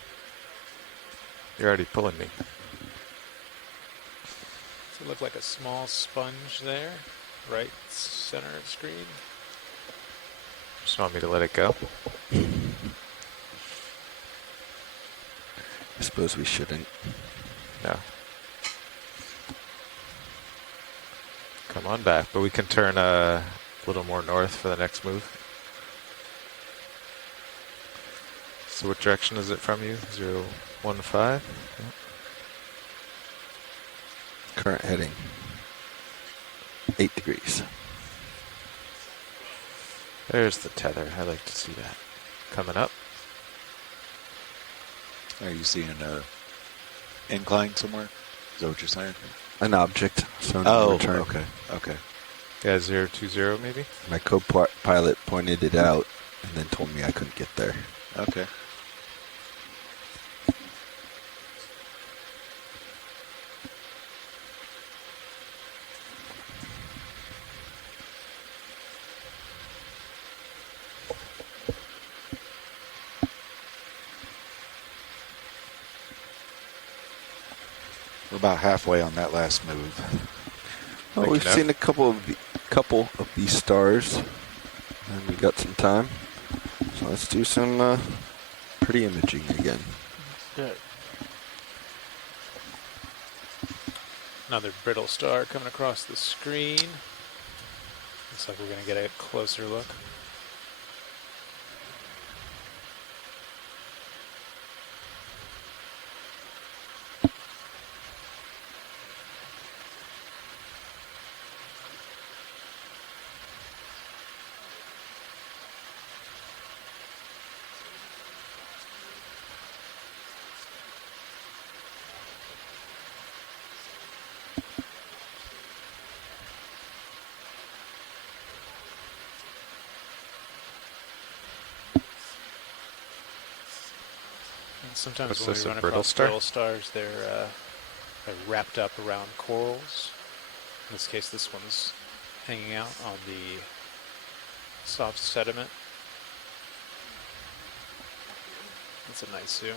you're already pulling me. Does it look like a small sponge there? Right center of the screen? Just want me to let it go? I suppose we shouldn't. No. Come on back, but we can turn a little more north for the next move. So what direction is it from you? 015? Current heading. 8 degrees. There's the tether. I like to see that. Coming up. Are you seeing an incline somewhere? Is that what you're saying? An object. So no return. Okay. Okay. Yeah, 020 maybe? My co-pilot pointed it out and then told me I couldn't get there. Okay. We're about halfway on that last move. Oh, we've seen a couple of these stars, and we got some time. So let's do some pretty imaging again. Good. Another brittle star coming across the screen. Looks like we're going to get a closer look. Sometimes What's when this, we a run brittle across star? brittle stars, they're wrapped up around corals. In this case, this one's hanging out on the soft sediment. That's a nice zoom.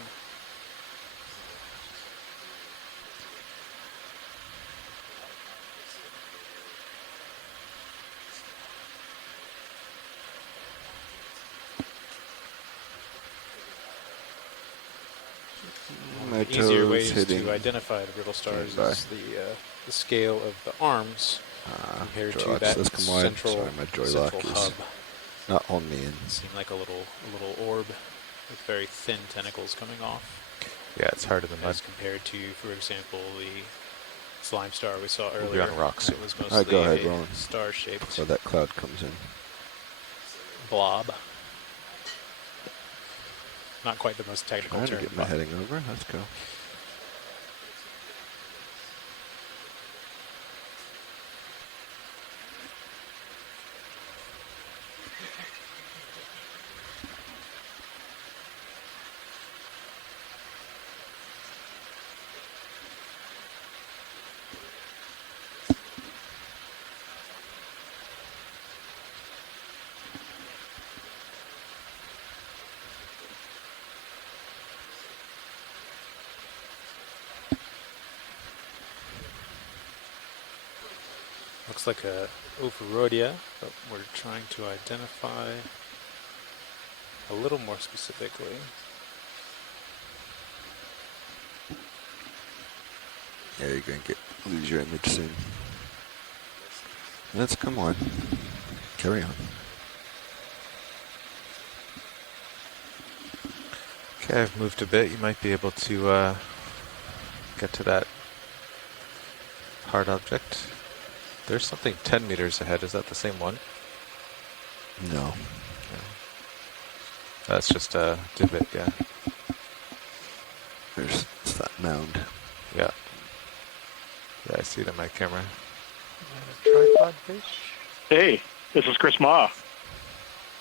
easier toes ways hitting. to identify the brittle stars Standby. is the scale of the arms compared joy to locks, that let's come wide. central, Sorry, my joy central lock is hub. not holding me in. Seemed like a little orb with very thin tentacles coming off, Yeah, it's hard in the mud. as compared to, for example, the slime star we saw We'll be earlier. on rocks soon. It was All right, mostly go ahead, a Roland. star-shaped So that cloud comes in. blob. Not quite the most technical Trying to term. get my but heading over. Let's go. Looks like a Ophirodia, but we're trying to identify a little more specifically. Yeah, you're gonna lose your image soon. Let's come on. Carry on. Okay, I've moved a bit. You might be able to get to that hard object. There's something 10 meters ahead. Is that the same one? No. That's just a divot, yeah. There's that mound. Yeah. Yeah, I see it on my camera. Tripod fish. Hey, this is Chris Ma.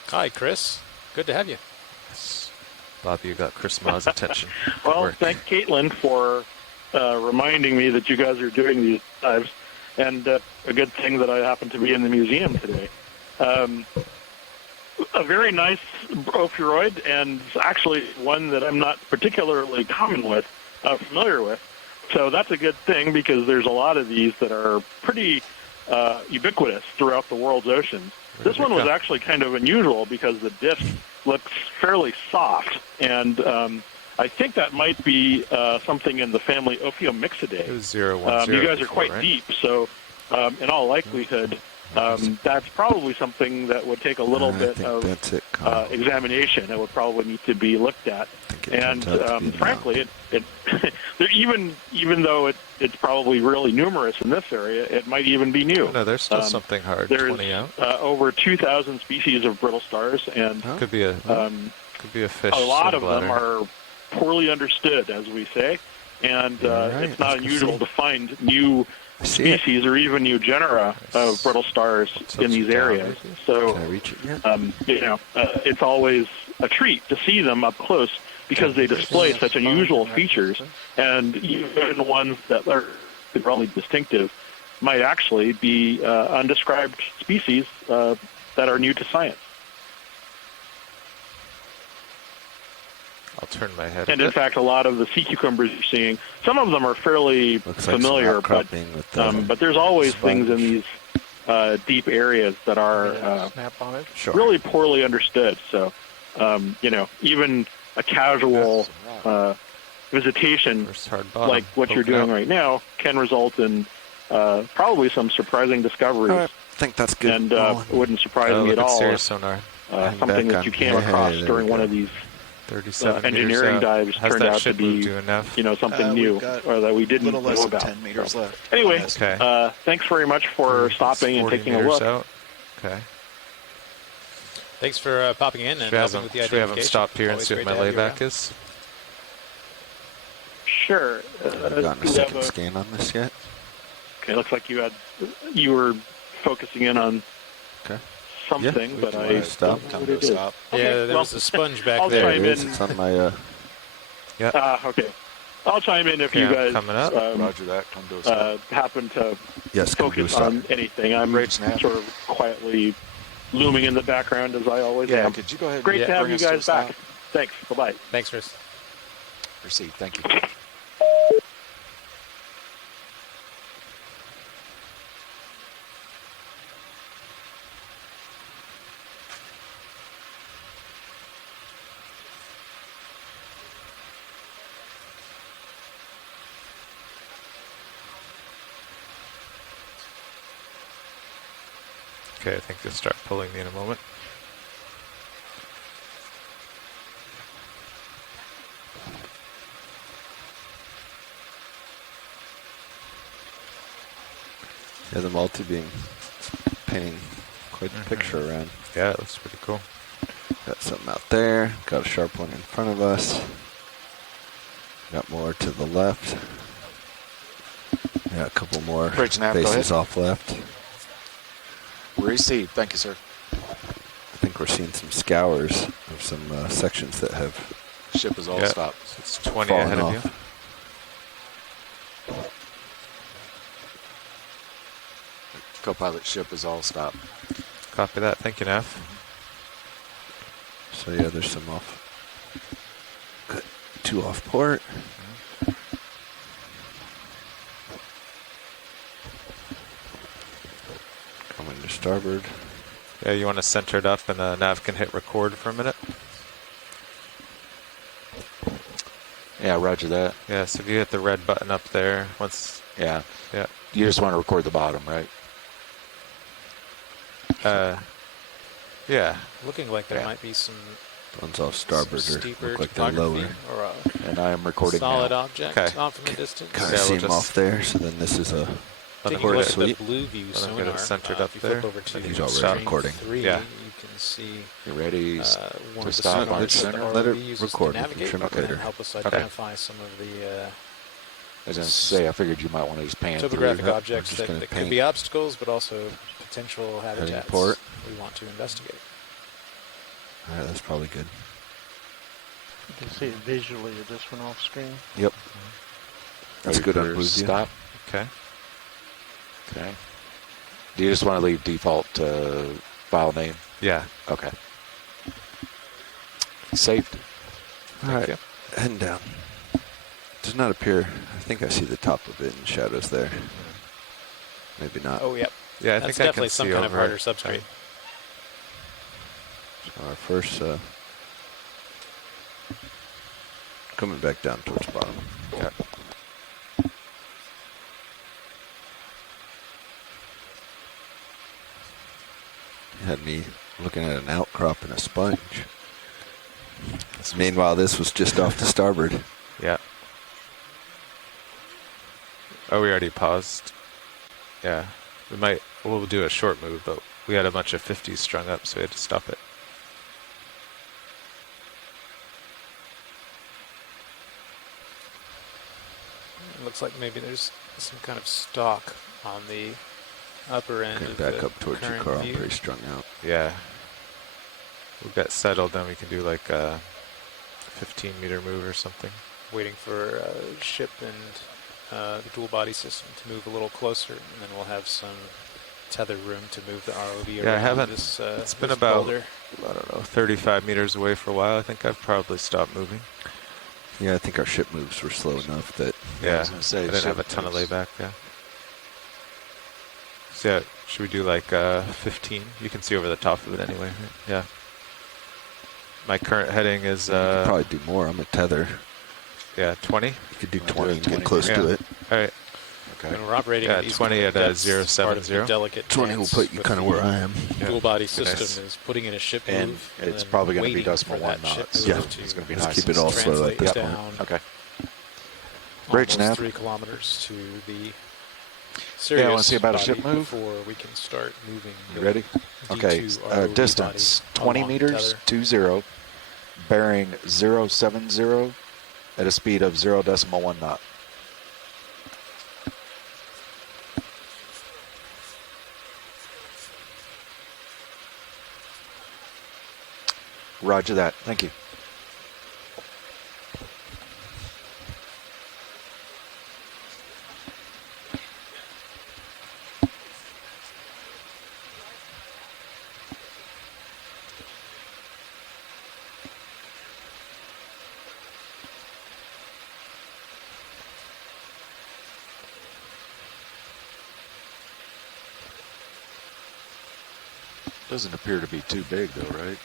Hi, Chris. Good to have you. Yes. Bob, you got Chris Ma's attention. Good Well, work. thank Caitlin for reminding me that you guys are doing these dives, and a good thing that I happen to be in the museum today. A very nice ophiroid, and actually one that I'm not particularly familiar with. So that's a good thing, because there's a lot of these that are pretty ubiquitous throughout the world's oceans. This one was actually kind of unusual because the disc looks fairly soft, and I think that might be something in the family Ophiomyxidae. It was 010. You guys are quite right? deep, so in all likelihood, that's probably something that would take a little I bit think of that's it, Kyle. examination. It would probably need to be looked at. I think it And turns out to be a frankly, it even though it's probably really numerous in this area, it might even be new. Oh, no, there's still something hard. There's 20 out. over 2,000 species of brittle stars, and Could be a fish. a lot of swim them bladder. are poorly understood, as we say, and Right, it's not let's go unusual see. to find new I see it. species or even new genera of brittle stars in these down, areas. maybe? So, Can I reach it yet? it's always a treat to see them up close because they display such unusual features, and even ones that are really distinctive might actually be undescribed species that are new to science. I'll turn my head And a in bit. fact, a lot of the sea cucumbers you're seeing, some of them are fairly Looks like familiar, some but outcropping with the but there's always sponge. things in these deep areas that are Snap on it. Sure. really poorly understood. So, even a casual visitation First hard bottom. like what you're Poking doing out. right now can result in probably some surprising discoveries. All right, I think that's good. And Roland. it wouldn't surprise Oh, me look at at all Sirius if sonar. something back that you on. came Yeah, across there we during one go. of these 37 engineering meters out. dives Has turned that out to ship moved be, you enough? something We've new got or that we A didn't little less know than about. 10 meters left. Anyway, on this. Okay. thanks very much for stopping and 40 taking a meters look. out. Okay. Thanks for popping in and helping with the Should we have him identification. stop here and Always see what great my to have you layback around. is? Sure. Haven't gotten a we have second scan on this yet. Okay, looks like you were focusing in on Okay. something, Yeah, but we I can don't stop. know Time what to it is. stop. Okay, Yeah, there well, was a sponge back I'll there. chime There it is. in. It's on my. Okay. I'll chime in if Okay, you I'm guys coming up. Roger that. Come to a stop. happen to Yes, come to a focus stop. on anything. I'm Great snap. sort of quietly looming in the background as I always Yeah, am. could you go ahead Great and to have bring you us to a guys stop? back. Thanks. Bye-bye. Thanks, Chris. Proceed. Thank you. Okay, I think you'll start pulling me in a moment. Yeah, the multi-beam painting quite the picture around. Yeah, it looks pretty cool. Got something out there. Got a sharp one in front of us. Got more to the left. Yeah, a couple more Bridge nav, go bases ahead. off left. Received. Thank you, sir. I think we're seeing some scours of some sections that have Ship is all Yeah. stopped. It's 20 fallen ahead of off. you. Co-pilot ship is all stopped. Copy that. Thank you, Nav. So yeah, there's some off. Got 2 off port. Coming to starboard. Yeah, you want to center it up and Nav can hit record for a minute. Yeah, roger that. Yeah, so if you hit the red button up there, once, Yeah. yeah. You just want to record the bottom, right? Yeah. Looking like there Yeah. might be some One's off starboard or steeper look like they're lower. topography or a And I am recording solid now. object Okay. off in the distance. Kind Yeah, of see we'll them just- off there. So then this is a Let him Taking a look get at it. the blue view Let him get it sonar, centered if up you flip there. over to He's the already stream recording. 3, Yeah. you can see You ready? one to of the stop on sonars that center? the Let it ROV uses record. to We can navigate trim it and later. help us identify some of the As I say, I figured you might want to just pan topographic through. objects just that, gonna that could paint. be obstacles, but also potential Heading habitats port. we want to investigate. All right, that's probably good. You can see it visually at this one off screen. Yep. That's Ready good on for blue view. stop. Okay. Okay. Do you just want to leave default file name? Yeah. Okay. Saved. All Thank right, you. heading down. Does not appear. I think I see the top of it in shadows there. Maybe not. Oh, yep. Yeah, I That's think I definitely can some see kind of over harder it. substrate. So our first coming back down towards the bottom. Okay. Had me looking at an outcrop and a sponge. Meanwhile, this was just off to starboard. Yeah. Oh, we already paused. Yeah. We'll do a short move, but we had a bunch of 50s strung up, so we had to stop it. It looks like maybe there's some kind of stock on the upper end Coming of back the up towards you, current Carl. view. Pretty strung out. Yeah. We'll get settled, then we can do like a 15-meter move or something. Waiting for ship and the dual body system to move a little closer, and then we'll have some tether room to move the ROV Yeah, I around haven't. this. It's been this about, boulder. I don't know, 35 meters away for a while. I think I've probably stopped moving. Yeah, I think our ship moves were slow enough that I Yeah, was gonna say, I didn't have a ship ton of moves. layback. Yeah. So yeah, should we do like 15? You can see over the top of it anyway. Right? Yeah. My current heading is you could probably do more. I'm a tether. yeah 20. You could do Wanna do 20 and 20 get close to yeah. it. All right. Okay. And we're operating Yeah, at these 20 kind at, of depths. 070. Part of the delicate 20 will dance put you with kind of the where I am. Yeah. dual body Be system nice. is putting in a ship And move. it's then probably gonna be waiting decimal for 1 that ship knots. move Yeah. to It's going to be Let's nice. keep it all slow like translate that. down Okay. almost Bridge nav. 3 kilometers to the Yeah, Sirius wanna see about a body ship move? before we can start moving. You the ready? Okay. D2 ROV Distance body 20 along the meters, tether. 20. Bearing 070 at a speed of 0.1 knot. Roger that. Thank you. Doesn't appear to be too big though, right?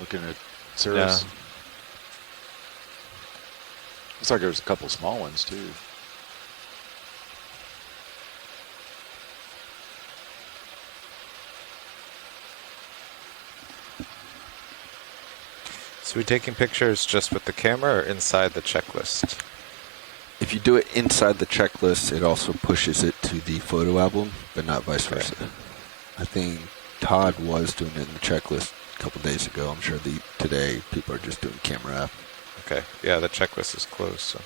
Looking at Cirrus. No. Looks like there's a couple small ones too. So we taking pictures just with the camera or inside the checklist? If you do it inside the checklist, it also pushes it to the photo album, but not vice versa. I think Todd was doing it in the checklist a couple days ago. I'm sure today people are just doing camera app. Okay. Yeah, the checklist is closed. So.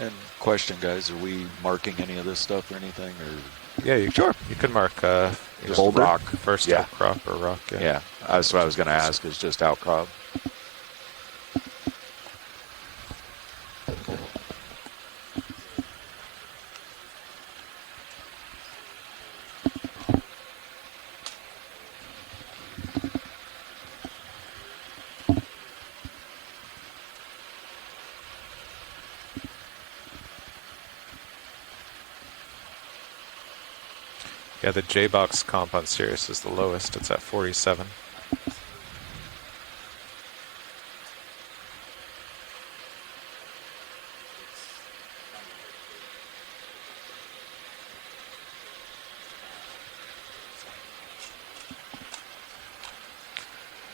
And question, guys, are we marking any of this stuff or anything? Or Yeah, you can mark Just boulder? rock. First Yeah. outcrop or rock. Yeah. yeah, that's what I was going to ask. Is just outcrop. Yeah, the J-Box comp on Sirius is the lowest. It's at 47.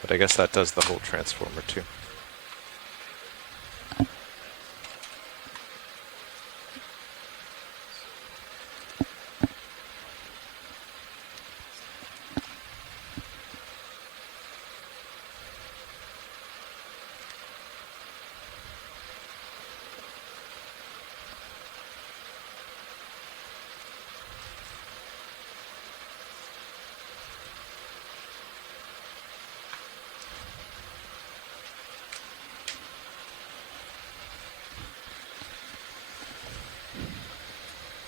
But I guess that does the whole transformer too.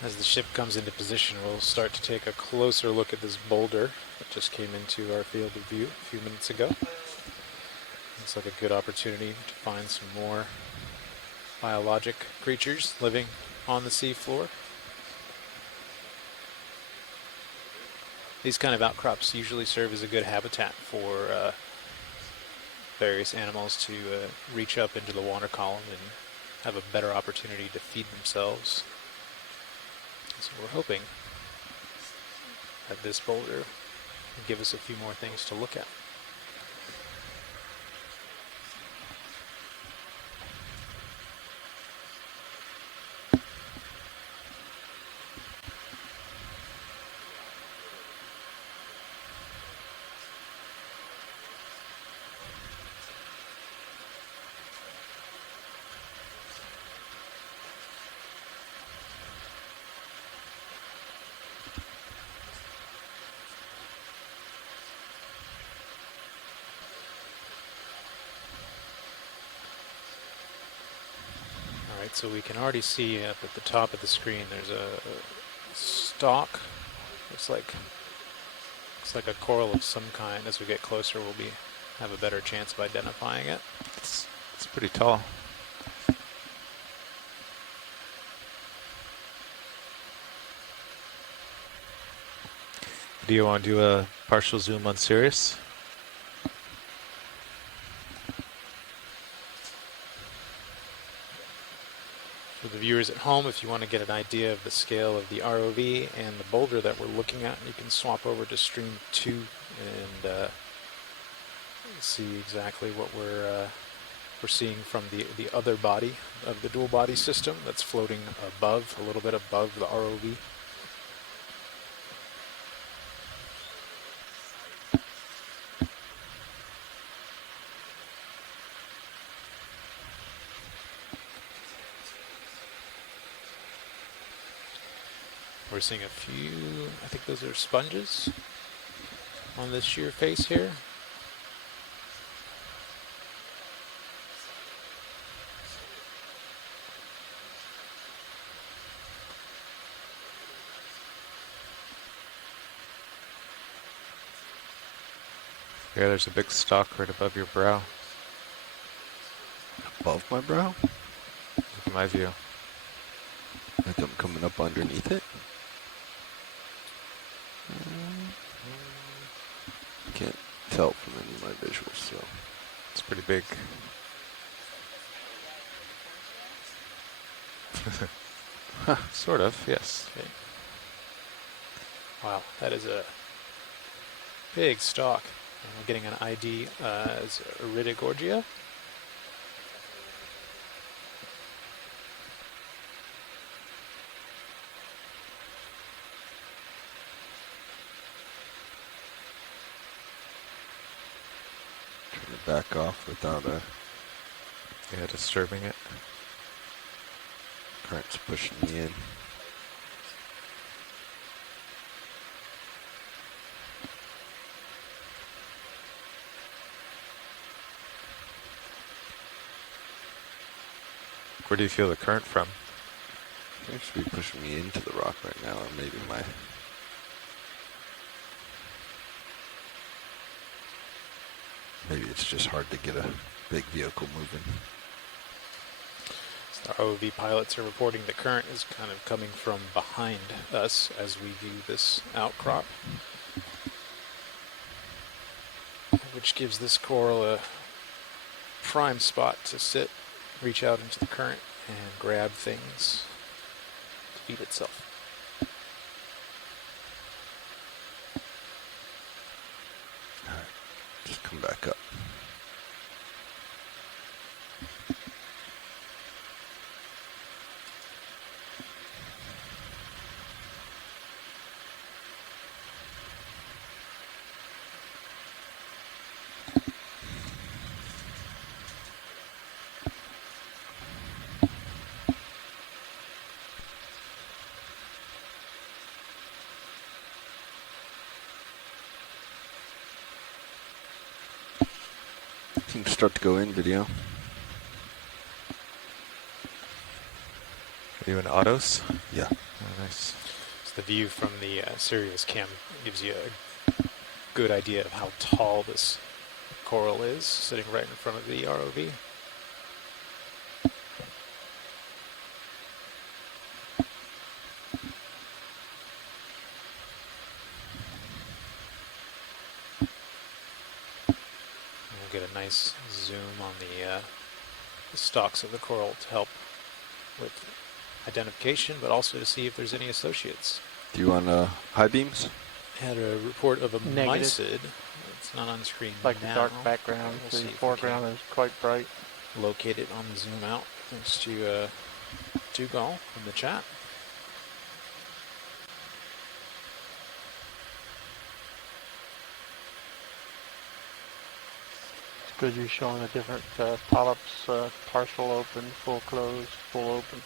As the ship comes into position, we'll start to take a closer look at this boulder that just came into our field of view a few minutes ago. Looks like a good opportunity to find some more biologic creatures living on the seafloor. These kind of outcrops usually serve as a good habitat for various animals to reach up into the water column and have a better opportunity to feed themselves. So we're hoping that this boulder will give us a few more things to look at. Alright, so we can already see up at the top of the screen there's a stalk. Looks like a coral of some kind. As we get closer, we'll have a better chance of identifying it. It's pretty tall. Do you want to do a partial zoom on Sirius? For the viewers at home, if you want to get an idea of the scale of the ROV and the boulder that we're looking at, you can swap over to stream 2 and see exactly what we're seeing from the other body of the dual body system that's floating above, a little bit above the ROV. We're seeing a few, I think those are sponges on this sheer face here. Yeah, there's a big stalk right above your brow. Above my brow? In my view. Like I'm coming up underneath it? Can't tell from any of my visuals, so. It's pretty big. Sort of, yes. Okay. Wow, that is a big stalk. And we're getting an ID as Iridogorgia. Trying to back off without a Yeah, disturbing it. current's pushing me in. Where do you feel the current from? Seems to be pushing me into the rock right now, or maybe my... Maybe it's just hard to get a big vehicle moving. So our OV pilots are reporting the current is kind of coming from behind us as we view this outcrop, which gives this coral a prime spot to sit, reach out into the current, and grab things to feed itself. Alright, just come back up. You can start to go in video. Are you in autos? Yeah. Oh, nice. So the view from the Sirius cam gives you a good idea of how tall this coral is, sitting right in front of the ROV. We'll get a nice zoom on the stalks of the coral to help with identification, but also to see if there's any associates. Do you want high beams? Had a report of a Negative. mysid. It's not on screen Like now. the dark background, We'll the see if we foreground is quite bright. can locate it on the zoom out, thanks to Dougal in the chat. It's good you're showing the different polyps, partial open, full closed, full open.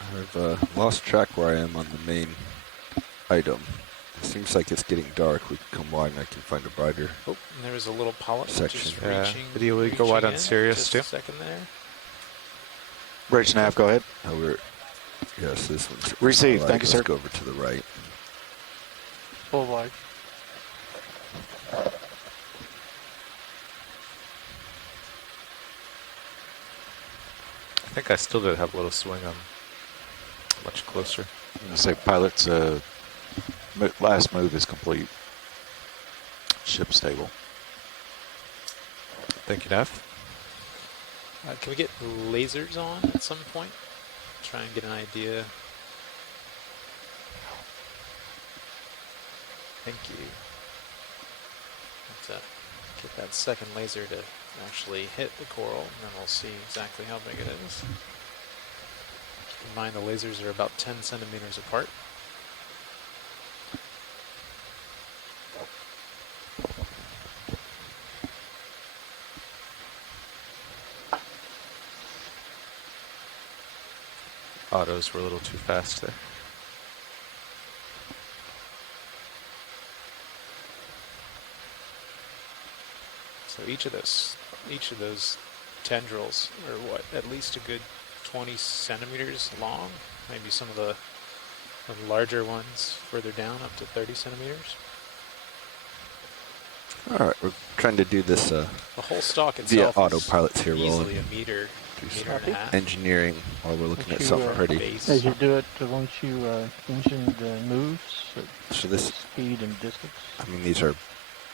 I've lost track where I am on the main item. It seems like it's getting dark. We can come wide and I can find a brighter. Oh, and there was a little polyp Section. just Yeah. reaching. Video, will you go wide on in. Sirius Just too? a second there. Bridge nav, go ahead. Oh, yes, this one's Receive. right. Thank you, Let's sir. go over to the right. Full wide. I think I still did have a little swing on much closer. I'm going to say pilot's last move is complete. Ship stable. Thank you, Neff. Can we get lasers on at some point? Try and get an idea. Thank you. Let's get that second laser to actually hit the coral, and then we'll see exactly how big it is. Keep in mind the lasers are about 10 centimeters apart. Autos were a little too fast there. So each of those tendrils are what, at least a good 20 centimeters long. Maybe some of the larger ones further down, up to 30 centimeters. All right, we're trying to do this The whole stalk via itself autopilots here, is easily rolling. a meter, Do meter some and a half. engineering while we're looking Once at you, something pretty. Base. As you do it, once you engine moves at So this, speed and distance. I mean, these are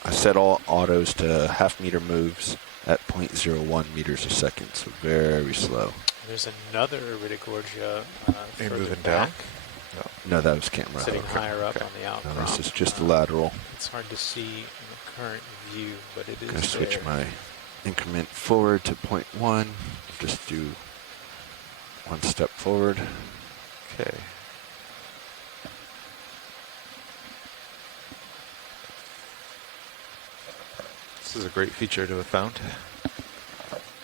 I set all autos to half-meter moves at 0.01 meters a second, so very slow. There's another Iridogorgia Are you further moving back, down? No, that was camera. sitting Okay, higher up okay. on the No, outcrop. this is just the lateral. It's hard to see in the current view, but it I'm going is to switch there. my increment forward to 0.1. Just do one step forward. Okay. This is a great feature to have found.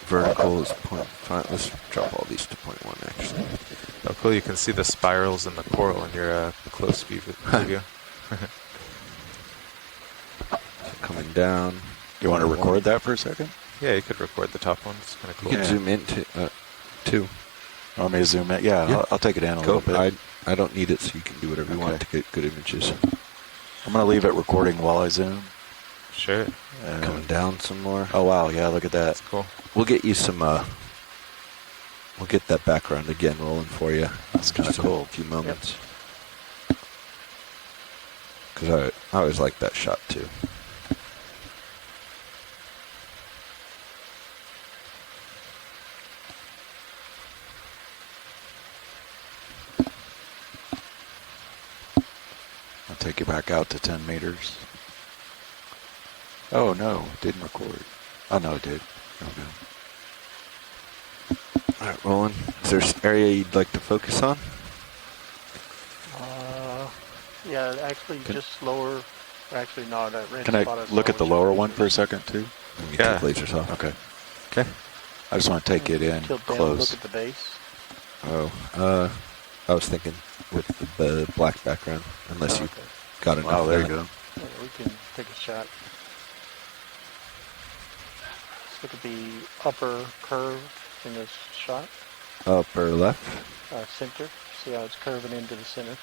Vertical is 0.5. Let's drop all these to 0.1 actually. Oh, cool. You can see the spirals in the coral in your close view. view. So coming down. You want to record that for a second? Yeah, you could record the top one. It's kind of You cool. can zoom in to 2. Want me to zoom in? Yeah, Yeah. I'll take it in a Go. little bit. I don't need it, so you can do whatever you want to Okay. get good images. I'm going to leave it recording while I zoom. Sure. Coming down some more. Oh, wow. Yeah, look at that. That's cool. We'll get you some. We'll get that background again rolling for you. That's kinda Just in cool. A few moments. Because I always like that shot too. I'll take you back out to 10 meters. Oh, no. Didn't record. Oh, no, it did. Oh, no. All right, rolling. Is there an area you'd like to focus on? Yeah, actually, Can- just lower. Actually, no, that red Can I spot look at the lower one for a second, too? Let me Yeah. take lasers off. Okay. Okay. I just want to take it in Tilt down, close. look at the base. Oh, I was thinking with the black background, unless you Okay. got enough. Oh, there of you that. go. Yeah, we can take a shot. Let's look at the upper curve in this shot. Upper left. Center. See how it's curving into the center.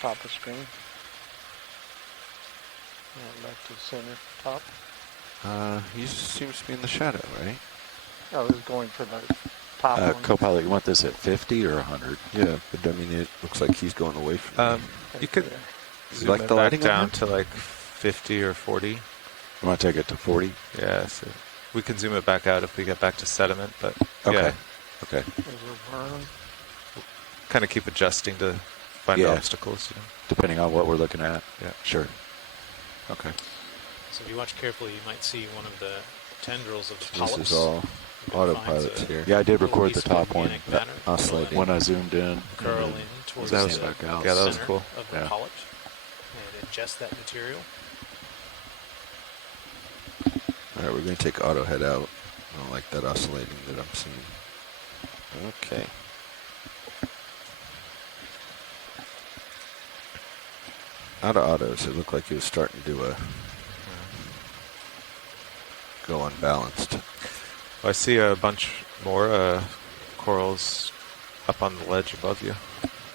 Top of screen. Left to center. Top. He seems to be in the shadow, right? I was going for the top one. Co-pilot, you want this at 50 or 100? Yeah, but I mean, it looks like he's going away from. You could there. zoom like it the back lighting on down him? to like 50 or 40. You want to take it to 40? Yeah, so we can zoom it back out if we get back to sediment, but Okay. yeah, Okay. There's a worm. kind of keep adjusting to find Yeah. obstacles. You know? Depending on what we're looking at. Yeah. Sure. Okay. So if you watch carefully, you might see one of the tendrils of the This polyps. is all It autopilots finds a here. Yeah, I did little record piece the of top one organic matter oscillating. curl when I zoomed in. curl in towards That was the back out. Yeah, that was center cool. of the Yeah. polyp and ingest that material. All right, we're going to take auto head out. I don't like that oscillating that I'm seeing. Okay. Out of autos, it looked like it was starting to go unbalanced. Well, I see a bunch more corals up on the ledge above you.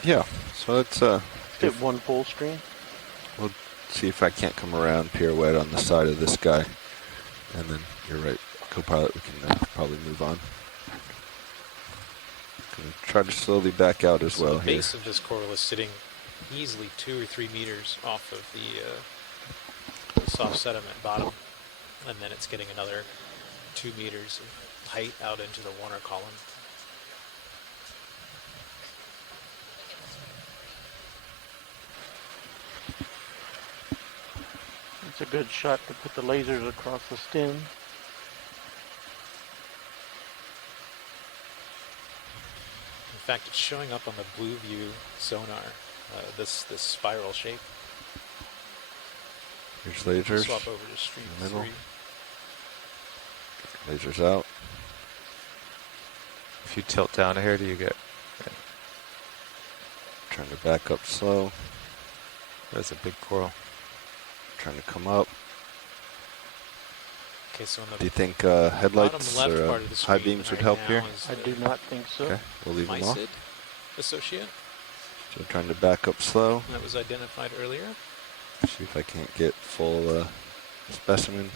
Yeah, so let's Get one full screen. we'll see if I can't come around pirouette on the side of this guy. And then, you're right, co-pilot, we can probably move on. Gonna try to slowly back out as So well the here. base of this coral is sitting easily 2 or 3 meters off of the soft sediment bottom, and then it's getting another 2 meters of height out into the Warner column. It's a good shot to put the lasers across the stem. In fact, it's showing up on the blue view sonar, this spiral shape. Here's lasers. Swap over to stream Middle. 3. Lasers out. If you tilt down here, do you get? Trying to back up slow. There's a big coral. Trying to come up. Okay, so in the Do you think bottom headlights left or part of the high screen beams would right help now here? is I the do not think so. Okay, we'll leave them off. mysid associate So trying to back up slow. that was identified earlier. See if I can't get full specimen.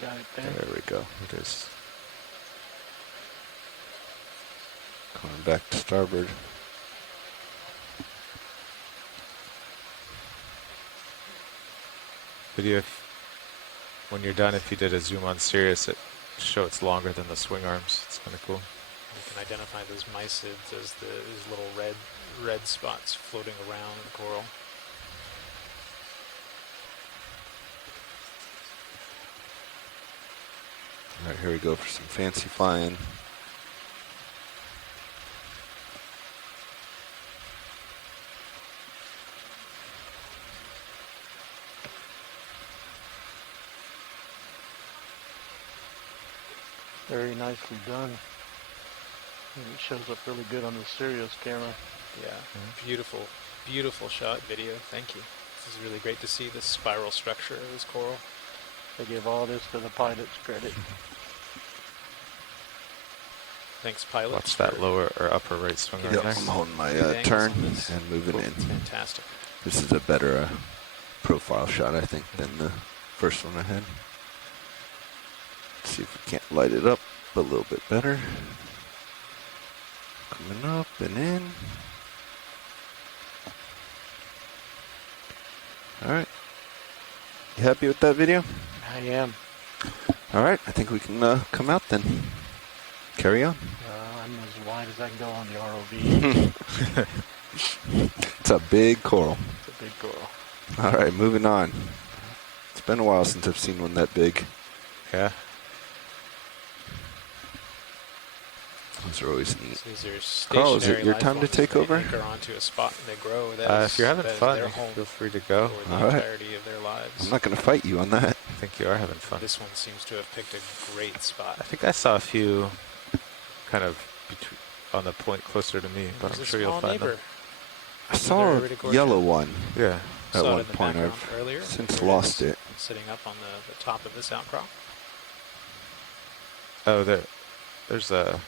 Got it there. There we go. It is. Coming back to starboard. video, when you're done, if you did a zoom on Sirius, it show it's longer than the swing arms. It's kind of cool. You can identify those mysids as these little red spots floating around the coral. All right, here we go for some fancy flying. Very nicely done. And it shows up really good on the Sirius camera. Yeah, beautiful, beautiful shot video. Thank you. This is really great to see the spiral structure of this coral. They give all this to the pilot's credit. Thanks, pilots. Watch that lower or upper right swing arm Yep, there. I'm holding my Good turn angles on this. and moving Cool. in. Fantastic. This is a better profile shot, I think, than the first one I had. Let's see if we can't light it up a little bit better. Coming up and in. All right. You happy with that video? I am. All right, I think we can come out then. Carry on. I'm as wide as I can go on the ROV. It's a big coral. It's a big coral. All right, moving on. It's been a while since I've seen one that big. Yeah. Those are always neat. So these are Carl, is it stationary your life time to forms. take They over? anchor onto a spot and they grow. That If you're having that is fun, their you home feel free to go. for the All right. entirety of their lives. I'm not going to fight you on that. I think you are having fun. This one seems to have picked a great spot. I think I saw a few kind of on the point closer to me, but There's I'm a sure you'll small find neighbor. them. I saw They're a really gorgeous. yellow one Yeah. at Saw it one in the point. background I've earlier. since There lost is, it. sitting up on the top of this outcrop. Oh, there's a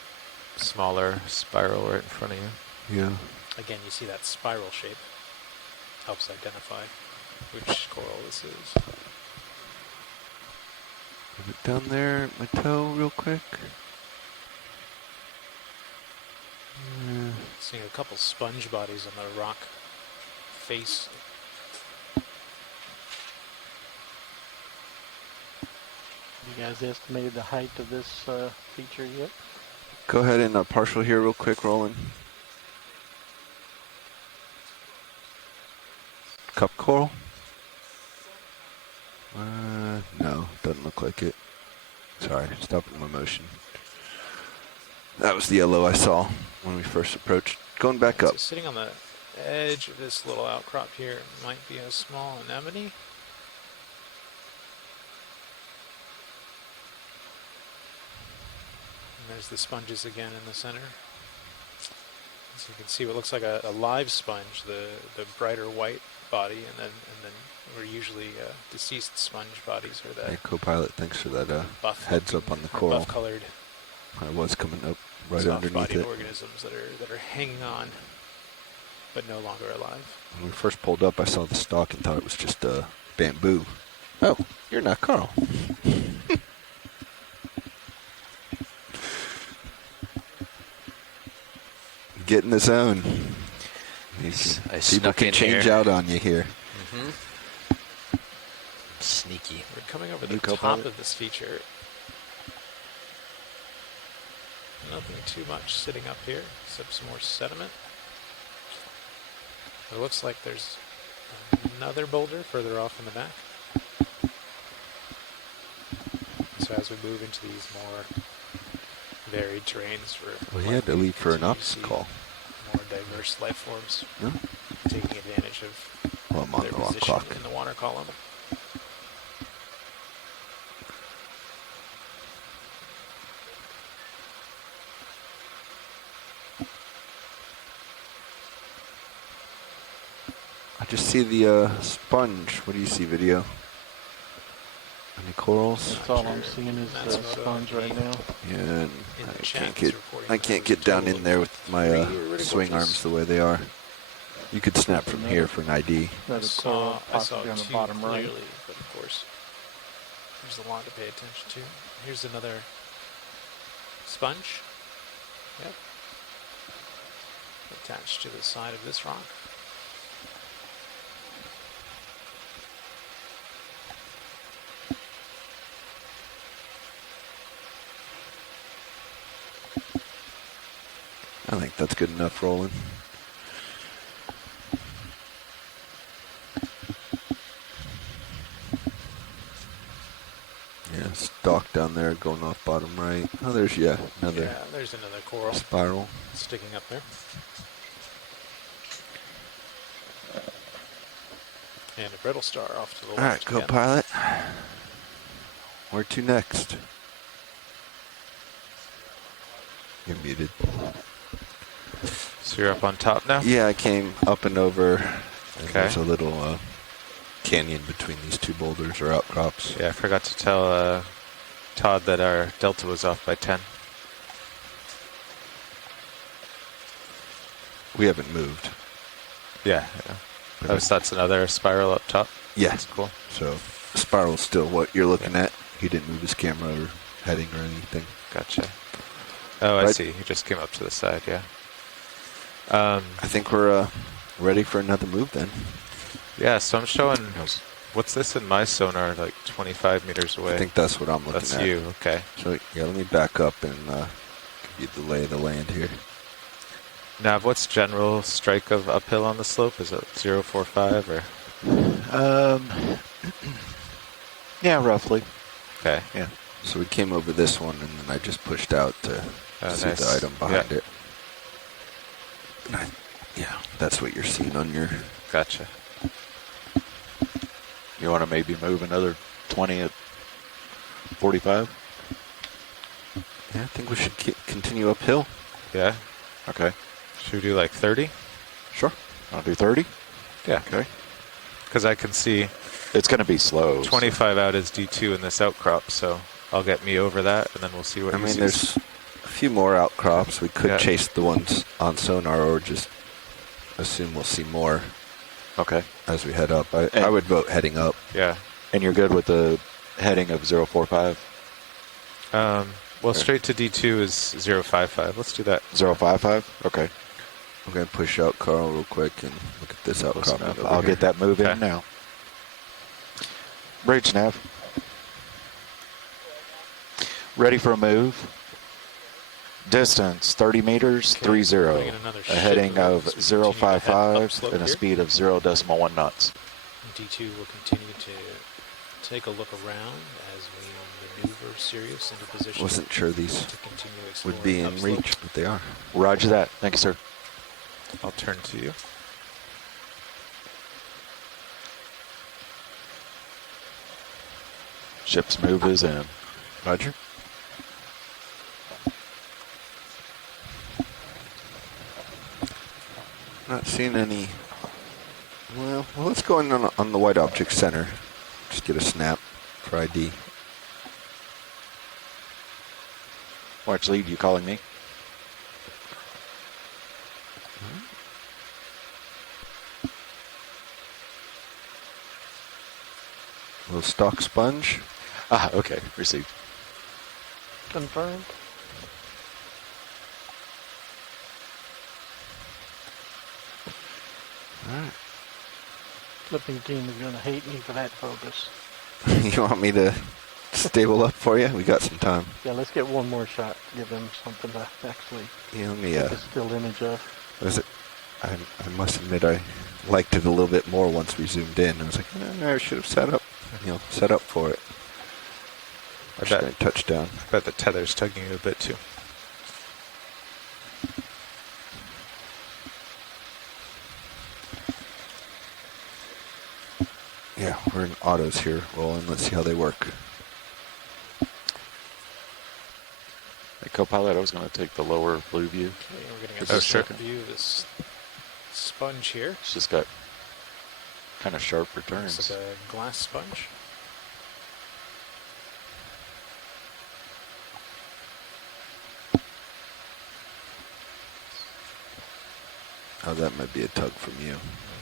smaller spiral right in front of you. Yeah. Again, you see that spiral shape. Helps identify which coral this is. Move it down there at my toe real quick. Seeing a couple sponge bodies on the rock face. You guys estimated the height of this feature yet? Go ahead and partial here real quick, Roland. Cup coral? No, doesn't look like it. Sorry, stopping my motion. That was the yellow I saw when we first approached. Going back up. So sitting on the edge of this little outcrop here might be a small anemone. And there's the sponges again in the center. So you can see what looks like a live sponge, the brighter white body, and then where usually deceased sponge bodies are that Hey, co-pilot, thanks for that buff heads up on the coral. buff-colored I was coming up right underneath soft-bodied it. organisms that are hanging on, but no longer alive. When we first pulled up, I saw the stalk and thought it was just bamboo. Oh, you're not Carl. Get in the zone. I People snuck can in change here. out on you here. Sneaky. We're coming over You the go, top pilot. of this feature. Nothing too much sitting up here, except some more sediment. It looks like there's another boulder further off in the back. So as we move into these more varied terrains for Well, he had to leave for an continue to ops see call. more diverse life forms, No? taking advantage of Well, I'm on their the wrong position clock. in the water column. I just see the sponge. What do you see, video? Any corals? That's all I'm seeing is That's the what sponge right now. Yeah, and In the I chat, can't he's get reporting I that can't there's get a down total in there of with my 3 really swing gorgeous. arms the way they are. You could snap from here for an ID. Another coral I saw possibly on the two bottom right. clearly, but of course, there's a lot to pay attention to. Here's another sponge. Yep. Attached to the side of this rock. I think that's good enough, Roland. Yeah, stalk down there going off bottom right. Oh, there's, yeah, another Yeah, there's another coral spiral. sticking up there. And a brittle star off to the left. All right, co-pilot. Where to next? You're muted. So you're up on top now? Yeah, I came up and over. And Okay. there's a little canyon between these two boulders or outcrops. Yeah, I forgot to tell Todd that our delta was off by 10. We haven't moved. Yeah. Oh, so that's another spiral up top? Yeah. That's cool. So spiral's still what you're looking at. He didn't move his camera or heading or anything. Gotcha. Oh, I Right. see. He just came up to the side, yeah. I think we're ready for another move then. Yeah, so I'm showing, what's this in my sonar, like 25 meters away? I think that's what I'm looking That's at. you, okay. So yeah, let me back up and give you the lay of the land here. Nav, what's general strike of uphill on the slope? Is it 0.45 or? Yeah, roughly. Okay. Yeah. So we came over this one and then I just pushed out to see nice. the item behind Yeah. it. And yeah, that's what you're seeing on your... Gotcha. You want to maybe move another 20 at 45? Yeah, I think we should continue uphill. Yeah. Okay. Should we do like 30? Sure. I'll do 30? Yeah. Okay. Because I can see It's going to be slow. 25 out is D2 in this outcrop, so I'll get me over that, and then we'll see what I he mean, sees. there's a few more outcrops. We could Yeah. chase the ones on sonar or just assume we'll see more Okay. as we head up. I would vote heading up. Yeah. And you're good with the heading of 045? Well, straight to D2 is 0.55. Let's do that. 055? Okay. I'm going to push out Carl real quick and look at this Close outcrop. enough. over I'll here. get that move Okay. in now. Bridge nav. Ready for a move. Distance 30 meters, Okay, 30. putting in another A ship heading move of as we continue to head 055 upslope and a here. speed of 0.1 knots. D2 will continue to take a look around as we maneuver Sirius into position. Wasn't sure these to continue would be in exploring upslope. reach, but they are. Roger that. Thank you, sir. I'll turn to you. Ship's move is in. Roger. Not seeing any. Well, let's go in on the white object center. Just get a snap for ID. Watch lead, you calling me? Little stock sponge. Ah, okay. Received. Confirmed. All right. Flipping team is going to hate me for that focus. You want me to stable up for you? We got some time. Yeah, let's get one more shot. Give them something to actually Yeah, let me. take a still image of. Was it? I must admit I liked it a little bit more once we zoomed in. I was like, no, I should have set up for it. I bet, Just gonna touch down. I bet the tether's tugging you a bit too. Yeah, we're in autos here, rolling. Let's see how they work. Hey, co-pilot, I was going to take the lower blue view. Okay, we're getting This a is sure. second view of this sponge here. It's just got kind of sharp Looks returns. like a glass sponge. Oh, that might be a tug from you.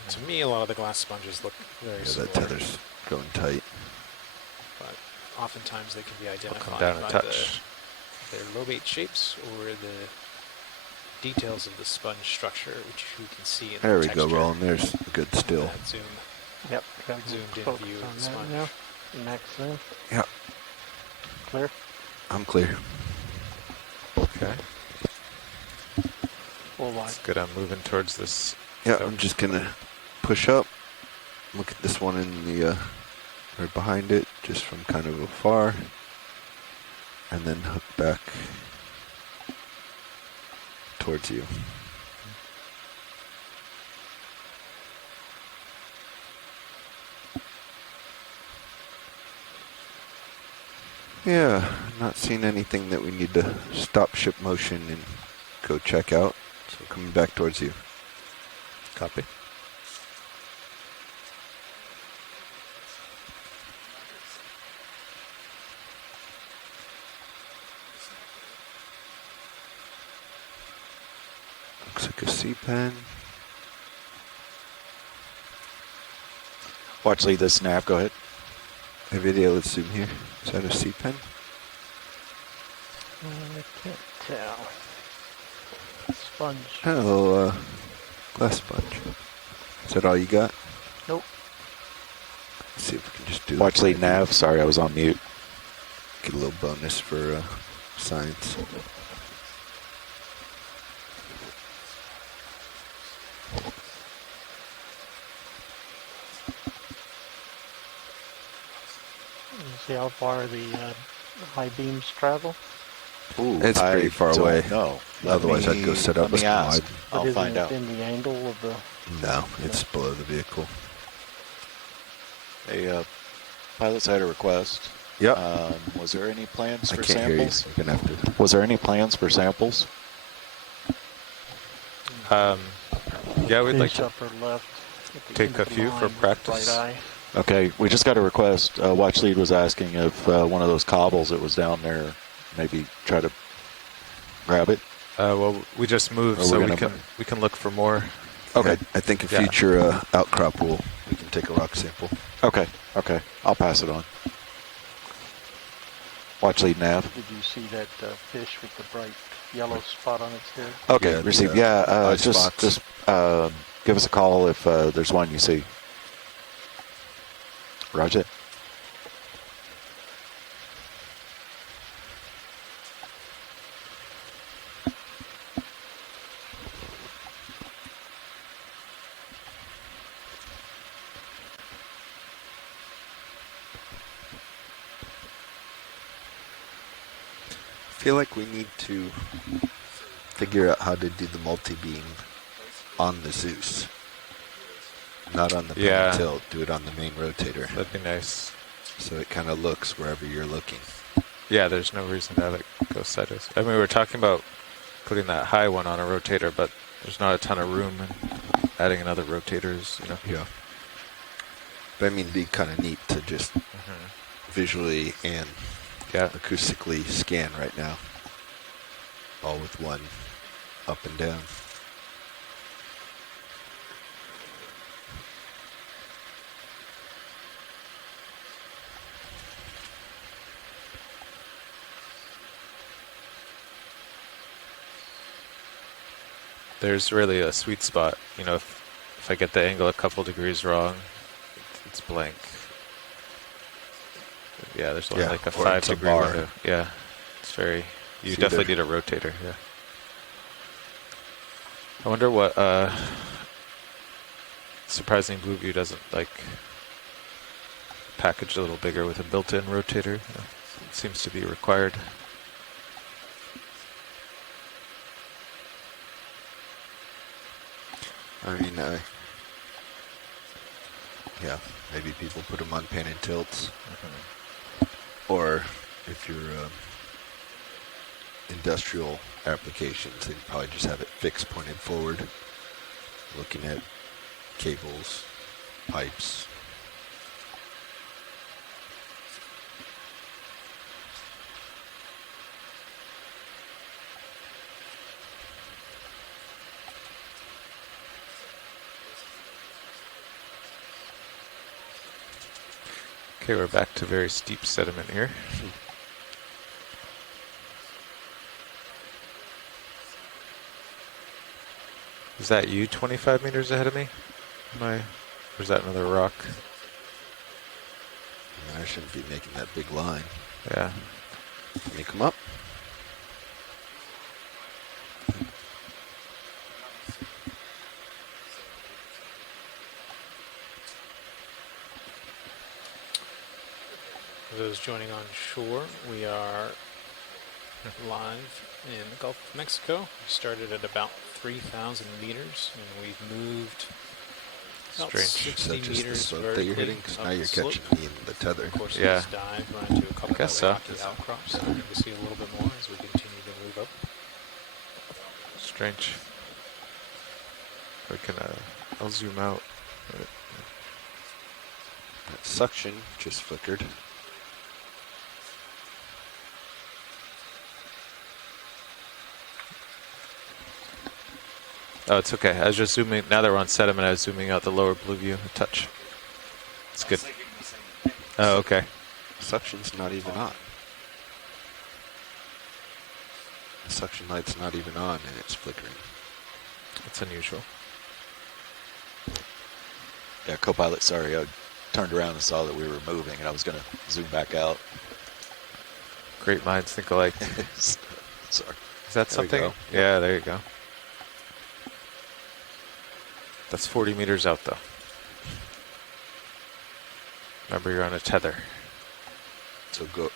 To me, a lot of the glass sponges look very Yeah, similar, that tether's going tight. but oftentimes they can be I'll come identified down and by touch. their lobate shapes or the details of the sponge structure, which you can see in There the we go, texture. rolling. There's a good still. That zoom. Yep. Got Zoomed in focus view of on the that sponge. now. Next thing. Yeah, Clear. I'm clear. Okay. full line. Good, I'm moving towards this. Yeah, I'm just gonna push up, look at this one in the, or behind it, just from kind of afar, and then hook back towards you. Yeah, not seeing anything that we need to stop ship motion and go check out. So coming back towards you. Copy. Looks like a C-pen. Watch lead this nav. Go ahead. Hey, video, let's zoom here. Is that a C-pen? I can't tell. Sponge. Oh, glass sponge. Is that all you got? Nope. Let's see if we can just do Watch this. lead nav. Sorry, I was on mute. Get a little bonus for science. See how far the high beams travel? Ooh, It's pretty far don't away. know. Otherwise, I'd go set up Let me ask. wide. But I'll isn't find it out. in the angle of the... No, it's below the vehicle. A pilots had a request. Yep. Was there any plans I for can't hear you. samples? You're gonna have to. Was there any plans for samples? Yeah, we'd like Fish to upper left. at the take end a of the few line for with the practice. Right eye. Okay, we just got a request. Watch lead was asking if one of those cobbles that was down there, maybe try to grab it. well, we just moved, Or so we're we gonna- can look for more. Okay. I think a Yeah. future outcrop we can take a rock sample. Okay. I'll pass it on. Watch lead nav. Did you see that fish with the bright yellow spot on its head? Okay, Yeah, the, receive. eye Just spots. give us a call if there's one you see. Roger. I feel like we need to figure out how to do the multi-beam on the Zeus. Not on the pin Yeah. and tilt. Do it on the main rotator. That'd be nice. So it kind of looks wherever you're looking. Yeah, there's no reason to have it go sideways. I mean, we were talking about putting that high one on a rotator, but there's not a ton of room, and adding another rotator is, you know. Yeah. But I mean, it'd be kind of neat to just visually and Yeah. acoustically scan right now. All with one up and down. There's really a sweet spot. You know, if I get the angle a couple degrees wrong, it's blank. Yeah, there's only Yeah, like a or 5 it's a degree bar. window. Yeah, it's very. You It's definitely either- need a rotator. Yeah. I wonder what. Surprising Blueview doesn't like package a little bigger with a built-in rotator. It seems to be required. I mean, yeah, maybe people put them on pan and tilts. Or if you're industrial applications, they probably just have it fixed pointed forward, looking at cables, pipes. Okay, we're back to very steep sediment here. Is that you 25 meters ahead of me? Or is that another rock? I shouldn't be making that big line. Yeah. Let me come up. For those joining on shore, we are live in the Gulf of Mexico. We started at about 3,000 meters, and we've moved about Strange. 60 Is that just the meters slope that vertically you're hitting? Because up now the you're slope. catching me in the tether. Of course, Yeah. this dive run into a couple guess of so. rocky outcrops, starting to see a little bit more as we continue to move up. Strange. We can, I'll zoom out. That suction just flickered. Oh, it's okay. I was just zooming. Now that we're on sediment, I was zooming out the lower blue view a touch. It's good. Oh, okay. Suction's not even on. The suction light's not even on and it's flickering. It's unusual. Yeah, co-pilot, sorry, I turned around and saw that we were moving, and I was going to zoom back out. Great minds think alike. Sorry. Is that There we something? go. Yeah, there you go. That's 40 meters out, though. Remember, you're on a tether. So go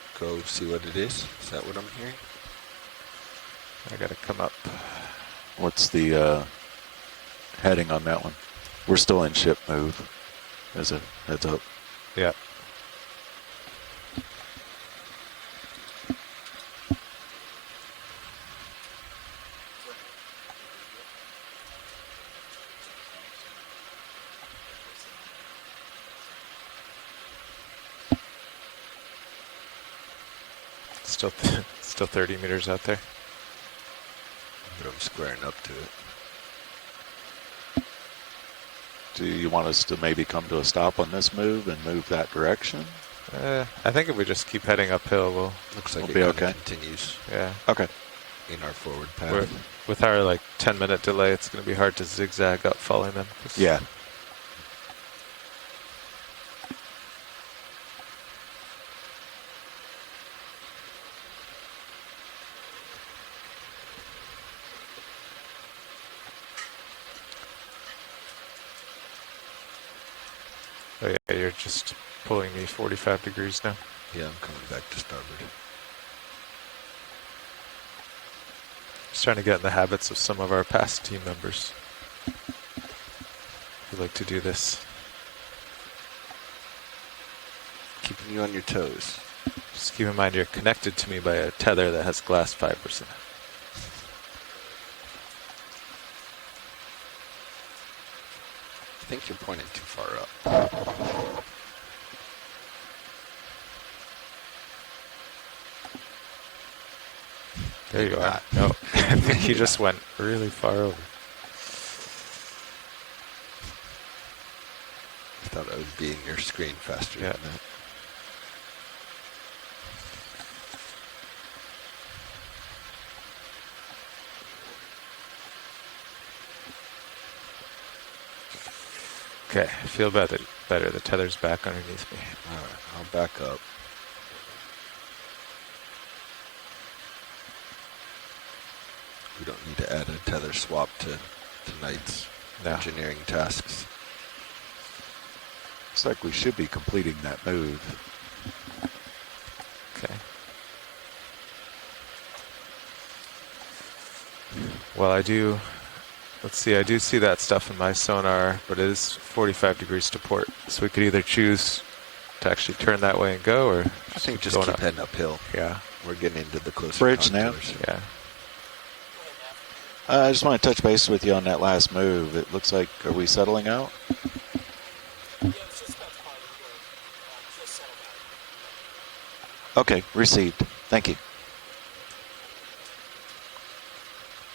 see what it is. Is that what I'm hearing? I gotta come up. What's the heading on that one? We're still in ship move, as a heads up. Yeah. Still, still 30 meters out there. But I'm squaring up to it. Do you want us to maybe come to a stop on this move and move that direction? I think if we just keep heading uphill, we'll Looks like We'll it be kinda okay. continues yeah. Okay. in our forward We're, path. with our like 10-minute delay, it's going to be hard to zigzag up following them. Yeah. Oh yeah, you're just pulling me 45 degrees now. Yeah, I'm coming back to starboard. Just trying to get in the habits of some of our past team members who like to do this. Keeping you on your toes. Just keep in mind you're connected to me by a tether that has glass 5%. I think you're pointing too far up. There you Maybe are. not. No, I think you just went really far over. I thought I was being your screen faster Yeah. than that. Okay, I feel better. The tether's back underneath me. Alright, I'll back up. We don't need to add a tether swap to tonight's No. engineering tasks. Looks like we should be completing that move. Okay. Well, I do. Let's see. I do see that stuff in my sonar, but it is 45 degrees to port. So we could either choose to actually turn that way and go, or I think just going keep up. heading uphill. Yeah. We're getting into the closer Bridge now. contours. Yeah. I just want to touch base with you on that last move. It looks like, are we settling out? Okay, received. Thank you.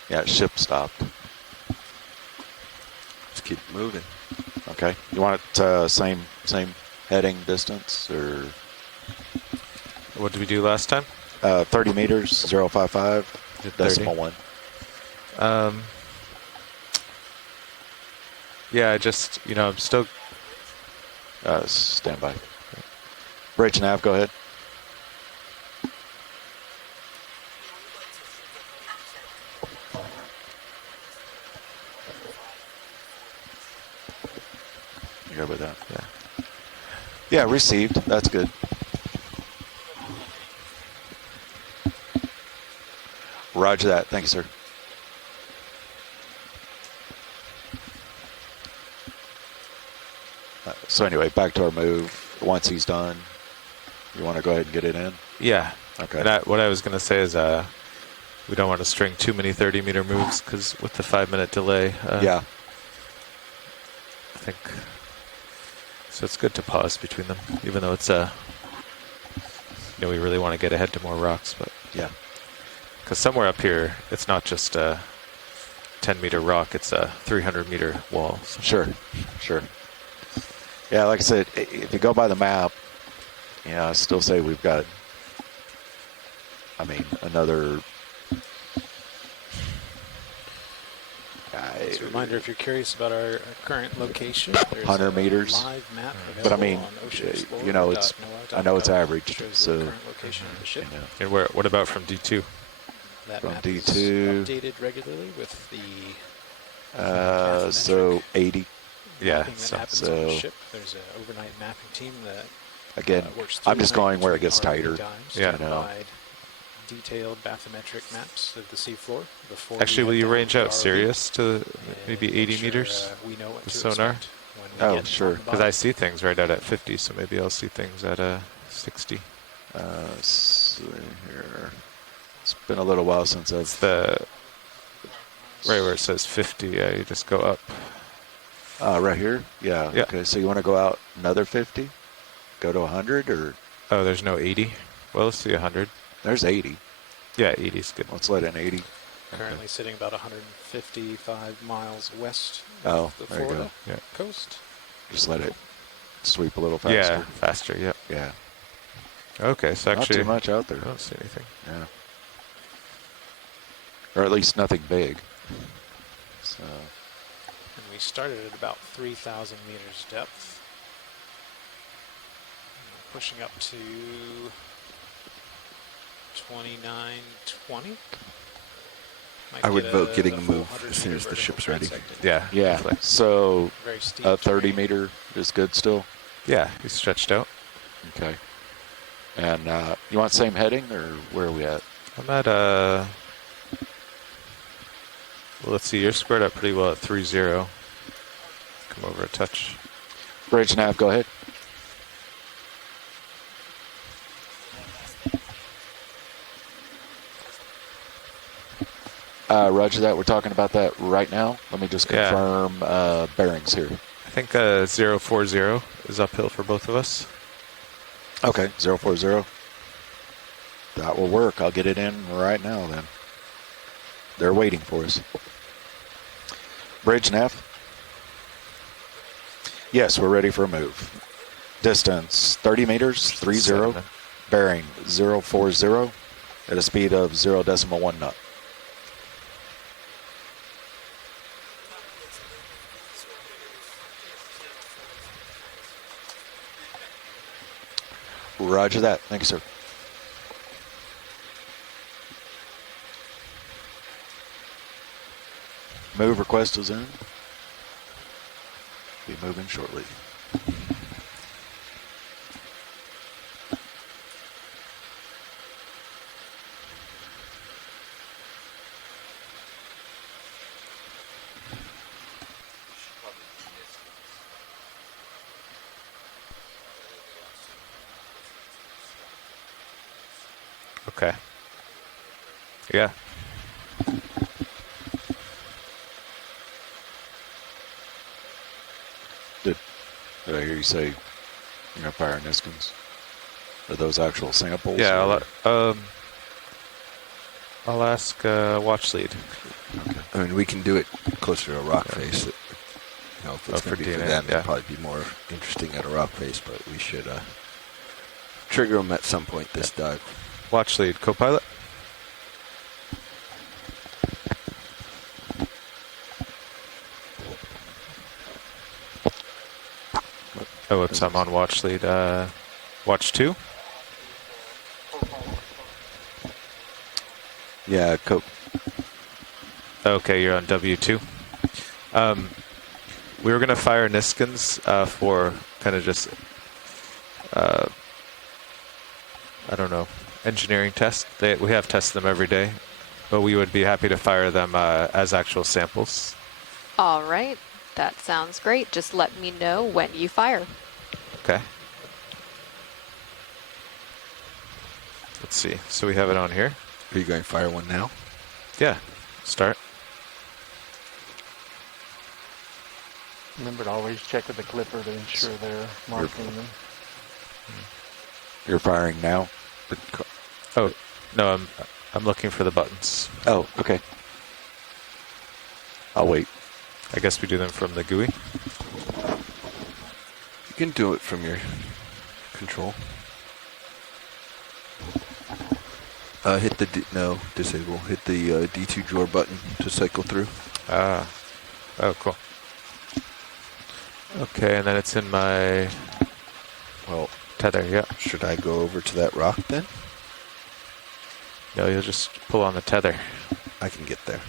Yeah, ship stopped. Just keep moving. Okay. You want it same heading distance, or What did we do last time? 30 meters, 055, Did 30. decimal 1. Yeah, I just, I'm still. Stand by. Bridge nav, go ahead. You good with that? Yeah. Yeah, received. That's good. Roger that. Thank you, sir. So anyway, back to our move. Once he's done, you want to go ahead and get it in? Yeah. Okay. And what I was going to say is we don't want to string too many 30-meter moves because with the 5-minute delay. Yeah. I think so. It's good to pause between them, even though it's we really want to get ahead to more rocks, but yeah, because somewhere up here it's not just a 10-meter rock; it's a 300-meter wall. So. Sure. Yeah, like I said, if you go by the map, I still say we've got, another. As a reminder, if you're curious about our current location, there's 100 meters. Live map But on it's I know it's average, so. Current location of the ship. And what about from D2? That From map D2. is updated regularly with the so 80. Yeah. mapping that happens on the ship. There's an overnight mapping team that Again, works I'm just through the going night where it gets between tighter. times Yeah. to provide detailed bathymetric maps of the seafloor before. Actually, we will head you down range to out our Sirius to and maybe make 80 sure, meters? we know what with to sonar? expect when we Oh, get sure. on the Because I bottom. see things right out at 50, so maybe I'll see things at 60. See here. It's been a little while since It's I've. the right where it says 50. Yeah, you just go up. Right here? Yeah. Yeah. Okay, so you want to go out another 50? Go to 100 or? Oh, there's no 80. Well, let's see 100. There's 80. Yeah, 80 is good. Let's let in 80. Currently sitting about 155 miles west Oh, of the there you Florida go. Yeah. coast. Just let it sweep a little faster. Yeah, faster. Yeah. Yeah. Okay, so Not actually, too much out there. I don't see anything. Yeah. Or at least nothing big. So. And we started at about 3,000 meters depth. Pushing up to 2920. I would vote getting a move as soon as the ship's ready. Yeah. Yeah. definitely. So Very steep. a 30 terrain. meter is good still? Yeah, he's stretched out. Okay. And you want same heading or where are we at? I'm at well, let's see. You're squared up pretty well at 3-0. Come over a touch. Bridge nav, go ahead. Roger that. We're talking about that right now. Let me just Yeah. confirm bearings here. I think 040 is uphill for both of us. Okay, 040. That will work. I'll get it in right now then. They're waiting for us. Bridge nav. Yes, we're ready for a move. Distance 30 meters, 30. 7. Bearing 040 at a speed of 0.1 knot. Roger that. Thank you, sir. Move request is in. Be moving shortly. Okay. Yeah. Did I hear you say you're gonna fire Niskins? Are those actual samples? Yeah, or- I'll ask watch lead. Okay. I mean, we can do it closer to a rock face. If it's for going to be for DNA, them, yeah. it'd probably be more interesting at a rock face, but we should trigger them at some point this dive. Watch lead, co-pilot. Oh, it's I'm on watch lead. Watch 2. Yeah, Okay, you're on W2. We were gonna fire Niskins for kind of just I don't know, engineering test. We have tested them every day. but we would be happy to fire them as actual samples. All right, that sounds great. Just let me know when you fire. Okay. Let's see. So we have it on here. Are you going to fire one now? Yeah. Start. Remember to always check with the clipper to ensure they're marking them. You're firing now? Oh, no, I'm looking for the buttons. Oh, okay. I'll wait. I guess we do them from the GUI. You can do it from your control. Hit the disable. Hit the D2 drawer button to cycle through. Ah. Oh, cool. Okay, and then it's in my tether. Yeah. Should I go over to that rock then? No, you'll just pull on the tether. I can get there.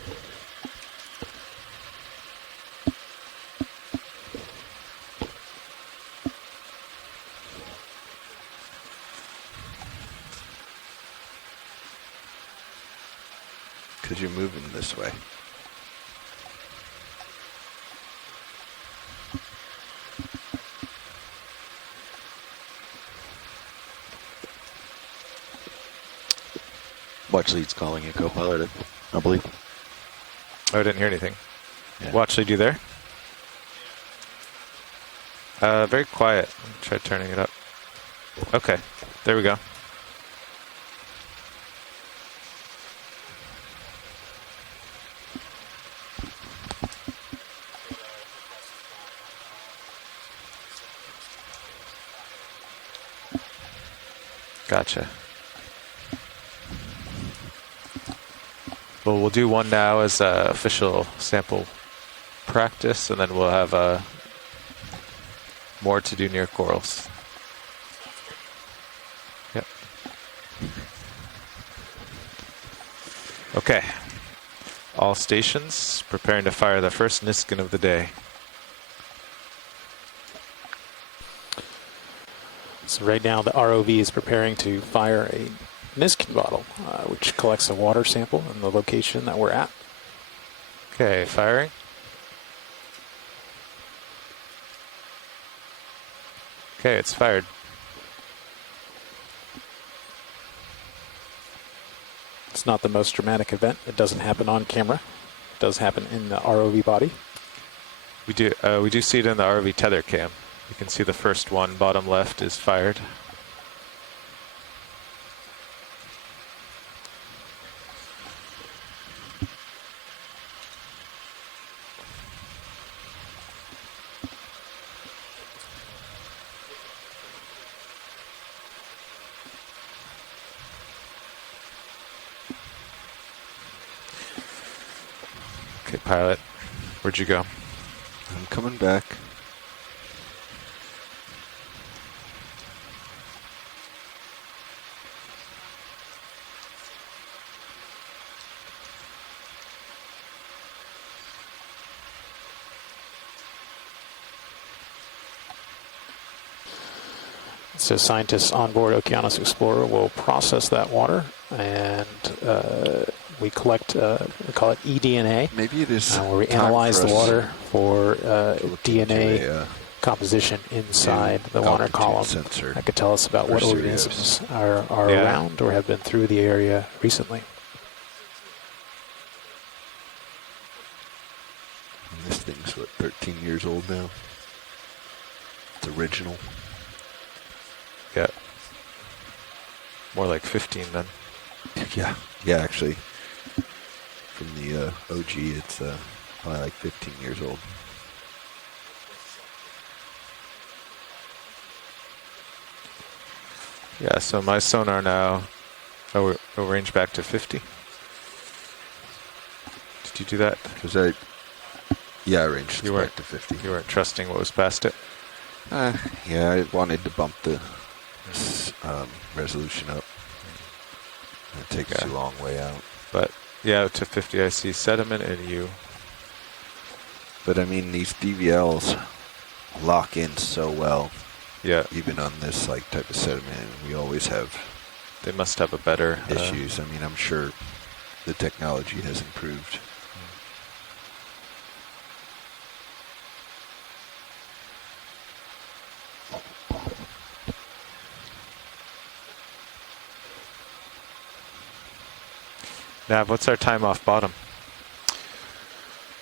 Because you're moving this way. Watch lead's calling you, co-pilot, I believe. Oh, I didn't hear anything. Yeah. Watch lead, you there? Very quiet. Try turning it up. Okay, there we go. Gotcha. Well, we'll do one now as official sample practice, and then we'll have more to do near corals. Yep. Okay. All stations preparing to fire the first Niskin of the day. So right now the ROV is preparing to fire a Niskin bottle, which collects a water sample in the location that we're at. Okay, firing. Okay, it's fired. It's not the most dramatic event. It doesn't happen on camera. It does happen in the ROV body. We do see it in the ROV tether cam. You can see the first one, bottom left, is fired. Okay, pilot, where'd you go? I'm coming back. So scientists on board Okeanos Explorer will process that water, and we collect, we call it eDNA. Maybe it is where we time analyze for the us water for to look DNA into a, composition inside the water altitude column. sensor That could tell us about for what Sirius. organisms are Yeah. around or have been through the area recently. And this thing's, what, 13 years old now? It's original. Yeah. More like 15 then. Yeah, yeah, actually. From the OG, it's probably like 15 years old. Yeah, so my sonar now, we'll range back to 50. Did you do that? Because yeah, I ranged You back weren't- to 50. You weren't trusting what was past it? Yeah, I wanted to bump the resolution up. It takes Okay. a long way out. But yeah, to 50 I see sediment and you. But I mean, these DVLs lock in so well, Yeah, even on this like type of sediment. We always have they must have a better issues. I mean, I'm sure the technology has improved. Nav, what's our time off bottom?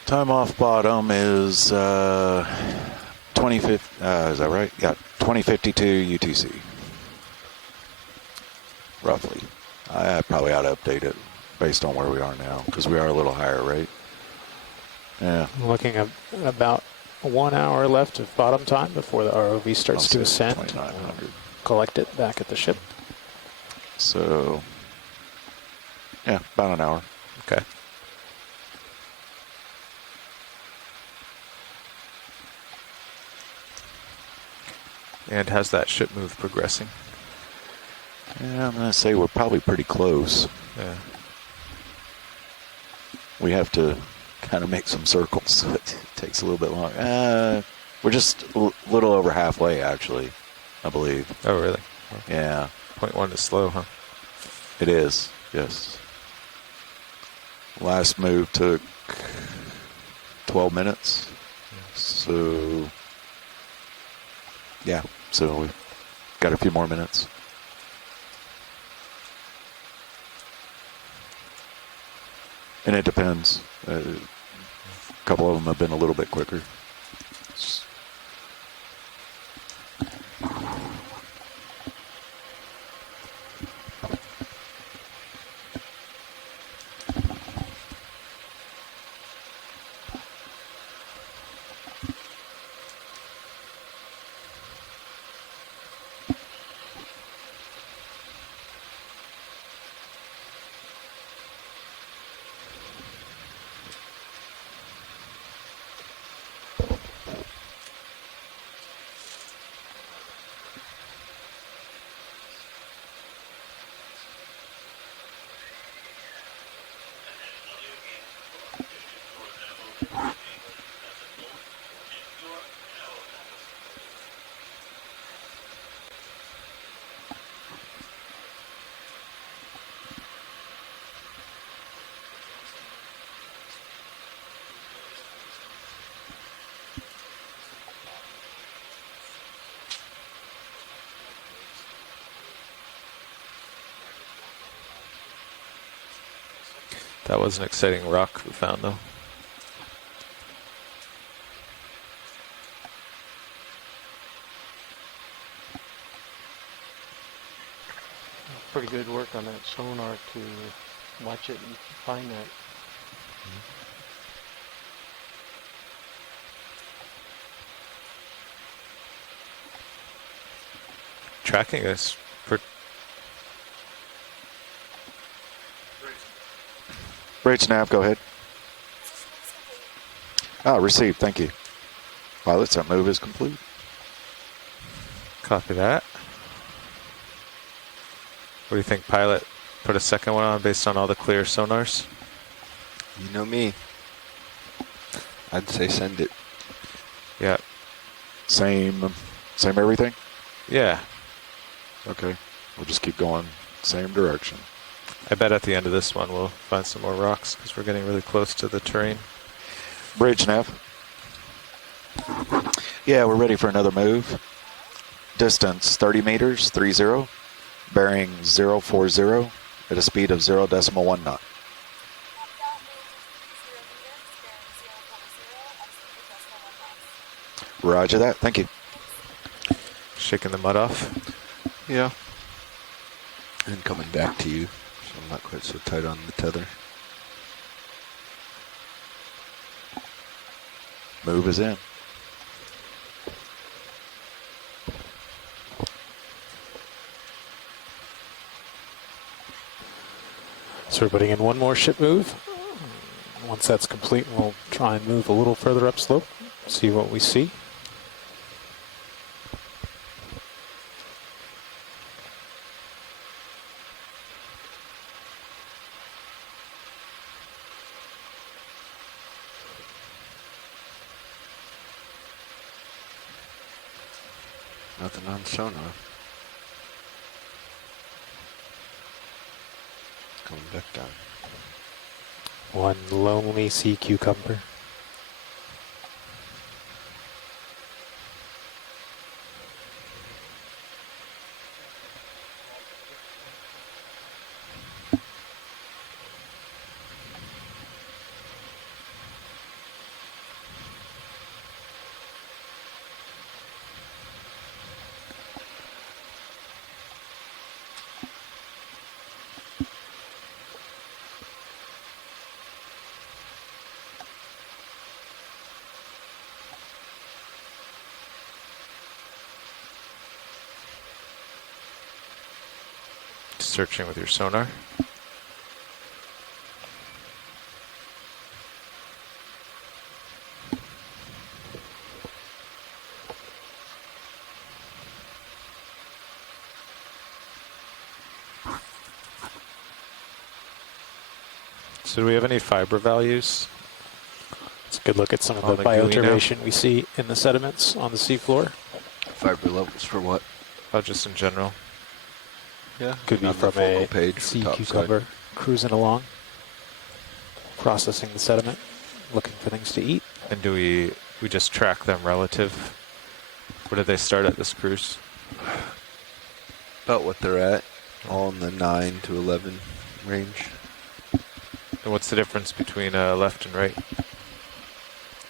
Time off bottom is 2050. Is that right? Yeah, 2052 UTC. Roughly. I probably ought to update it based on where we are now, because we are a little higher, right? Yeah. Looking at about 1 hour left of bottom time before the ROV starts to ascend. 2900. Collect it back at the ship. So, yeah, about an hour. Okay. And how's that ship move progressing? Yeah, I'm going to say we're probably pretty close. Yeah. We have to kind of make some circles, so it takes a little bit longer. We're just a little over halfway, actually, I believe. Oh, really? Yeah. 0.1 is slow, huh? It is, yes. Last move took 12 minutes. So, yeah, so we've got a few more minutes. And it depends. A couple of them have been a little bit quicker. That was an exciting rock we found, though. Pretty good work on that sonar to watch it and find that. Tracking us for Bridge nav, go ahead. Ah, received, thank you. Pilots, that move is complete. copy that. What do you think, pilot? Put a second one on based on all the clear sonars? You know me. I'd say send it. Yeah. Same everything? Yeah. Okay, we'll just keep going same direction. I bet at the end of this one we'll find some more rocks because we're getting really close to the terrain. Bridge nav. Yeah, we're ready for another move. Distance 30 meters, 30. Bearing 040 at a speed of 0.1 knot. Roger that, thank you. Shaking the mud off. Yeah. And coming back to you, so I'm not quite so tight on the tether. Move is in. So we're putting in one more ship move. Once that's complete, we'll try and move a little further upslope, see what we see. Nothing on sonar. Coming back down. One lonely sea cucumber. Searching with your sonar. So do we have any fiber values? Let's a good look at some of On the the GUI now? bioturbation we see in the sediments on the seafloor. Fiber levels for what? Oh, just in general. Yeah. Could be on the from a photo page, sea top cucumber side. cruising along, processing the sediment, looking for things to eat. And do we just track them relative? Where did they start at this cruise? About what they're at, all in the 9 to 11 range. And what's the difference between left and right?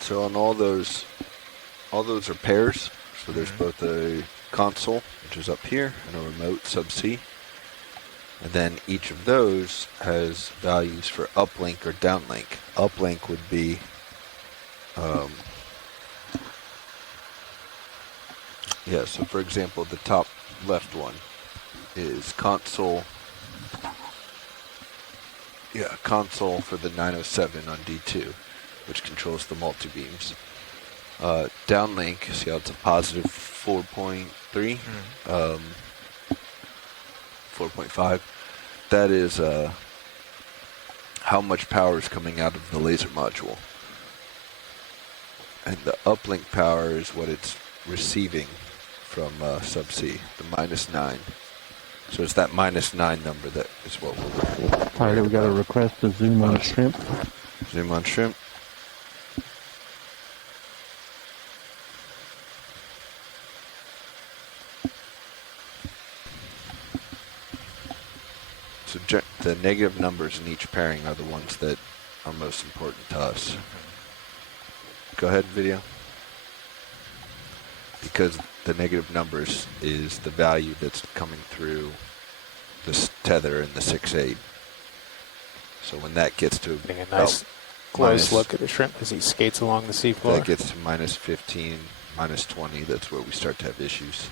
So on all those are pairs. So there's both a console, which is up here, and a remote subsea. And then each of those has values for uplink or downlink. Uplink would be yeah, so for example, the top left one is console. Yeah, console for the 907 on D2, which controls the multi-beams. Downlink, see how it's a positive 4.3, 4.5. That is how much power is coming out of the laser module. And the uplink power is what it's receiving from subsea, the -9. So it's that -9 number that is what we're All right, we got a request to zoom on shrimp. Zoom on shrimp. So the negative numbers in each pairing are the ones that are most important to us. Go ahead, video. Because the negative numbers is the value that's coming through this tether in the 6/8. So when that gets to Getting a nice close look at the shrimp as he skates along the seafloor. that gets to -15, -20, that's where we start to have issues.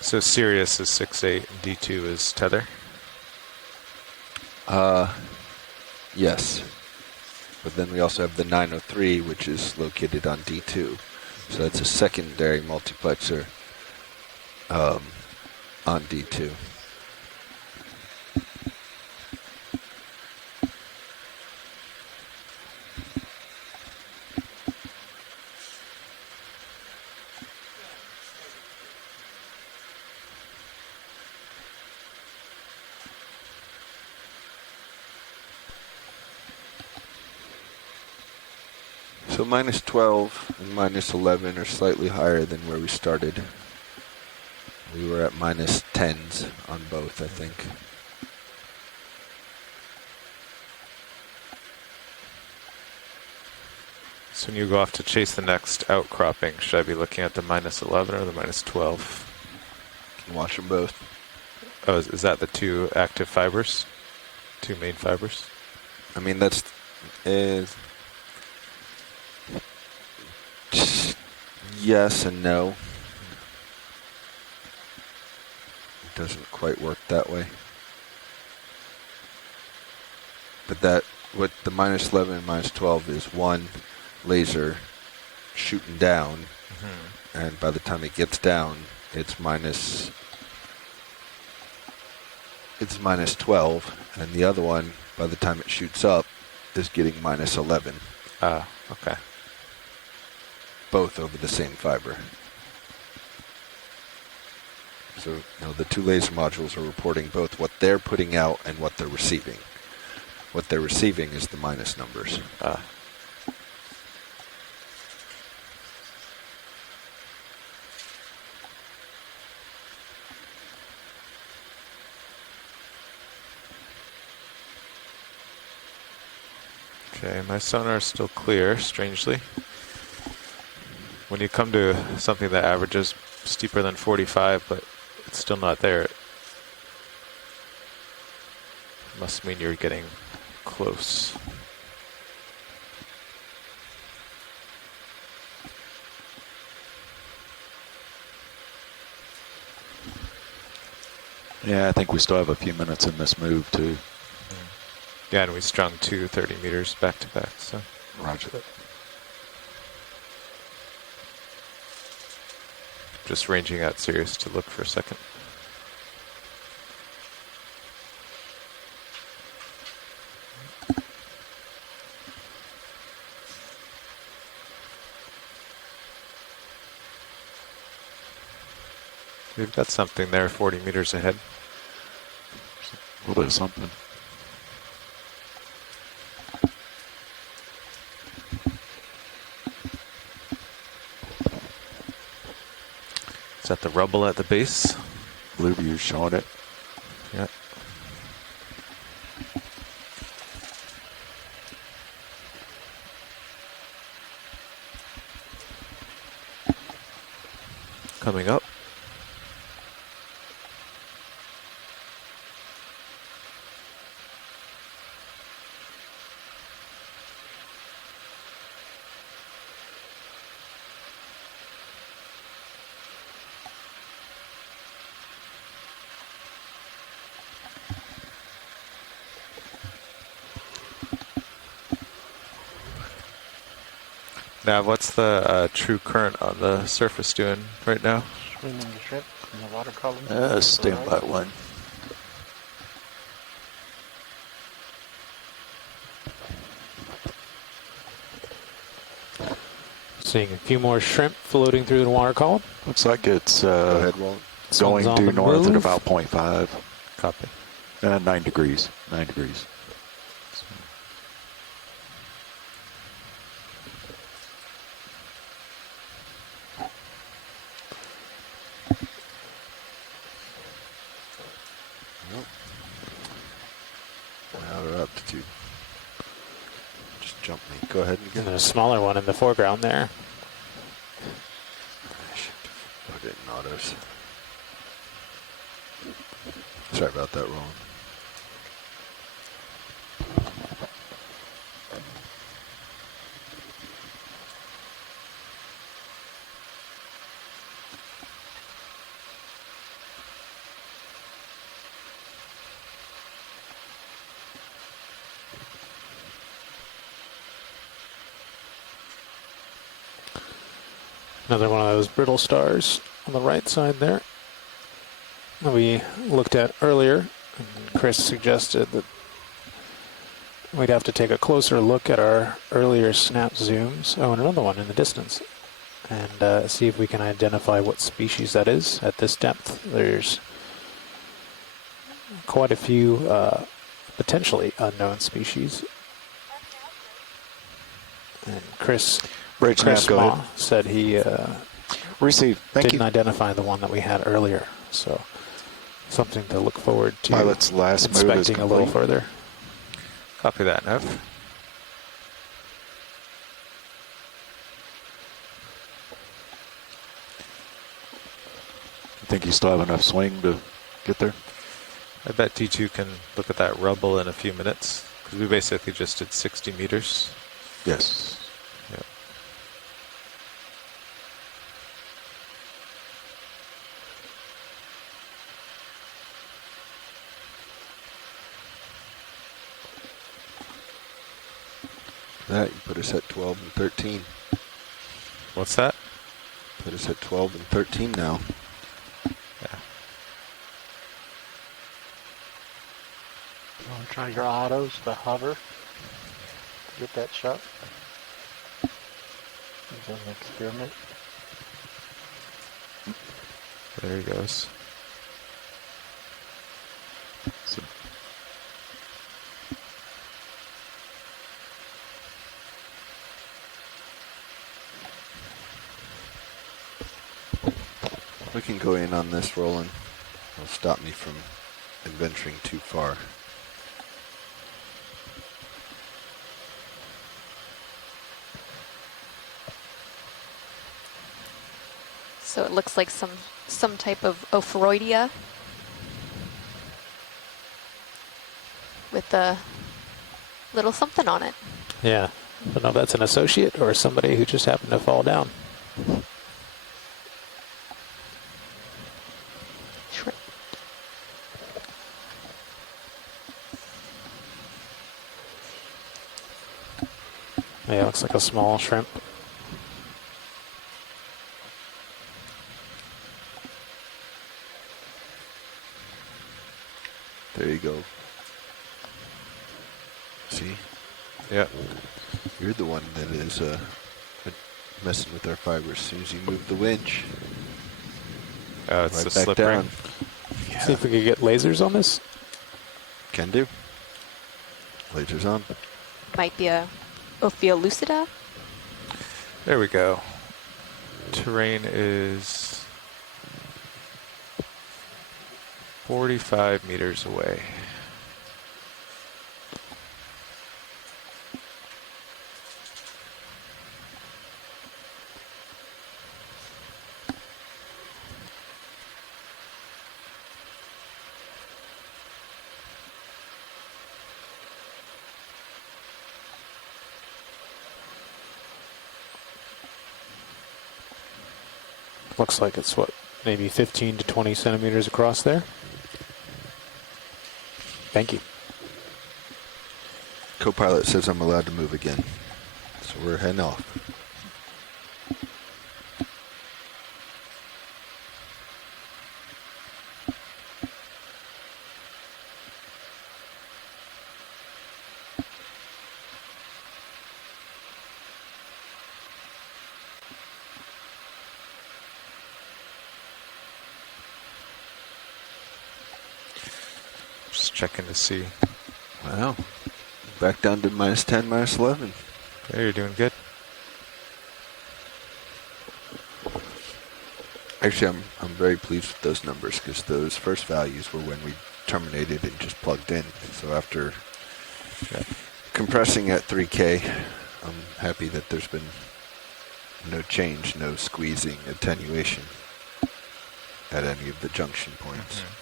So Sirius is 6/8 and D2 is tether? Yes. But then we also have the 903, which is located on D2. So that's a secondary multiplexer on D2. So -12 and -11 are slightly higher than where we started. We were at -10s on both, I think. So when you go off to chase the next outcropping, should I be looking at the -11 or the -12? You can watch them both. Oh, is that the two active fibers? Two main fibers? I mean, that's... yes and no. It doesn't quite work that way. But that, what the -11 and -12 is one laser shooting down, and by the time it gets down, it's -12, and the other one, by the time it shoots up, is getting -11. Ah, okay. Both over the same fiber. So, the two laser modules are reporting both what they're putting out and what they're receiving. What they're receiving is the minus numbers. Okay, my sonar is still clear, strangely. When you come to something that averages steeper than 45, but it's still not there, it must mean you're getting close. Yeah, I think we still have a few minutes in this move too. Yeah, and we strung 30 meters back to back, so. Roger that. Just ranging out Sirius to look for a second. We've got something there 40 meters ahead. A little bit of something. Is that the rubble at the base? Blue view showing it. Yeah. Coming up. Now, what's the true current on the surface doing right now? Swimming the shrimp in the water column. Stand by one. Seeing a few more shrimp floating through the water column. Looks like it's Go ahead, Roland. going Sun's on due the north at move. about 0.5. Copy. 9 degrees. 9 degrees. Outer altitude. Just jump me. Go ahead and And get then a smaller one in the foreground there. I should have put it in autos. Sorry about that, Roland. Another one of those brittle stars on the right side there that we looked at earlier. And Chris suggested that we'd have to take a closer look at our earlier snap zooms. Oh, and another one in the distance. And see if we can identify what species that is at this depth. There's quite a few potentially unknown species. And Chris Bridge nav, go Ma ahead. said he Receive. Thank didn't you. identify the one that we had earlier. So something to look forward to Pilot's last move is inspecting a little complete. further. Copy that, Nev. You think you still have enough swing to get there? I bet D2 can look at that rubble in a few minutes, because we basically just did 60 meters. Yes. Yeah. That you put us at 12 and 13. What's that? Put us at 12 and 13 now. Yeah. Want to try your autos to hover? Get that shot. Is that an experiment? There he goes. We can go in on this, Roland. It'll stop me from adventuring too far. So it looks like some type of Ophiroidea with a little something on it. Yeah. I don't know if that's an associate or somebody who just happened to fall down. Shrimp. Yeah, it looks like a small shrimp. There you go. See? Yeah. You're the one that is messing with our fibers. As soon as you move the winch, It's right the back slip down. ring. See if we could get lasers on this. Can do. Lasers on. Might be a Ophiolucida. There we go. Terrain is 45 meters away. Looks like it's what, maybe 15 to 20 centimeters across there. Thank you. Co-pilot says I'm allowed to move again. So we're heading off. Just checking to see. Wow. Back down to -10, -11. Yeah, you're doing good. Actually, I'm very pleased with those numbers because those first values were when we terminated and just plugged in. So after compressing at 3K, I'm happy that there's been no change, no squeezing, attenuation at any of the junction points. Mm-hmm.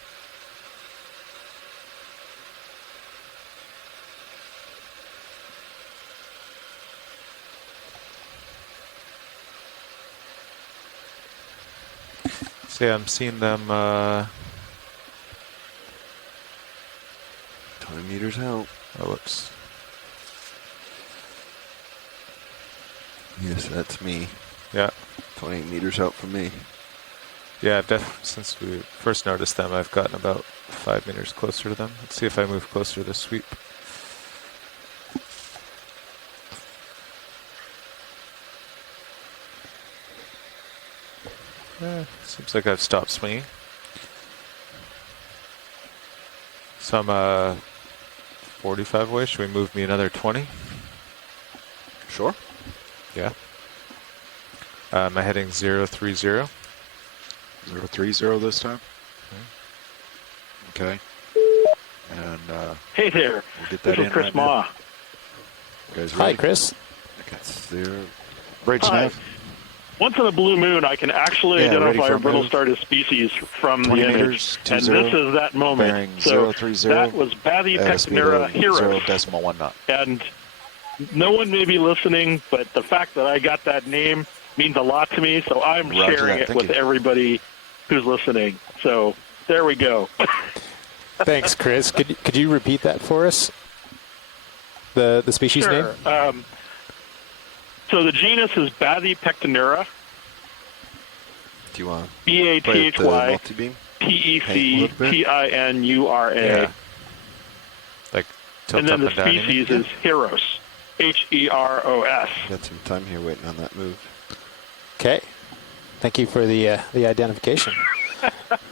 So yeah, I'm seeing them 20 meters out. Oh, whoops. Yes, that's me. Yeah. 20 meters out from me. Yeah, since we first noticed them, I've gotten about 5 meters closer to them. Let's see if I move closer to sweep. Seems like I've stopped swinging. So I'm 45 away. Should we move me another 20? Sure. Yeah. My heading 030. 030 this time? Okay. And Hey there. we'll get that This in is Chris right now. Ma. You guys Hi, ready? Chris. Okay. 0. Hi. Once in a blue moon, I can actually Yeah, ready identify for a a brittle move. started species from 20 the image. meters, And 20, this is that moment. bearing So 030 that was Bathy at a speed Pectinera of Heroes. 0.1 knot. And no one may be listening, but the fact that I got that name means a lot to me, so I'm Roger sharing that. it Thank with you. everybody who's listening. So there we go. Thanks, Chris. Could you repeat that for us? The species name? Sure. So the genus is Bathy Pectinera. Do you want to B A T play H with the Y multi-beam? P E Paint a C little bit? T I N U R A. Yeah. Like tilt And then up the and down. you mean? species is Heros. Heros. Got some time here waiting on that move. Okay. Thank you for the identification.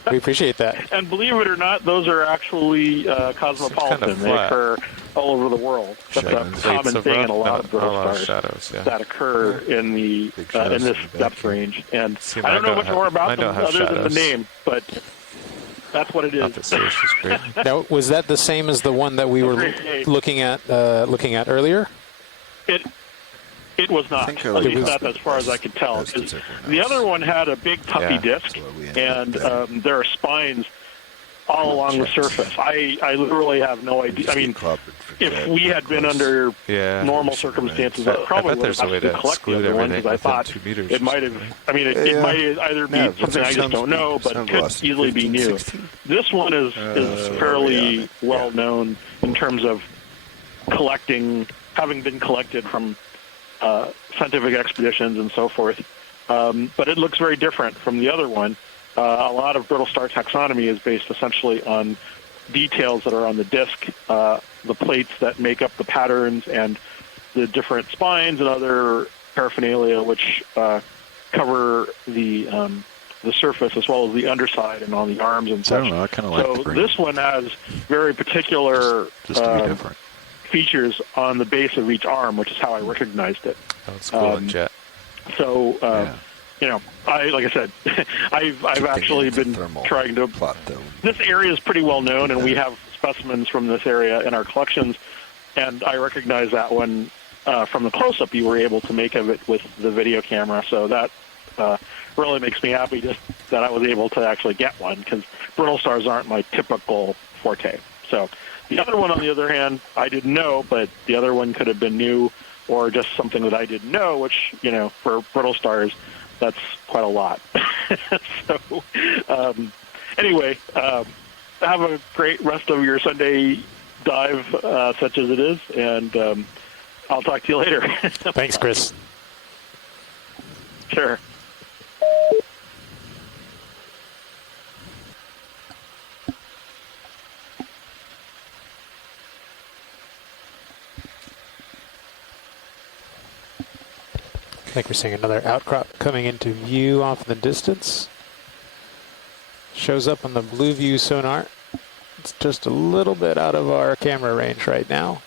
We appreciate that. And believe it or not, those are actually cosmopolitan. Kind of They flat. occur all over the world. That's a Shadows. common Plates of thing rock? in a lot No, of brittle a lot of stars shadows, yeah. that occur in the Big in shadows this in the back depth here. range. And See, I mine don't know don't much have- more about mine them don't have other than the shadows. name, but that's what it Not is. that Sirius is great. Now, was that the same as the one that we were Great day. looking at earlier? It was I not. think At least not as far as I could tell. That's 'Cause everyone the else. other one had a big puffy Yeah. disc, That's what we ended and up getting. there are spines all along the Checks. surface. I literally have no idea. I mean, if we had been under Yeah. normal circumstances, I I probably bet would there's have a way actually to collected the exclude other one everything because I within thought 2 meters. it or might have. something, I mean, it Yeah. might either be Yeah, what's something our I just don't know, sound but speed? could Velocity, easily be 15, new. 16? This one is fairly well known in terms of collecting, having been collected from scientific expeditions and so forth. But it looks very different from the other one. A lot of brittle star taxonomy is based essentially on details that are on the disk, the plates that make up the patterns, and the different spines and other paraphernalia which cover the surface as well as the underside and on the arms and I such. don't know. I kind of like So the green. this one has very particular Just to be different. features on the base of each arm, which is how I recognized it. Oh, it's cool in jet. So, Yeah. you know, like I said, I've actually been trying to. plot though. This area is pretty well known, and we have specimens from this area in our collections. And I recognize that one from the close-up you were able to make of it with the video camera. So that really makes me happy just that I was able to actually get one, because brittle stars aren't my typical forte. So the other one, on the other hand, I didn't know, but the other one could have been new or just something that I didn't know, which, you know, for brittle stars, that's quite a lot. So anyway, have a great rest of your Sunday dive, such as it is, and I'll talk to you later. Thanks, Chris. Sure. I think we're seeing another outcrop coming into view off in the distance. Shows up on the blue view sonar. It's just a little bit out of our camera range right now.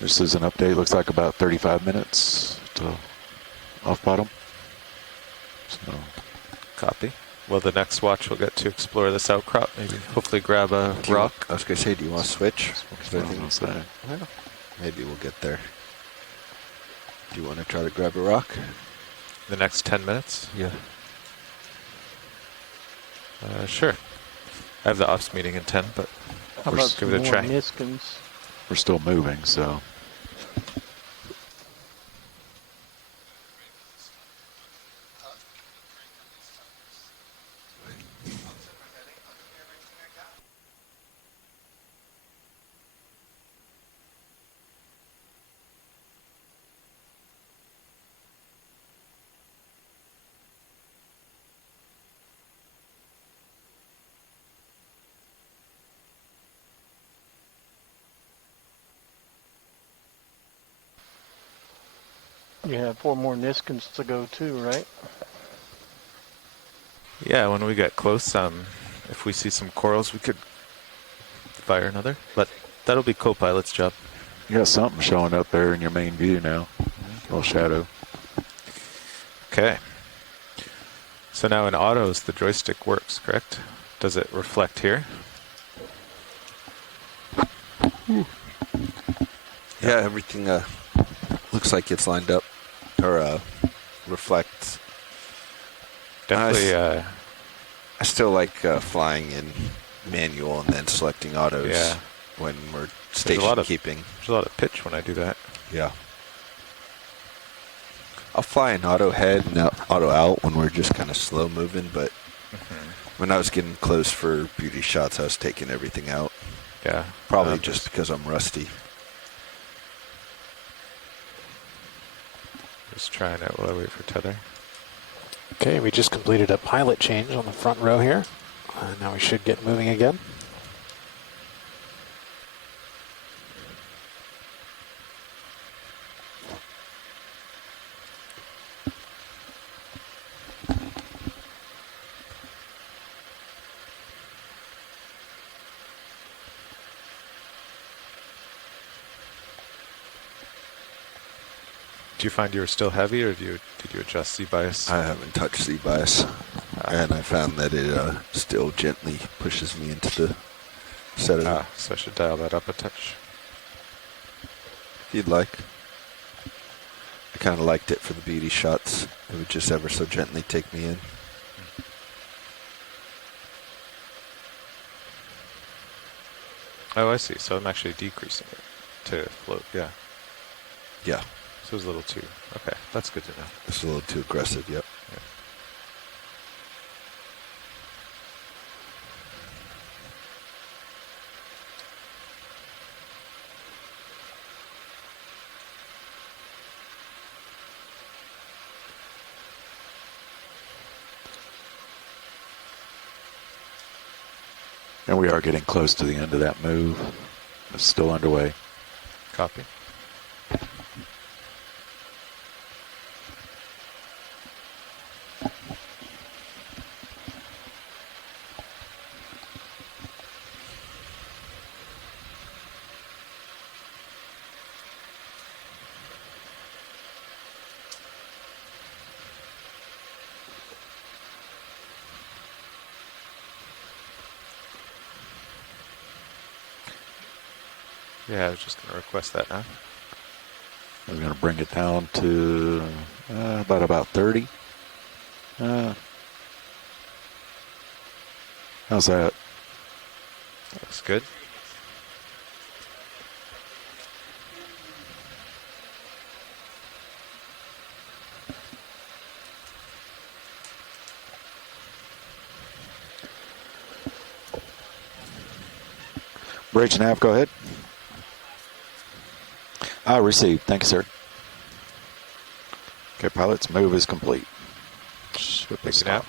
This is an update. Looks like about 35 minutes to off bottom. So, Copy. Well, the next watch we'll get to explore this outcrop. Maybe, hopefully, grab a rock. I was gonna say, do you want to switch? 'Cause I what think I'm saying. maybe we'll get there. Do you want to try to grab a rock? The next 10 minutes. Yeah. Sure. I have the ops meeting in 10, but How we'll about just give some it a more try. Niskins? We're still moving, so. You have 4 more Niskins to go too, right? Yeah, when we get close, if we see some corals, we could fire another. But that'll be co-pilot's job. You got something showing up there in your main view now. A little shadow. Okay. So now in autos, the joystick works, correct? Does it reflect here? Yeah, everything looks like it's lined up, or reflects. Definitely. I still like flying in manual and then selecting autos Yeah. when we're There's a station lot of- keeping. There's a lot of pitch when I do that. Yeah. I'll fly in auto head and auto out when we're just kind of slow moving, but when I was getting close for beauty shots, I was taking everything out. Yeah. Probably just because I'm rusty. Just trying it while I wait for tether. Okay, we just completed a pilot change on the front row here. Now we should get moving again. Do you find you were still heavy, or did you adjust C-bias? I haven't touched C-bias, and I found that it still gently pushes me into the settling. So I should dial that up a touch. If you'd like. I kind of liked it for the beauty shots. It would just ever so gently take me in. Oh, I see. So I'm actually decreasing it to float. Yeah. Yeah. So it was a little too. Okay, that's good to know. It's a little too aggressive, yep. Yeah. And we are getting close to the end of that move. It's still underway. Copy. Yeah, I was just going to request that now. We're going to bring it down to about 30. How's that? Looks good. Bridge nav, go ahead. Received. Thank you, sir. Okay, pilots, move is complete. Should pick it up.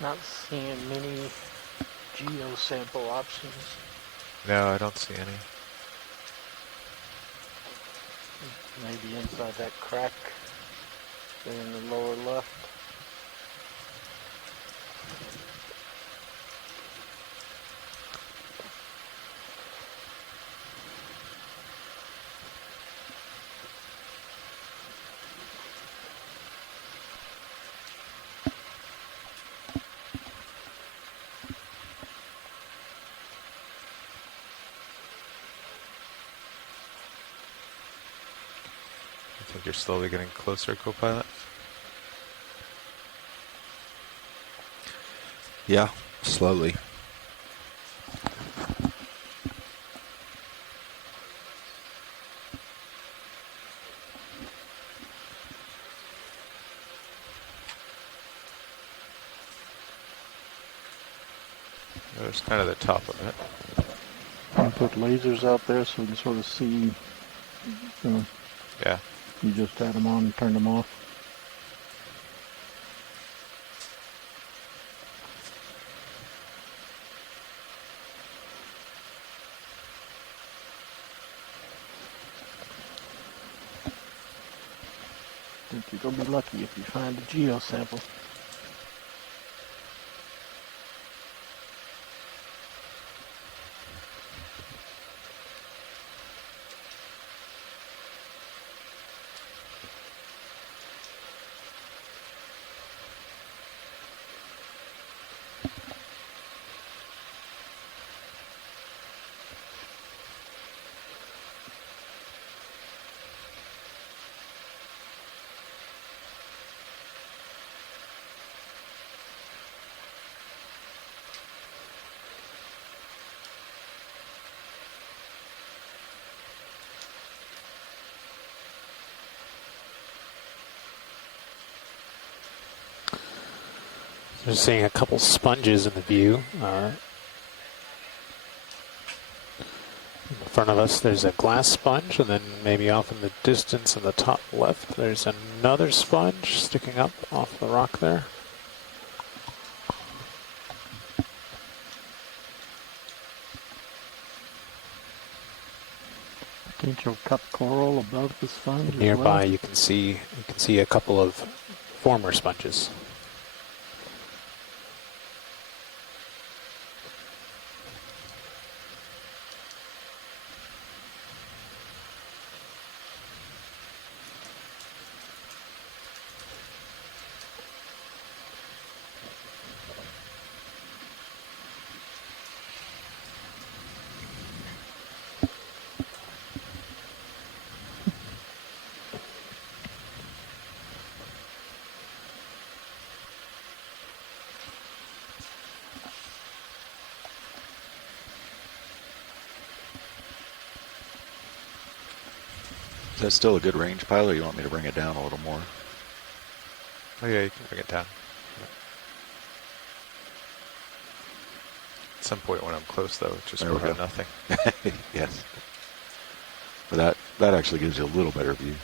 Not seeing many geo sample options. No, I don't see any. Maybe inside that crack there in the lower left. I think you're slowly getting closer, co-pilot. Yeah, slowly. There's kind of the top of it. And put lasers out there so we can sort of see. Yeah. You just had them on and turned them off. I think you're gonna be lucky if you find a geo sample. We're seeing a couple sponges in the view. In front of us, there's a glass sponge, and then maybe off in the distance in the top left, there's another sponge sticking up off the rock there. Potential cup coral above the sponge. Nearby, as well. you can see a couple of former sponges. Is that still a good range, pilot, or you want me to bring it down a little more? Oh yeah, you can bring it down. At some point when I'm close, though, just There go we to go. nothing. Yes. But that actually gives you a little better view.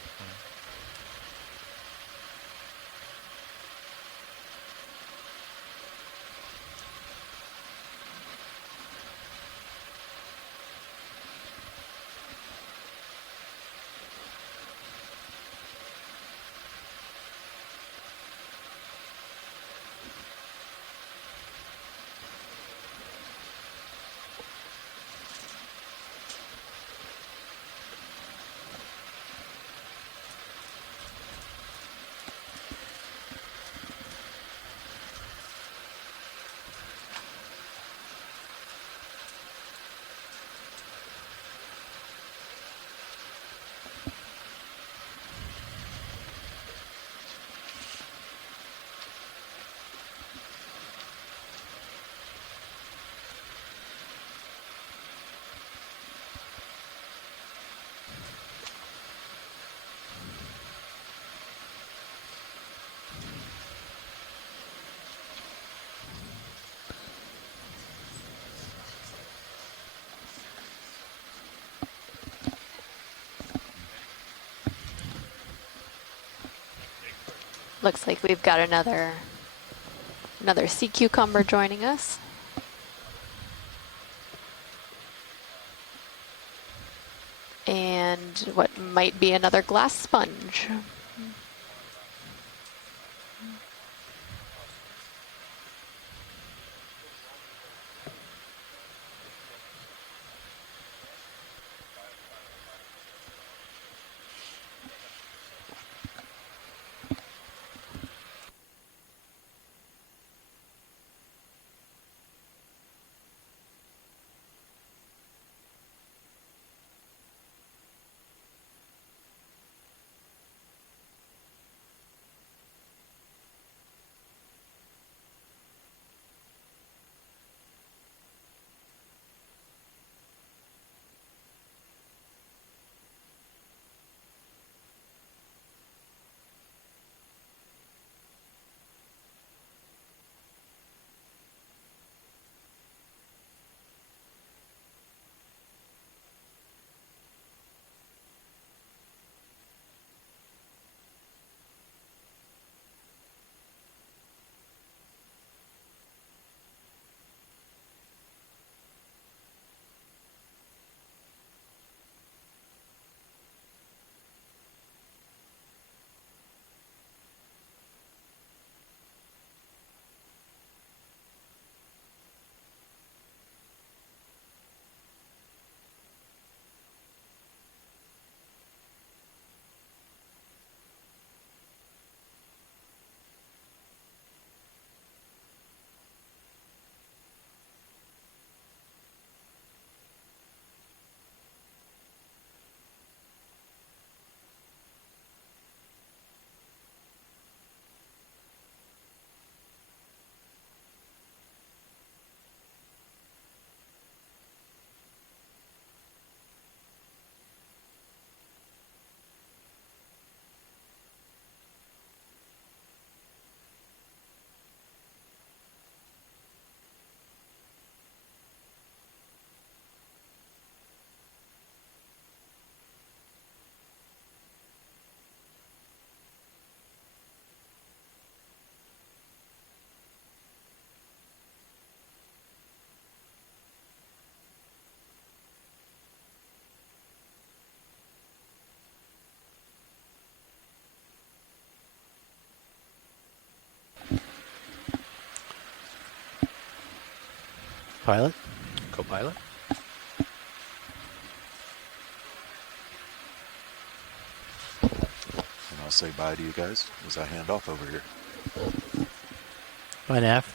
Looks like we've got another sea cucumber joining us. And what might be another glass sponge. Pilot? Co-pilot. And I'll say bye to you guys as I hand off over here. Bye, Nav.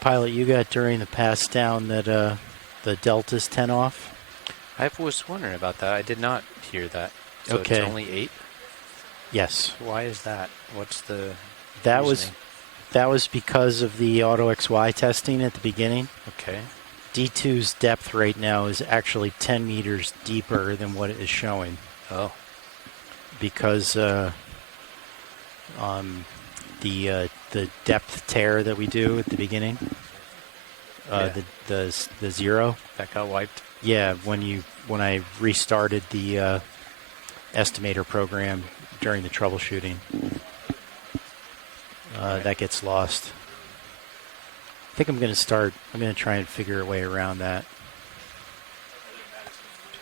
Pilot, you got during the pass down that the Delta's 10 off? I was wondering about that. I did not hear that. So Okay. it's only 8? Yes. Why is that? What's the That reasoning? was because of the Auto XY testing at the beginning. Okay. D2's depth right now is actually 10 meters deeper than what it is showing. Oh. Because the depth tear that we do at the beginning, the zero That got wiped. Yeah, when I restarted the estimator program during the troubleshooting, that gets lost. I think I'm going to try and figure a way around that.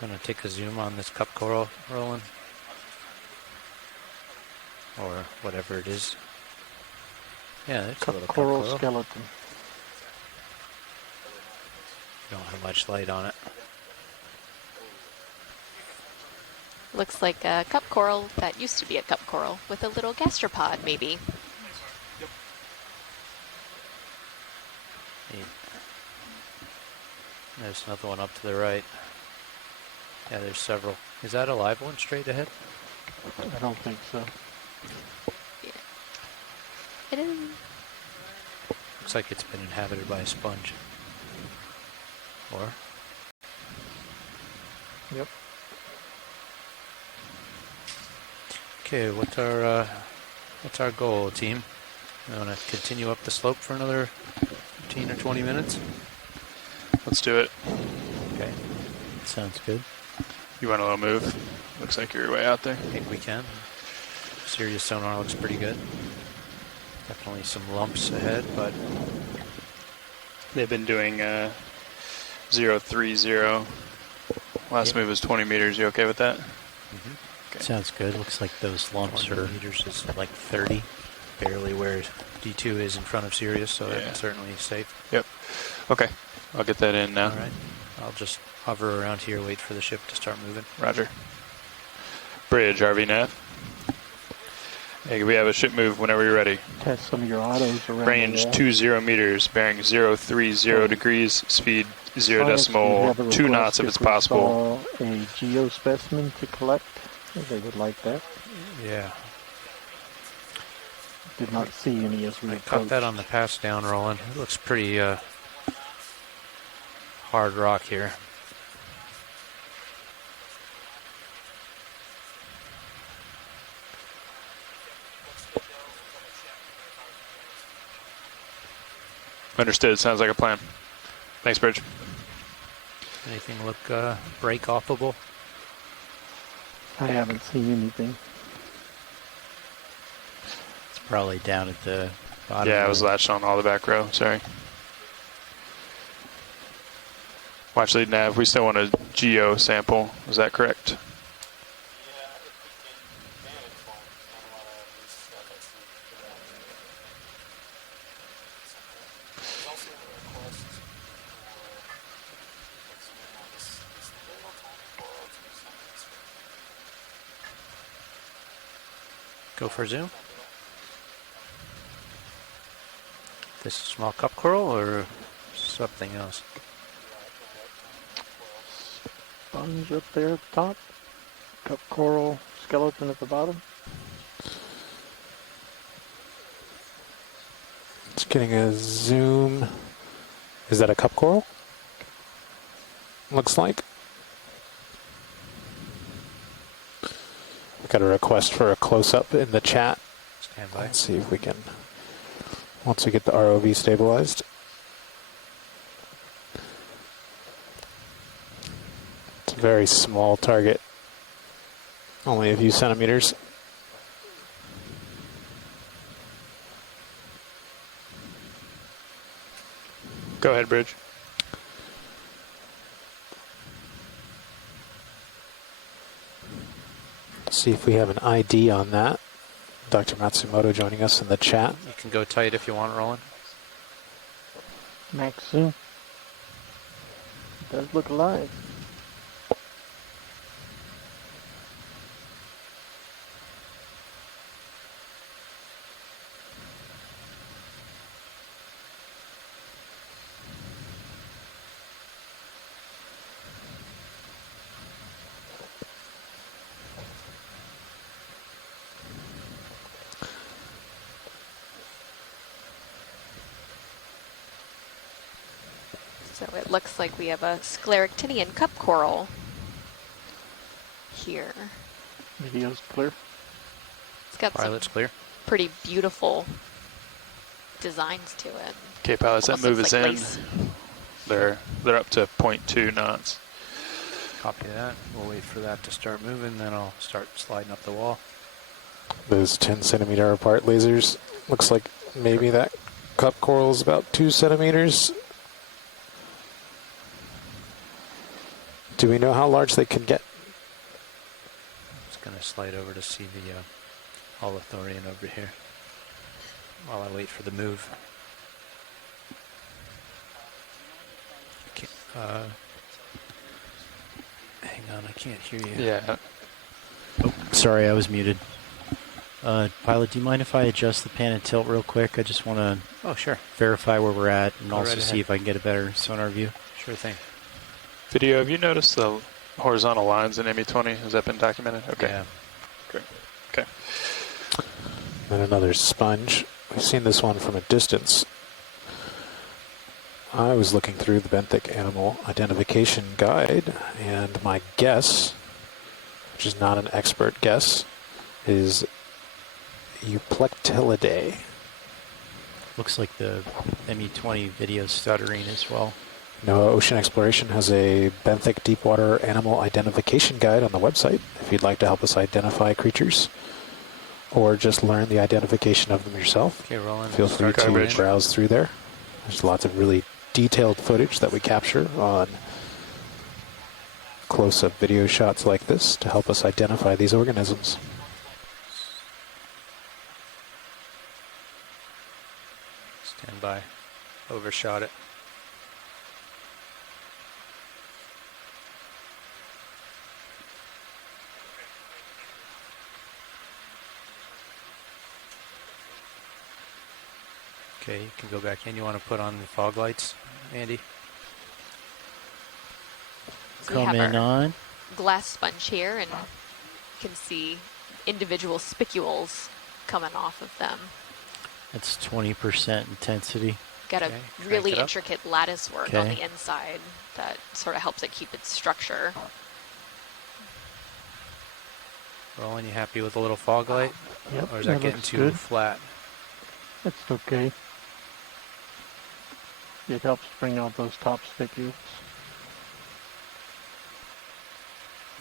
Do you want to take a zoom on this cup coral, Roland? Or whatever it is. Yeah, there's a little cup Coral coral. skeleton. Don't have much light on it. Looks like a cup coral that used to be a cup coral with a little gastropod, maybe. There's another one up to the right. Yeah, there's several. Is that a live one straight ahead? I don't think so. It is. Looks like it's been inhabited by a sponge. Or? Yep. Okay, what's our goal, team? We want to continue up the slope for another 15 or 20 minutes? Let's do it. Okay. Sounds good. You want a little move? Looks like you're way out there. I think we can. Sirius sonar looks pretty good. Definitely some lumps ahead, but They've been doing 030. Last move is 20 meters. You okay with that? Okay. Sounds good. Looks like those lumps 20 are meters is like 30. barely where D2 is in front of Sirius, so Yeah. that's certainly safe. Yep. Okay. I'll get that in now. All right. I'll just hover around here, wait for the ship to start moving. Roger. Bridge, RV nav. Hey, we have a ship move whenever you're ready. Test some of your autos around Range the wall. 20 meters, bearing 030 degrees, speed 0 Pilots, we decimal have a 2 request knots if it's we possible. saw a geo specimen to collect. They would like that. Yeah. Did not see any as we I approached. caught that on the pass down, Roland. It looks pretty hard rock here. Understood. Sounds like a plan. Thanks, Bridge. Anything look break-offable? I haven't seen anything. It's probably down at the bottom. Yeah, I of was the- latched on all the back row. Sorry. Watch lead nav. We still want a geo sample. Is that correct? Go for a zoom. This is small cup coral or something else? Sponge up there at the top. Cup coral skeleton at the bottom. Just getting a zoom. Is that a cup coral? Looks like. Got a request for a close-up in the chat. Stand by. Let's see if we can, once we get the ROV stabilized. It's a very small target. Only a few centimeters. Go ahead, Bridge. See if we have an ID on that. Dr. Matsumoto joining us in the chat. You can go tight if you want, Roland. Maxu does look alive. So it looks like we have a scleractinian cup coral here. Video's clear. It's got Pilot's some clear. pretty beautiful designs to it. Okay, pilots, that Almost move looks is like in. lace. They're up to 0.2 knots. Copy that. We'll wait for that to start moving, then I'll start sliding up the wall. Those 10 centimeter apart lasers. Looks like maybe that cup coral is about 2 centimeters. Do we know how large they can get? Just going to slide over to see the holothorian over here while I wait for the move. Okay, hang on, I can't hear you. Yeah. Oh, sorry, I was muted. Pilot, do you mind if I adjust the pan and tilt real quick? I just want to sure. verify where we're at and Go also right see ahead. if I can get a better sonar view. Sure thing. Video, have you noticed the horizontal lines in ME20? Has that been documented? Okay. Yeah. Great. Okay. And another sponge. We've seen this one from a distance. I was looking through the benthic animal identification guide, and my guess, which is not an expert guess, is Euplectylidae. Looks like the ME20 video stuttering as well. NOAA Ocean Exploration has a benthic deepwater animal identification guide on the website if you'd like to help us identify creatures or just learn the identification of them yourself. Okay, Roland. Feel free start to coverage. browse through there. There's lots of really detailed footage that we capture on close-up video shots like this to help us identify these organisms. Stand by. Overshot it. Okay, you can go back in. You want to put on the fog lights, Andy? So we have Coming our on. glass sponge here, and you can see individual spicules coming off of them. That's 20% intensity. Got a Okay, crank really it up. intricate lattice work on Okay. the inside that sort of helps it keep its structure. Roland, you happy with a little fog light? Yep, Or is that getting looks too good. flat? It's okay. It helps bring out those top spicules.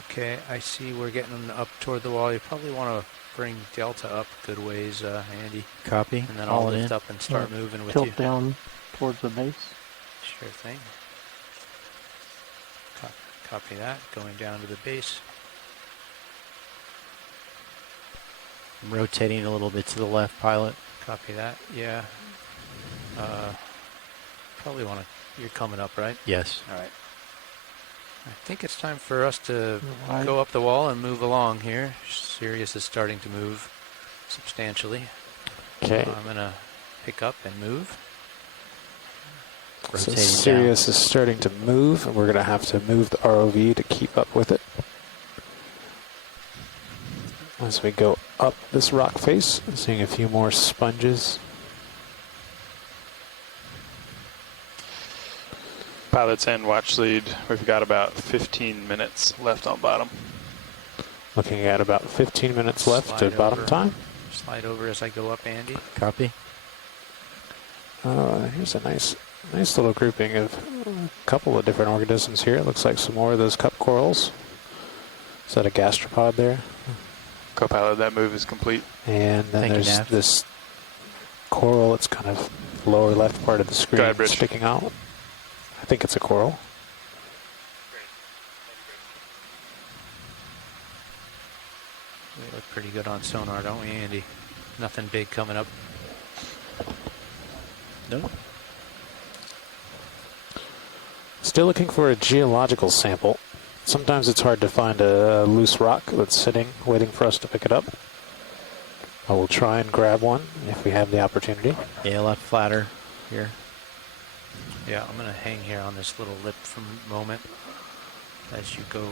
Okay, I see we're getting up toward the wall. You probably want to bring delta up a good ways, Andy. Copy. And then I'll All lift in. up and start moving with Tilt you. down towards the base. Sure thing. Copy that. Going down to the base. I'm rotating a little bit to the left, pilot. Copy that. Yeah. Probably want to. You're coming up, right? Yes. All right. I think it's time for us to Wide. go up the wall and move along here. Sirius is starting to move substantially. Okay. I'm going to pick up and move. So Rotating Sirius is starting to move, and we're going to have to move the ROV to keep up with it. As we go up this rock face, seeing a few more sponges. Pilots in, watch lead. We've got about 15 minutes left on bottom. Looking at about 15 minutes left Slide to bottom over. time. Slide over as I go up, Andy. Copy. Here's a nice little grouping of a couple of different organisms here. It looks like some more of those cup corals. Is that a gastropod there? Copilot, that move is complete. And then Thank you, there's Nav. this coral. It's kind of lower left part of the screen ahead, Rich. sticking out. I think it's a coral. We look pretty good on sonar, don't we, Andy? Nothing big coming up. Nope. Still looking for a geological sample. Sometimes it's hard to find a loose rock that's sitting, waiting for us to pick it up. I will try and grab one if we have the opportunity. Yeah, left flatter here. Yeah, I'm going to hang here on this little lip for a moment. As you go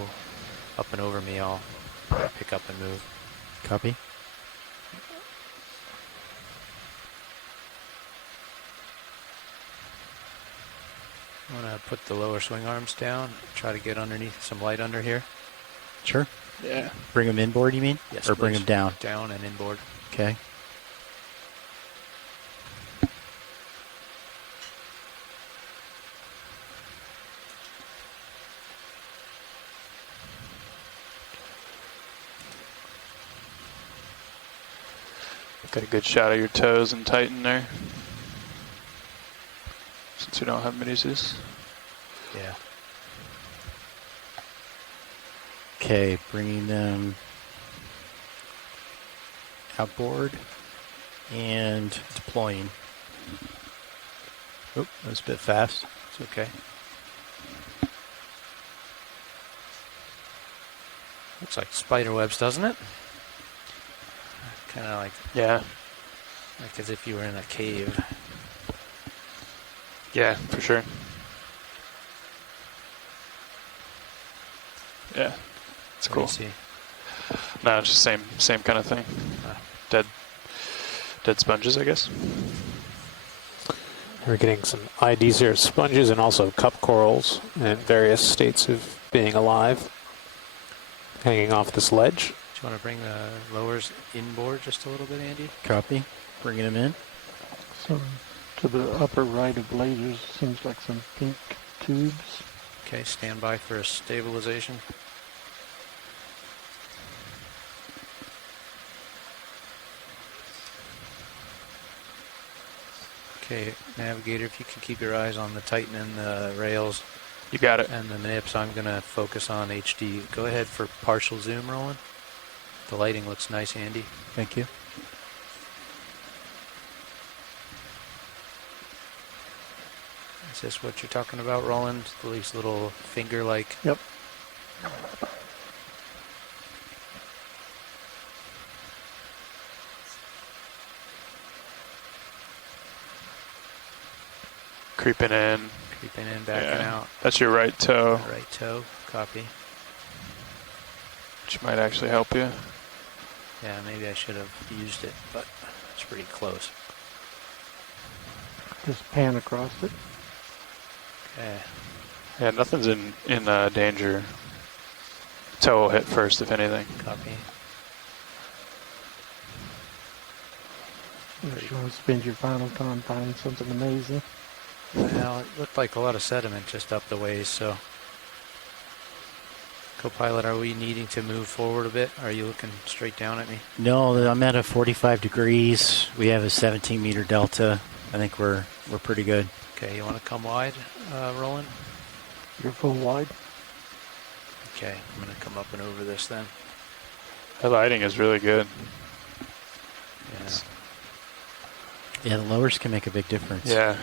up and over me, I'll pick up and move. Copy. I'm going to put the lower swing arms down, try to get underneath some light under here. Sure. Yeah. Bring them inboard, you mean? Yes, or bring please. them down? Down and inboard. Okay. Got a good shot of your toes and tighten there. Since we don't have middies. Yeah. Okay, bringing them outboard and deploying. Oop, that was a bit fast. It's okay. Looks like spider webs, doesn't it? Kind of like, Yeah. like as if you were in a cave. Yeah, for sure. Yeah, it's What do you cool. see? No, it's just same kind of thing. Dead sponges, I guess. We're getting some IDs here, sponges and also cup corals in various states of being alive, hanging off this ledge. Do you want to bring the lowers inboard just a little bit, Andy? Copy. Bringing them in. So to the upper right of lasers seems like some pink tubes. Okay, stand by for a stabilization. Okay, navigator, if you can keep your eyes on the tightening the rails. You got it. And the nips, I'm going to focus on HD. Go ahead for partial zoom, Roland. The lighting looks nice, Andy. Thank you. Is this what you're talking about, Roland? These little finger-like? Yep. Creeping in. Creeping in, backing out. That's your right toe, Right toe, copy. which might actually help you. Yeah, maybe I should have used it, but it's pretty close. Just pan across it. Okay. Yeah, nothing's in danger. Toe will hit first, if anything. Copy. If you want to spend your final time finding something amazing. Well, it looked like a lot of sediment just up the ways, so. Co-pilot, are we needing to move forward a bit? Are you looking straight down at me? No, I'm at a 45 degrees. We have a 17-meter delta. I think we're pretty good. Okay, you want to come wide, Roland? You're full wide. Okay, I'm going to come up and over this then. The lighting is really good. Yeah. Yeah, the lowers can make a big difference. Yeah.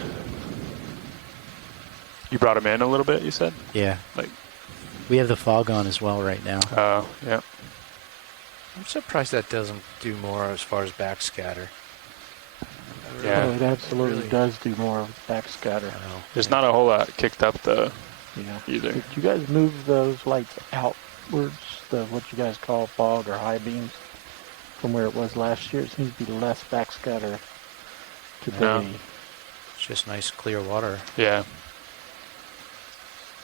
You brought him in a little bit, you said? Yeah. Like. We have the fog on as well right now. Oh, yeah. I'm surprised that doesn't do more as far as backscatter. Yeah. Oh, it absolutely Really? does do more backscatter. There's not a whole lot kicked up, though, Yeah. either. Did you guys move those lights outwards, what you guys call fog or high beams, from where it was last year? It seems to be less backscatter today. No. It's just nice clear water. Yeah.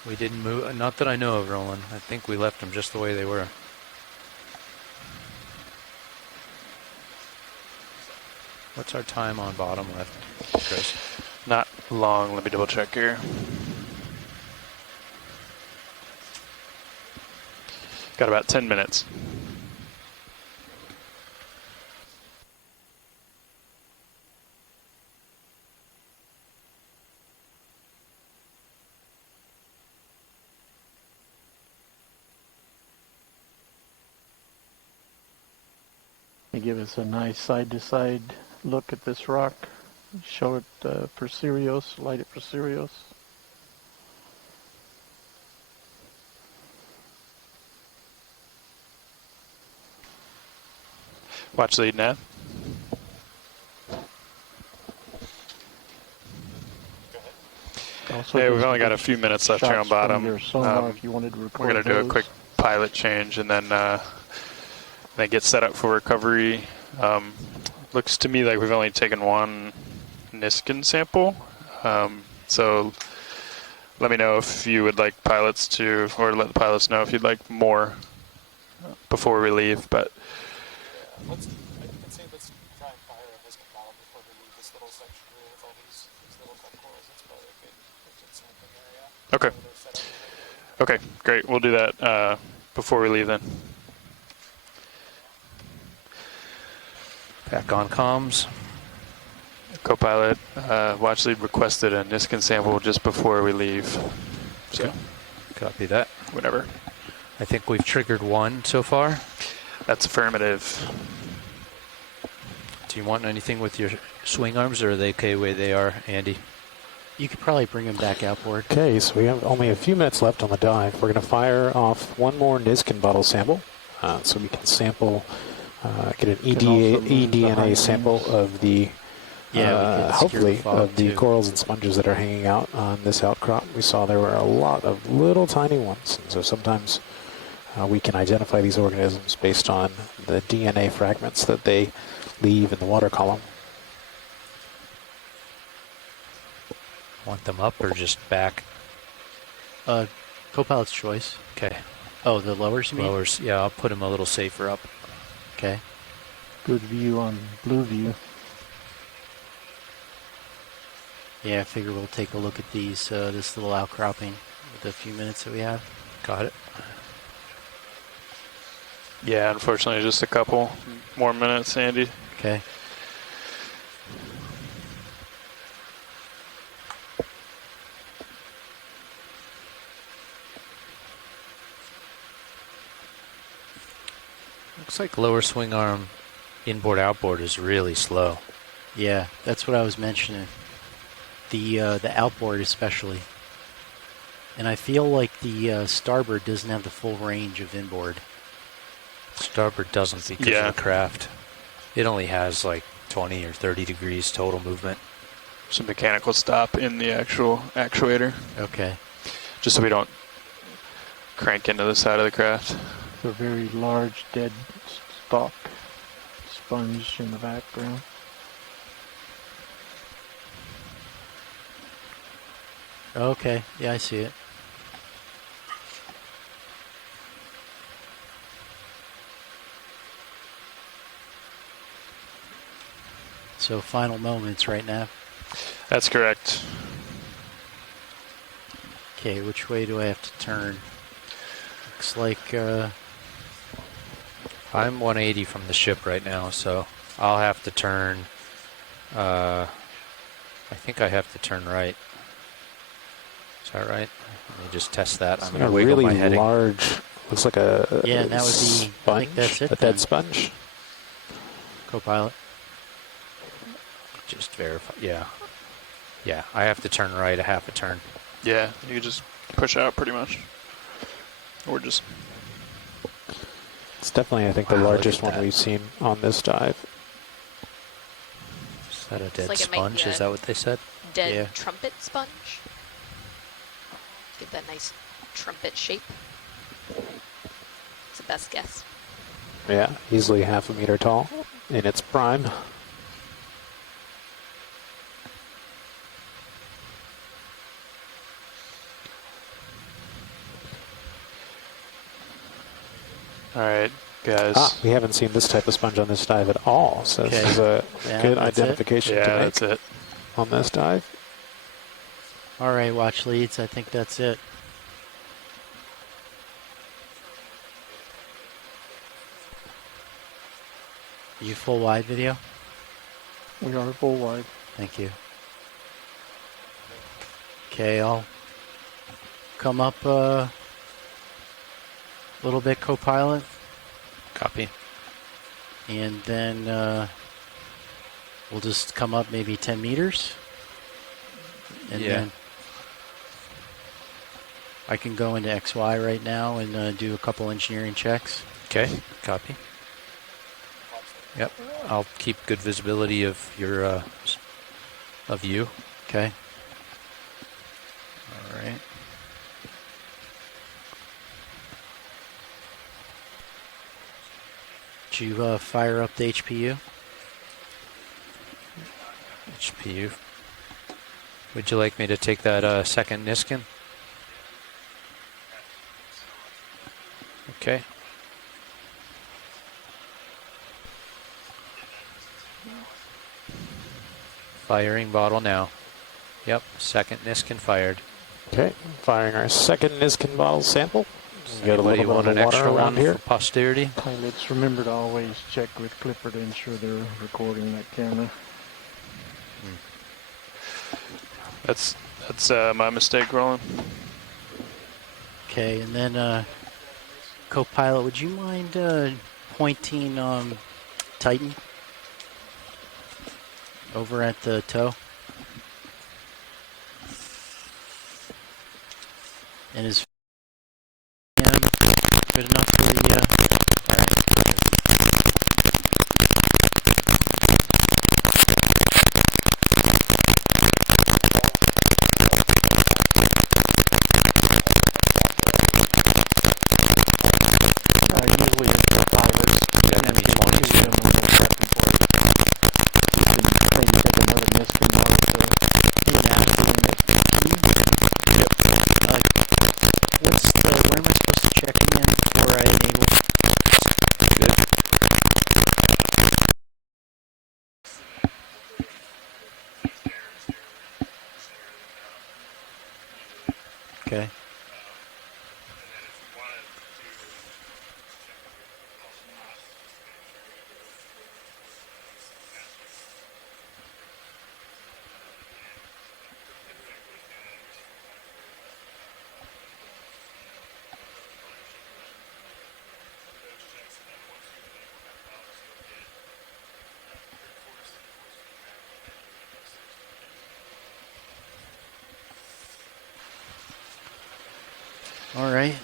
We didn't move, not that I know of, Roland. I think we left them just the way they were. What's our time on bottom left, Chris? Not long. Let me double check here. Got about 10 minutes. They give us a nice side-to-side look at this rock. Show it for Sirius, light it for Sirius. Watch lead nav. Also Hey, we've gives only got a good few minutes left here on shots from bottom. your sonar if you wanted to record We're going to do a those. quick pilot change and then get set up for recovery. Looks to me like we've only taken one Niskin sample. So let me know if you would like pilots to, or let the pilots know if you'd like more before we leave. But Let's try and fire a Niskin bottle before we leave this little section here with all these little cut corals. That's probably a good sampling area. okay. Okay, great. We'll do that before we leave then. Back on comms. Copilot, watch lead requested a Niskin sample just before we leave. So, copy that. Whatever. I think we've triggered one so far. That's affirmative. Do you want anything with your swing arms, or are they okay where they are, Andy? You could probably bring them back outboard. Okay, so we have only a few minutes left on the dive. We're going to fire off one more Niskin bottle sample, so we can sample, get an eDNA sample of the, hopefully, of the corals and sponges that are hanging out on this outcrop. We saw there were a lot of little tiny ones, and so sometimes we can identify these organisms based on the DNA fragments that they leave in the water column. Want them up or just back? Co-pilot's choice. Okay. Oh, the lowers you mean? Lowers, yeah, I'll put them a little safer up. Okay. Good view on blue view. Yeah, I figure we'll take a look at these, this little outcropping with the few minutes that we have. Got it. Yeah, unfortunately, just a couple more minutes, Andy. Okay. Looks like lower swing arm inboard outboard is really slow. Yeah, that's what I was mentioning. The outboard especially. And I feel like the starboard doesn't have the full range of inboard. Starboard doesn't because of the craft. It only has like 20 or 30 degrees total movement. Some mechanical stop in the actual actuator. Okay. Just so we don't crank into the side of the craft. It's a very large dead stalk sponge in the background. Okay, yeah, I see it. So final moments right now. That's correct. Okay, which way do I have to turn? Looks like I'm 180 from the ship right now, so I'll have to turn. I think I have to turn right. Is that right? Let me just test that. I'm going to wiggle really my heading. large, looks like a yeah, that would be. sponge, I think that's it. a dead sponge. Co-pilot. Just verify. Yeah. Yeah, I have to turn right a half a turn. Yeah, you can just push out pretty much. Or just... It's definitely, I think, the largest one we've seen on this dive. Is that a dead like it might sponge? be Is that what they said? Dead Yeah. trumpet sponge. Get that nice trumpet shape. It's the best guess. Yeah, easily half a meter tall in its prime. All right, guys. We haven't seen this type of sponge on this dive at all, so Okay. this is a Yeah, good that's identification Yeah, to make that's it. on this dive. All right, watch leads. I think that's it. You full wide video? We are full wide. Thank you. Okay, I'll come up a little bit, co-pilot. Copy. And then we'll just come up maybe 10 meters. And then I can go into XY right now and do a couple engineering checks. Okay, copy. Yep, I'll keep good visibility of your of you. Okay. All right. Did you fire up the HPU? HPU. Would you like me to take that second Niskin? Okay. Firing bottle now. Yep, second Niskin fired. Okay, firing our second Niskin bottle sample. Get a little bit want of an water extra around one here. for posterity? Pilots, remember to always check with Clipper to ensure they're recording that camera. That's my mistake, Roland. Okay, and then co-pilot, would you mind pointing Titan over at the toe? And is good enough for you? All right. Usually the pilots and the pilots them when they're prepping for it. You can maybe take another Niskin bottle to Where am I supposed to check again before I enable? Good. Okay. All right,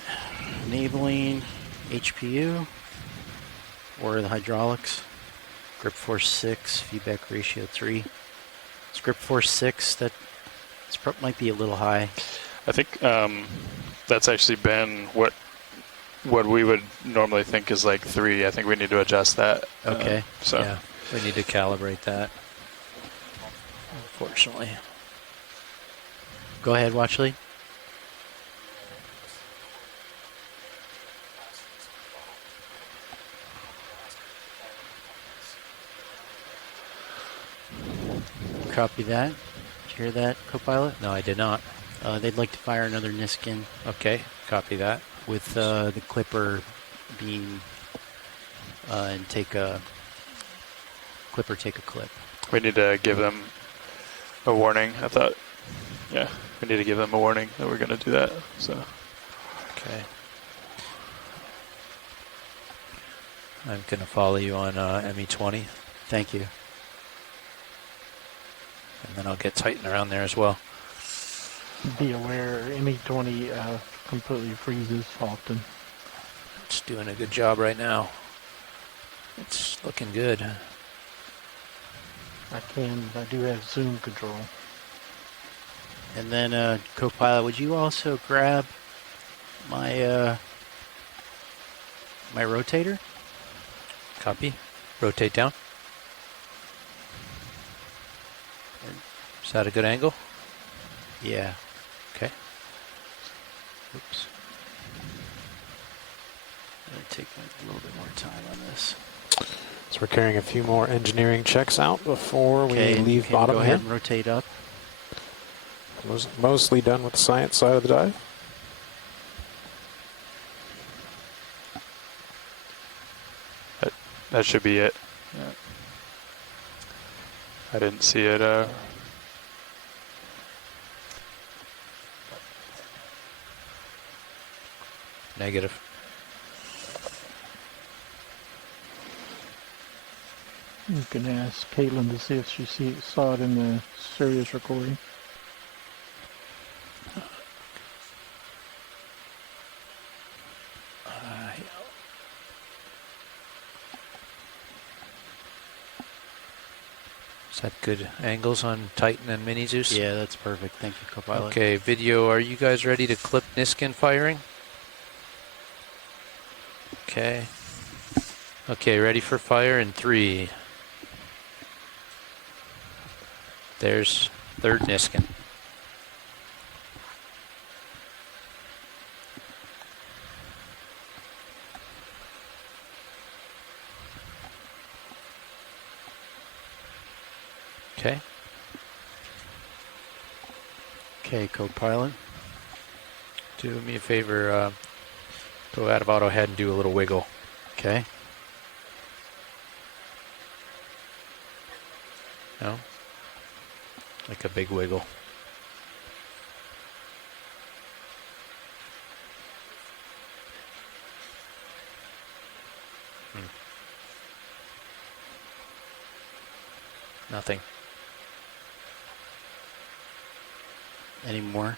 enabling HPU or the hydraulics. Grip force 6, feedback ratio 3. It's grip force 6. That might be a little high. I think that's actually been what we would normally think is like 3. I think we need to adjust that. Okay. So Yeah, we need to calibrate that. Unfortunately. Go ahead, Watchley. Copy that. Did you hear that, co-pilot? No, I did not. They'd like to fire another Niskin Okay, copy that. with the Clipper being and take a Clipper take a clip. we need to give them a warning. I thought, yeah, we need to give them a warning that we're going to do that. So Okay. I'm going to follow you on ME20. Thank you. And then I'll get Titan around there as well. Be aware, ME20 completely freezes often. It's doing a good job right now. It's looking good. I do have zoom control. And then co-pilot, would you also grab my my rotator? Copy. Rotate down. Is that a good angle? Yeah. Okay. Oops. I'm gonna take a little bit more time on this. So we're carrying a few more engineering checks out before Okay, we leave can bottom go here. ahead and rotate up. Mostly done with the science side of the dive. that should be it. I didn't see it. Negative. You can ask Caitlin to see if she saw it in the Sirius recording. Is that good angles on Titan and Mini Zeus? Yeah, that's perfect. Thank you, Copilot. Okay, video, are you guys ready to clip Niskin firing? Okay. Okay, ready for fire in 3. There's third Niskin. Okay. Okay, Copilot. Do me a favor, go out of auto head and do a little wiggle. Okay. No? Like a big wiggle. Nothing. Any more?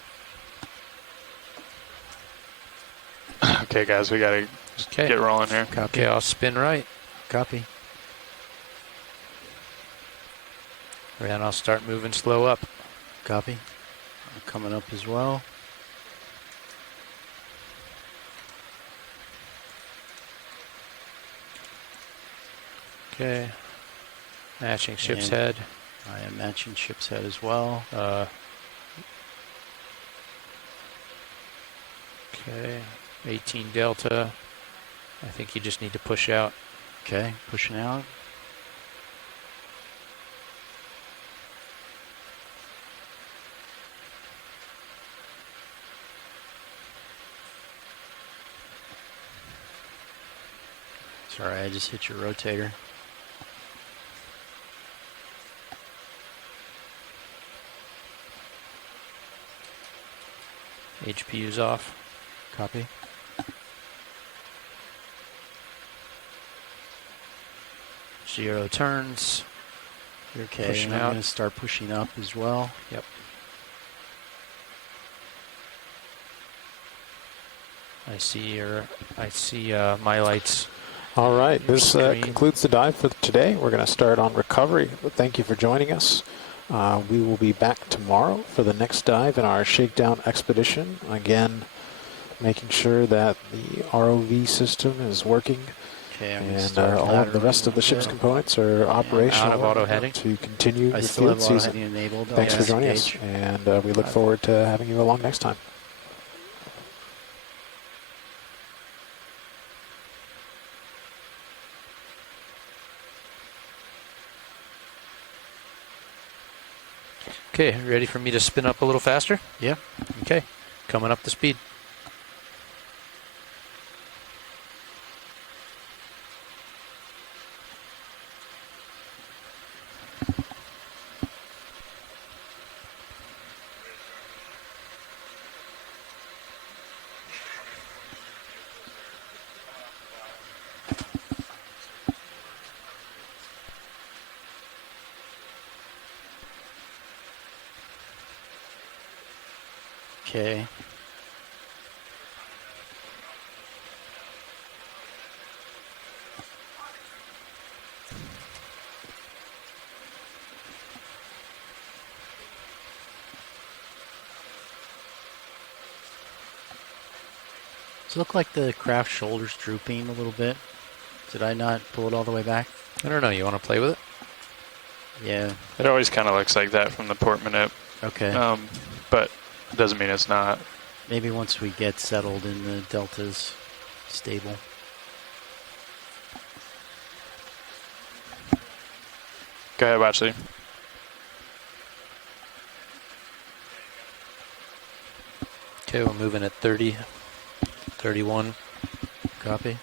Okay, guys, we gotta just get rolling here. Copy. Okay, I'll spin right. Copy. And I'll start moving slow up. Copy. I'm coming up as well. Okay. Matching ship's And head. I am matching ship's head as well. Okay. 18 Delta. I think you just need to push out. Okay, pushing out. Sorry, I just hit your rotator. HPU's off. Copy. Zero turns. You're okay, Pushing and I'm out. going to start pushing up as well. Yep. I see my lights. All right, this Screen. concludes the dive for today. We're going to start on recovery, but thank you for joining us. We will be back tomorrow for the next dive in our shakedown expedition. Again, making sure that the ROV system is working. Okay, I'm and all of the rest of the ship's components are operational Out of auto heading. to continue I the still have field auto season. heading enabled. Thanks for joining us, and we look forward to having you along next time. Okay, ready for me to spin up a little faster? Yeah. Okay, coming up to speed. Okay. Does it look like the craft shoulder's drooping a little bit? Did I not pull it all the way back? I don't know. You want to play with it? Yeah. It always kind of looks like that from the port manip. Okay. But it doesn't mean it's not. Maybe once we get settled in the delta's stable. Go ahead, Watchley. Okay, we're moving at 30, 31. Copy.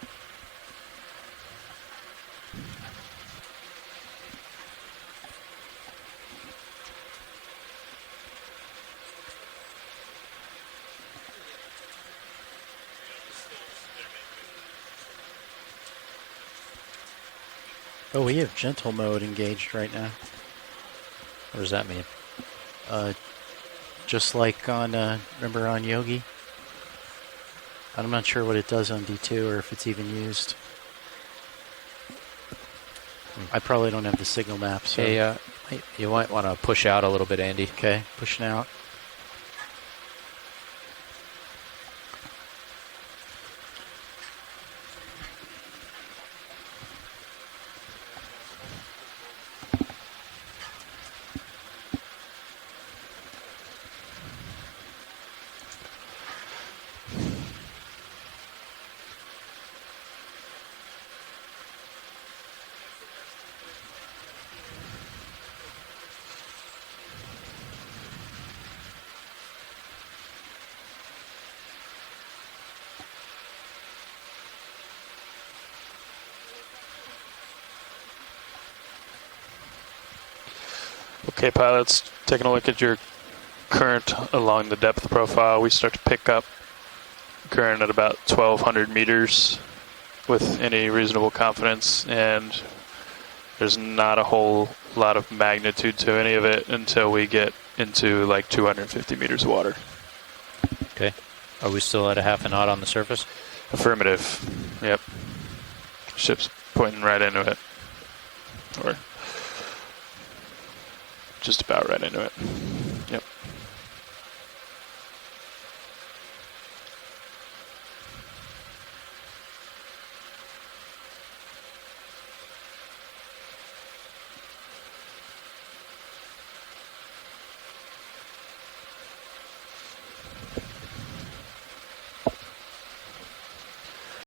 Oh, we have gentle mode engaged right now. What does that mean? Just like on, remember on Yogi? I'm not sure what it does on D2 or if it's even used. I probably don't have the signal map, so. Hey, you might want to push out a little bit, Andy. Okay, pushing out. Okay, pilots, taking a look at your current along the depth profile. We start to pick up current at about 1,200 meters with any reasonable confidence, and there's not a whole lot of magnitude to any of it until we get into like 250 meters of water. Okay. Are we still at a half a knot on the surface? Affirmative. Yep. Ship's pointing right into it. Or just about right into it.